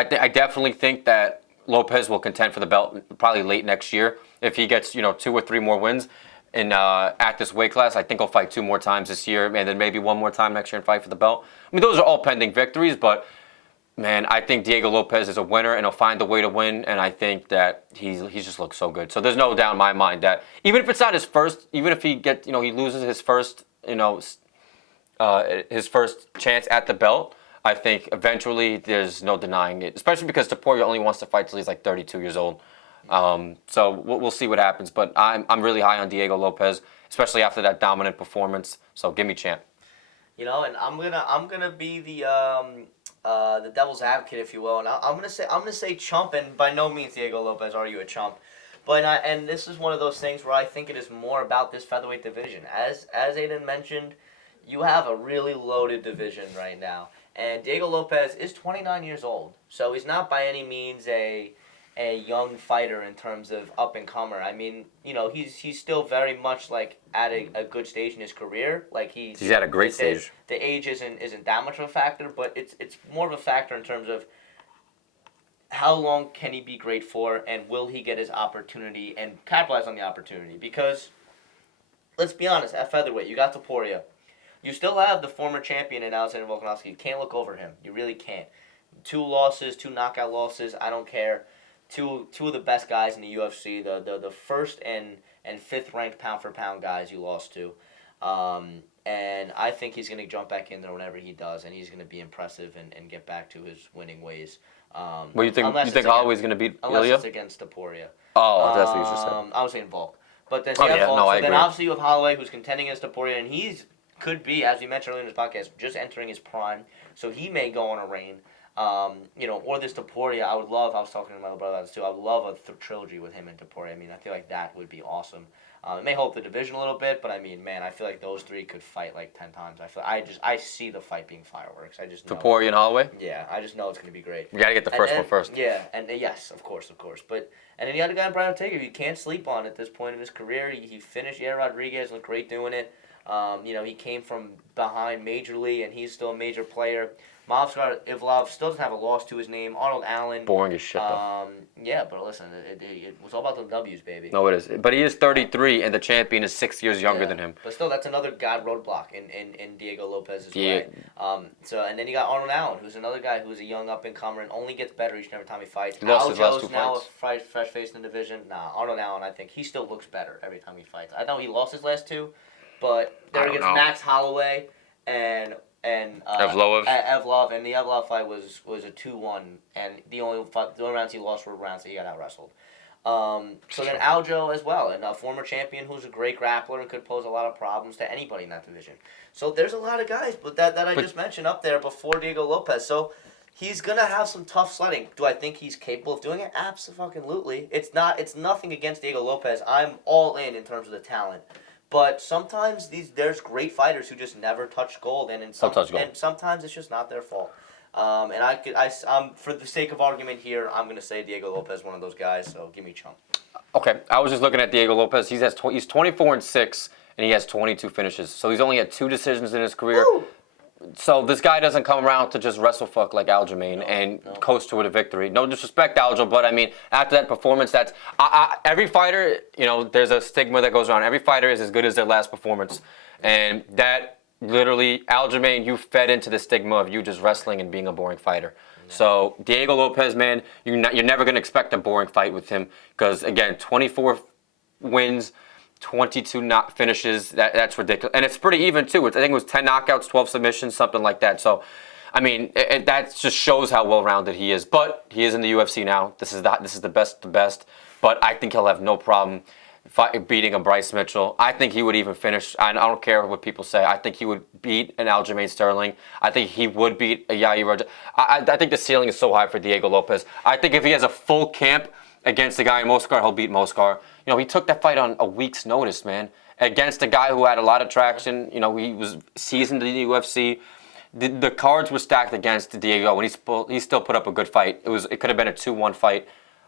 definitely think that Lopez will contend for the belt probably late next year if he gets 2 or 3 more wins. And at this weight class, I think he'll fight 2 more times this year, and then maybe 1 more time next year and fight for the belt. I mean, those are all pending victories, but man, I think Diego Lopez is a winner, and he'll find a way to win. And I think that he just looks so good. So there's no doubt in my mind that even if it's not his first, even if he he loses his first, his first chance at the belt, I think eventually there's no denying it. Especially because Topuria only wants to fight till he's like 32 years old. So we'll see what happens. But I'm really high on Diego Lopez, especially after that dominant performance. So give me champ. And I'm gonna be the devil's advocate, if you will, and I'm gonna say chump, and by no means, Diego Lopez, are you a chump? But and this is one of those things where I think it is more about this featherweight division. As Aiden mentioned, you have a really loaded division right now, and Diego Lopez is 29 years old, so he's not by any means a young fighter in terms of up and comer. I mean, he's still very much like at a good stage in his career. Like he's at a great stage. The age isn't that much of a factor, but it's more of a factor in terms of how long can he be great for, and will he get his opportunity and capitalize on the opportunity? Because let's be honest, at featherweight, you got Topuria. You still have the former champion in Alexander Volkanovski. You can't look over him. You really can't. 2 losses, 2 knockout losses. I don't care. Two of the best guys in the UFC, the first and 5th ranked pound for pound guys you lost to, and I think he's gonna jump back in there whenever he does, and he's gonna be impressive and get back to his winning ways. What you think? You think Holloway's gonna beat unless Ilya? It's against Topuria. Oh, that's what you just said. I was saying Volk, but then Volk. I agree. Then obviously you have Holloway, who's contending against Topuria, and could be, as we mentioned earlier in this podcast, just entering his prime, so he may go on a reign. Or this Topuria, I was talking to my little brother about this too, I would love a trilogy with him and Topuria. I mean, I feel like that would be awesome. It may hold the division a little bit, but I mean, man, I feel like those 3 could fight like 10 times. I see the fight being fireworks. I just know. Topuria and Holloway? Yeah, I just know it's going to be great. We got to get the first one first. Yeah, and yes, of course. But, and then you got a guy in Brian Ortega you can't sleep on at this point in his career. He finished Rodriguez, looked great doing it. He came from behind majorly, and he's still a major player. Movsar Ivlov still doesn't have a loss to his name. Arnold Allen. Boring as shit, though. Yeah, but listen, it was all about the W's, baby. No, it is. But he is 33, and the champion is 6 years younger than him. But still, that's another god roadblock in Diego Lopez's way. And then you got Arnold Allen, who's another guy who's a young up-and-comer and only gets better each and every time he fights. He lost his last 2 now fights. a fresh face in the division. Nah, Arnold Allen, I think he still looks better every time he fights. I know he lost his last 2, but there against Max Holloway and Evloev, and the Evloev fight was a 2-1, and the only rounds he lost were rounds that he got out wrestled. So then Aljo as well, and a former champion who's a great grappler and could pose a lot of problems to anybody in that division. So there's a lot of guys, but that I just mentioned up there before Diego Lopez. So he's gonna have some tough sledding. Do I think he's capable of doing it? Absolutely. It's nothing against Diego Lopez. I'm all in terms of the talent. But sometimes there's great fighters who just never touch gold, and sometimes it's just not their fault. For the sake of argument here, I'm gonna say Diego Lopez, one of those guys. So give me chump. Okay, I was just looking at Diego Lopez. He's 24-6, and he has 22 finishes. So he's only had 2 decisions in his career. Woo! So this guy doesn't come around to just wrestle fuck like Aljamain and coast to a victory. No disrespect, Aljo, but I mean, after that performance, that's every fighter. You know, there's a stigma that goes around. Every fighter is as good as their last performance, and that literally, Aljamain, you fed into the stigma of you just wrestling and being a boring fighter. Yeah. So Diego Lopez, man, you're never gonna expect a boring fight with him because again, 24 wins. 22 not finishes. That's ridiculous, and it's pretty even too. I think it was 10 knockouts, 12 submissions, something like that. So, I mean, that just shows how well-rounded he is. But he is in the UFC now. This is the best. But I think he'll have no problem beating a Bryce Mitchell. I think he would even finish. I don't care what people say. I think he would beat an Aljamain Sterling. I think he would beat a Yair Rodriguez. I think the ceiling is so high for Diego Lopez. I think if he has a full camp against the guy in Moscar, he'll beat Moscar. You know, he took that fight on a week's notice, man, against a guy who had a lot of traction. You know, he was seasoned in the UFC. The cards were stacked against Diego, and he still put up a good fight. It could have been a 2-1 fight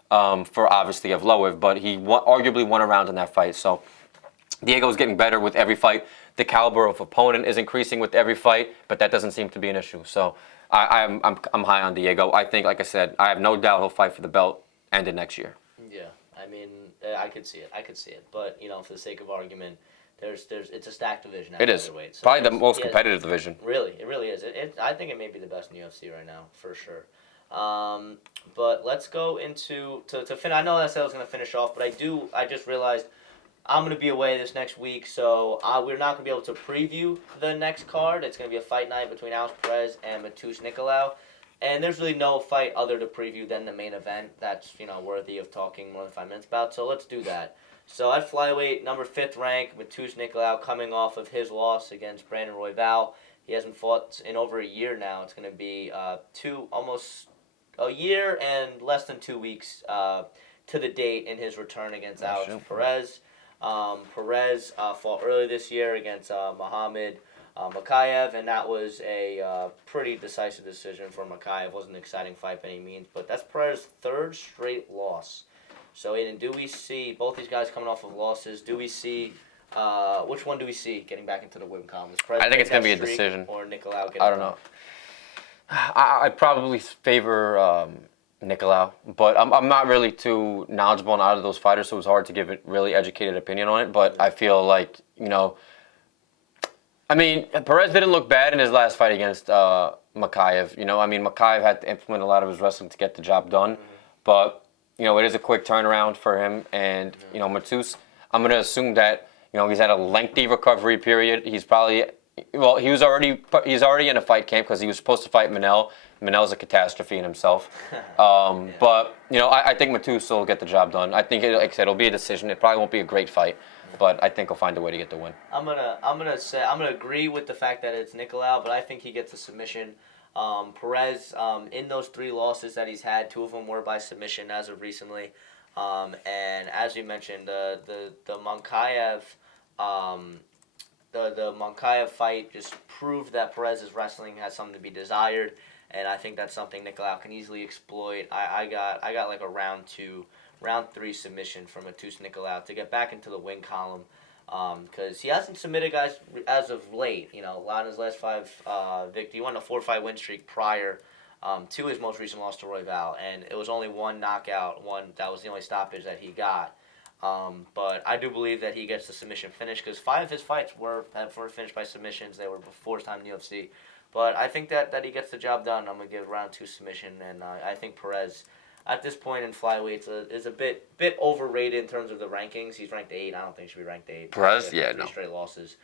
for obviously Evloev, but he arguably won a round in that fight. So Diego's getting better with every fight. The caliber of opponent is increasing with every fight, but that doesn't seem to be an issue. So I'm high on Diego. I think, like I said, I have no doubt he'll fight for the belt end of next year. Yeah, I mean, I could see it. But you know, for the sake of argument, it's a stacked division. It is so probably the most competitive division. Really, it really is. I think it may be the best in UFC right now for sure. But let's go into to finish. I know I said I was going to finish off, but I just realized I'm going to be away this next week, so we're not going to be able to preview the next card. It's going to be a fight night between Alex Perez and Matus Nicolau. And there's really no fight other to preview than the main event that's, you know, worthy of talking more than 5 minutes about. So let's do that. So at flyweight, number 5th rank, Matus Nicolau coming off of his loss against Brandon Royval. He hasn't fought in over a year now. It's going to be almost a year and less than 2 weeks to the date in his return against Alex Perez. Perez fought earlier this year against Muhammad Makayev, and that was a pretty decisive decision for Makayev. It wasn't an exciting fight by any means, but that's Perez's 3rd straight loss. So, Aiden, do we see both these guys coming off of losses? Do we see which one do we see getting back into the win column? I think it's going to be a decision. Or Nicolau getting I don't know. I'd probably favor Nicolau, but I'm not really too knowledgeable on either of those fighters, so it's hard to give a really educated opinion on it. But I feel like, you know, I mean, Perez didn't look bad in his last fight against Makayev. You know, I mean, Makayev had to implement a lot of his wrestling to get the job done. Mm-hmm. But, you know, it is a quick turnaround for him. And, you know, Matus, I'm going to assume that, you know, he's had a lengthy recovery period. He's probably, well, he's already in a fight camp because he was supposed to fight Manel. Manel's a catastrophe in himself. Yeah. But, you know, I think Matus will get the job done. I think, like I said, it'll be a decision. It probably won't be a great fight. But I think he'll find a way to get the win. I'm gonna agree with the fact that it's Nicolau, but I think he gets a submission. Perez, in those 3 losses that he's had, 2 of them were by submission as of recently. And as you mentioned, the Monkayev, the Monkayev fight just proved that Perez's wrestling has something to be desired, and I think that's something Nicolau can easily exploit. I got like a round 3 submission from Matus Nicolau to get back into the win column, because he hasn't submitted guys as of late. You know, a lot in his last 5 victories. He won a 4-5 win streak prior to his most recent loss to Royval, and it was only 1 knockout. That was the only stoppage that he got. But I do believe that he gets the submission finish because 5 of his fights were finished by submissions. They were before his time in the UFC. But I think that he gets the job done. I'm going to give round 2 submission, and I think Perez, at this point in flyweights, is a bit overrated in terms of the rankings. He's ranked 8. I don't think he should be ranked 8. Perez, yeah, 3 straight losses.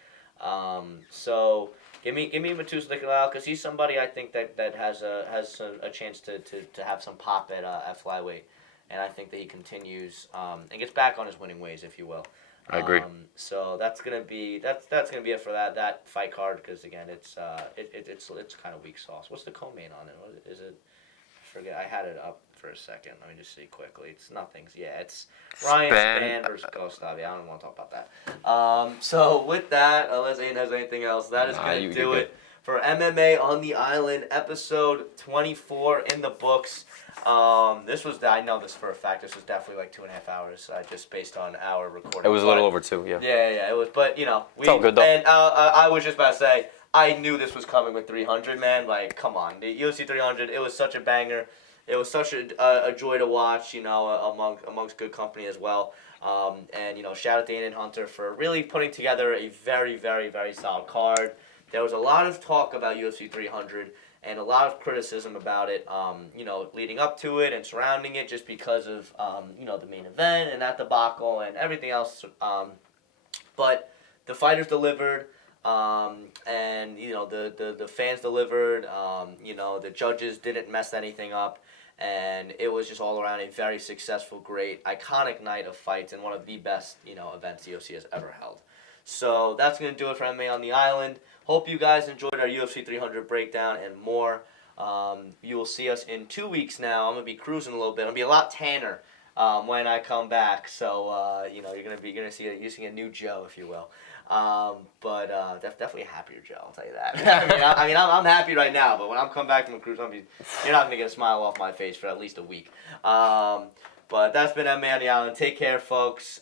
So give me Matus Nicolau because he's somebody I think that has a chance to have some pop at flyweight, and I think that he continues and gets back on his winning ways, if you will. I agree. So that's gonna be it for that fight card because again it's kind of weak sauce. What's the co-main on it? What is it? I forget. I had it up for a second. Let me just see quickly. It's nothing. Yeah, it's Ryan Spann versus Gustav. Yeah, I don't want to talk about that. So with that, unless Aiden has anything else, that is going to do it for MMA on the Island, episode 24 in the books. I know this for a fact, this was definitely like 2.5 hours, just based on our recording. It was a little over 2, yeah. Yeah, it was, but it's all good though. And I was just about to say, I knew this was coming with 300, man. Like, come on, the UFC 300, it was such a banger. It was such a joy to watch, amongst good company as well. And shout out to Ian and Hunter for really putting together a very, very, very solid card. There was a lot of talk about UFC 300 and a lot of criticism about it, leading up to it and surrounding it, just because of the main event and that debacle and everything else. But the fighters delivered. And the fans delivered. The judges didn't mess anything up, and it was just all around a very successful, great, iconic night of fights and one of the best events the UFC has ever held. So that's gonna do it for MMA on the Island. Hope you guys enjoyed our UFC 300 breakdown and more. You will see us in 2 weeks now. I'm gonna be cruising a little bit. I'm gonna be a lot tanner when I come back. So you're gonna see a new Joe, if you will. But definitely a happier Joe, I'll tell you that. I'm happy right now, but when I'm coming back from a cruise, you're not gonna get a smile off my face for at least a week. But that's been MMA on the Island. Take care, folks.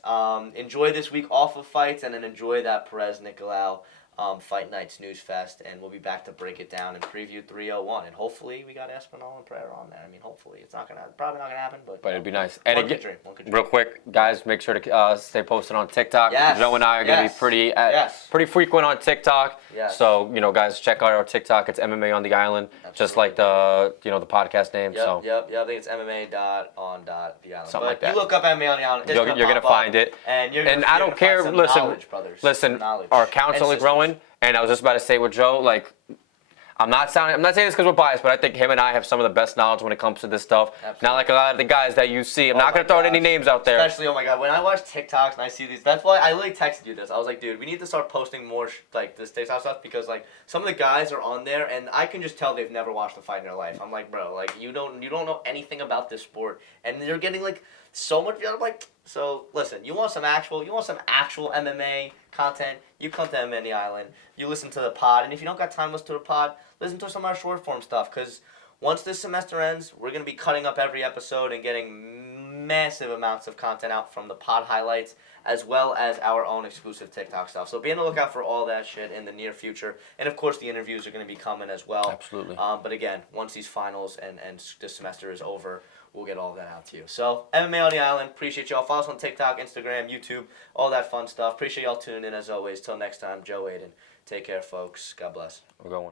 Enjoy this week off of fights, and then enjoy that Perez Nicolau Fight Night Snooze Fest, and we'll be back to break it down and preview 301. And hopefully we got Espinal and Pereira on there. Hopefully it's probably not gonna happen, but it'd be nice. And one again, real quick, guys, make sure to stay posted on TikTok. Yes. Joe and I are gonna be pretty frequent on TikTok. Yes. So guys, check out our TikTok. It's MMA on the Island, Absolutely. just like the the podcast name. Yep. I think it's MMA.on.the Island. Something like that. You look up MMA on the Island, you're gonna find it. And I don't care. Listen, our account's only growing. And I was just about to say with Joe, like, I'm not saying this because we're biased, but I think him and I have some of the best knowledge when it comes to this stuff. Absolutely. Not like a lot of the guys that you see. I'm not going to throw any names out there. Especially, oh my God, when I watch TikToks and I see these, that's why I literally texted you this. I was like, dude, we need to start posting more this TikTok stuff, because like some of the guys are on there and I can just tell they've never watched a fight in their life. I'm like, bro, like you don't know anything about this sport, and they're getting like so much. I'm like, so listen, you want some actual MMA content, you come to MMA on the Island, you listen to the pod, and if you don't got time to listen to the pod, listen to some of our short form stuff, because once this semester ends, we're going to be cutting up every episode and getting massive amounts of content out from the pod highlights, as well as our own exclusive TikTok stuff. So be on the lookout for all that shit in the near future. And of course, the interviews are going to be coming as well. Absolutely. But again, once these finals and this semester is over, we'll get all that out to you. So MMA on the Island, appreciate y'all. Follow us on TikTok, Instagram, YouTube, all that fun stuff. Appreciate y'all tuning in as always. Till next time, Joe Aiden. Take care, folks. God bless. We're going.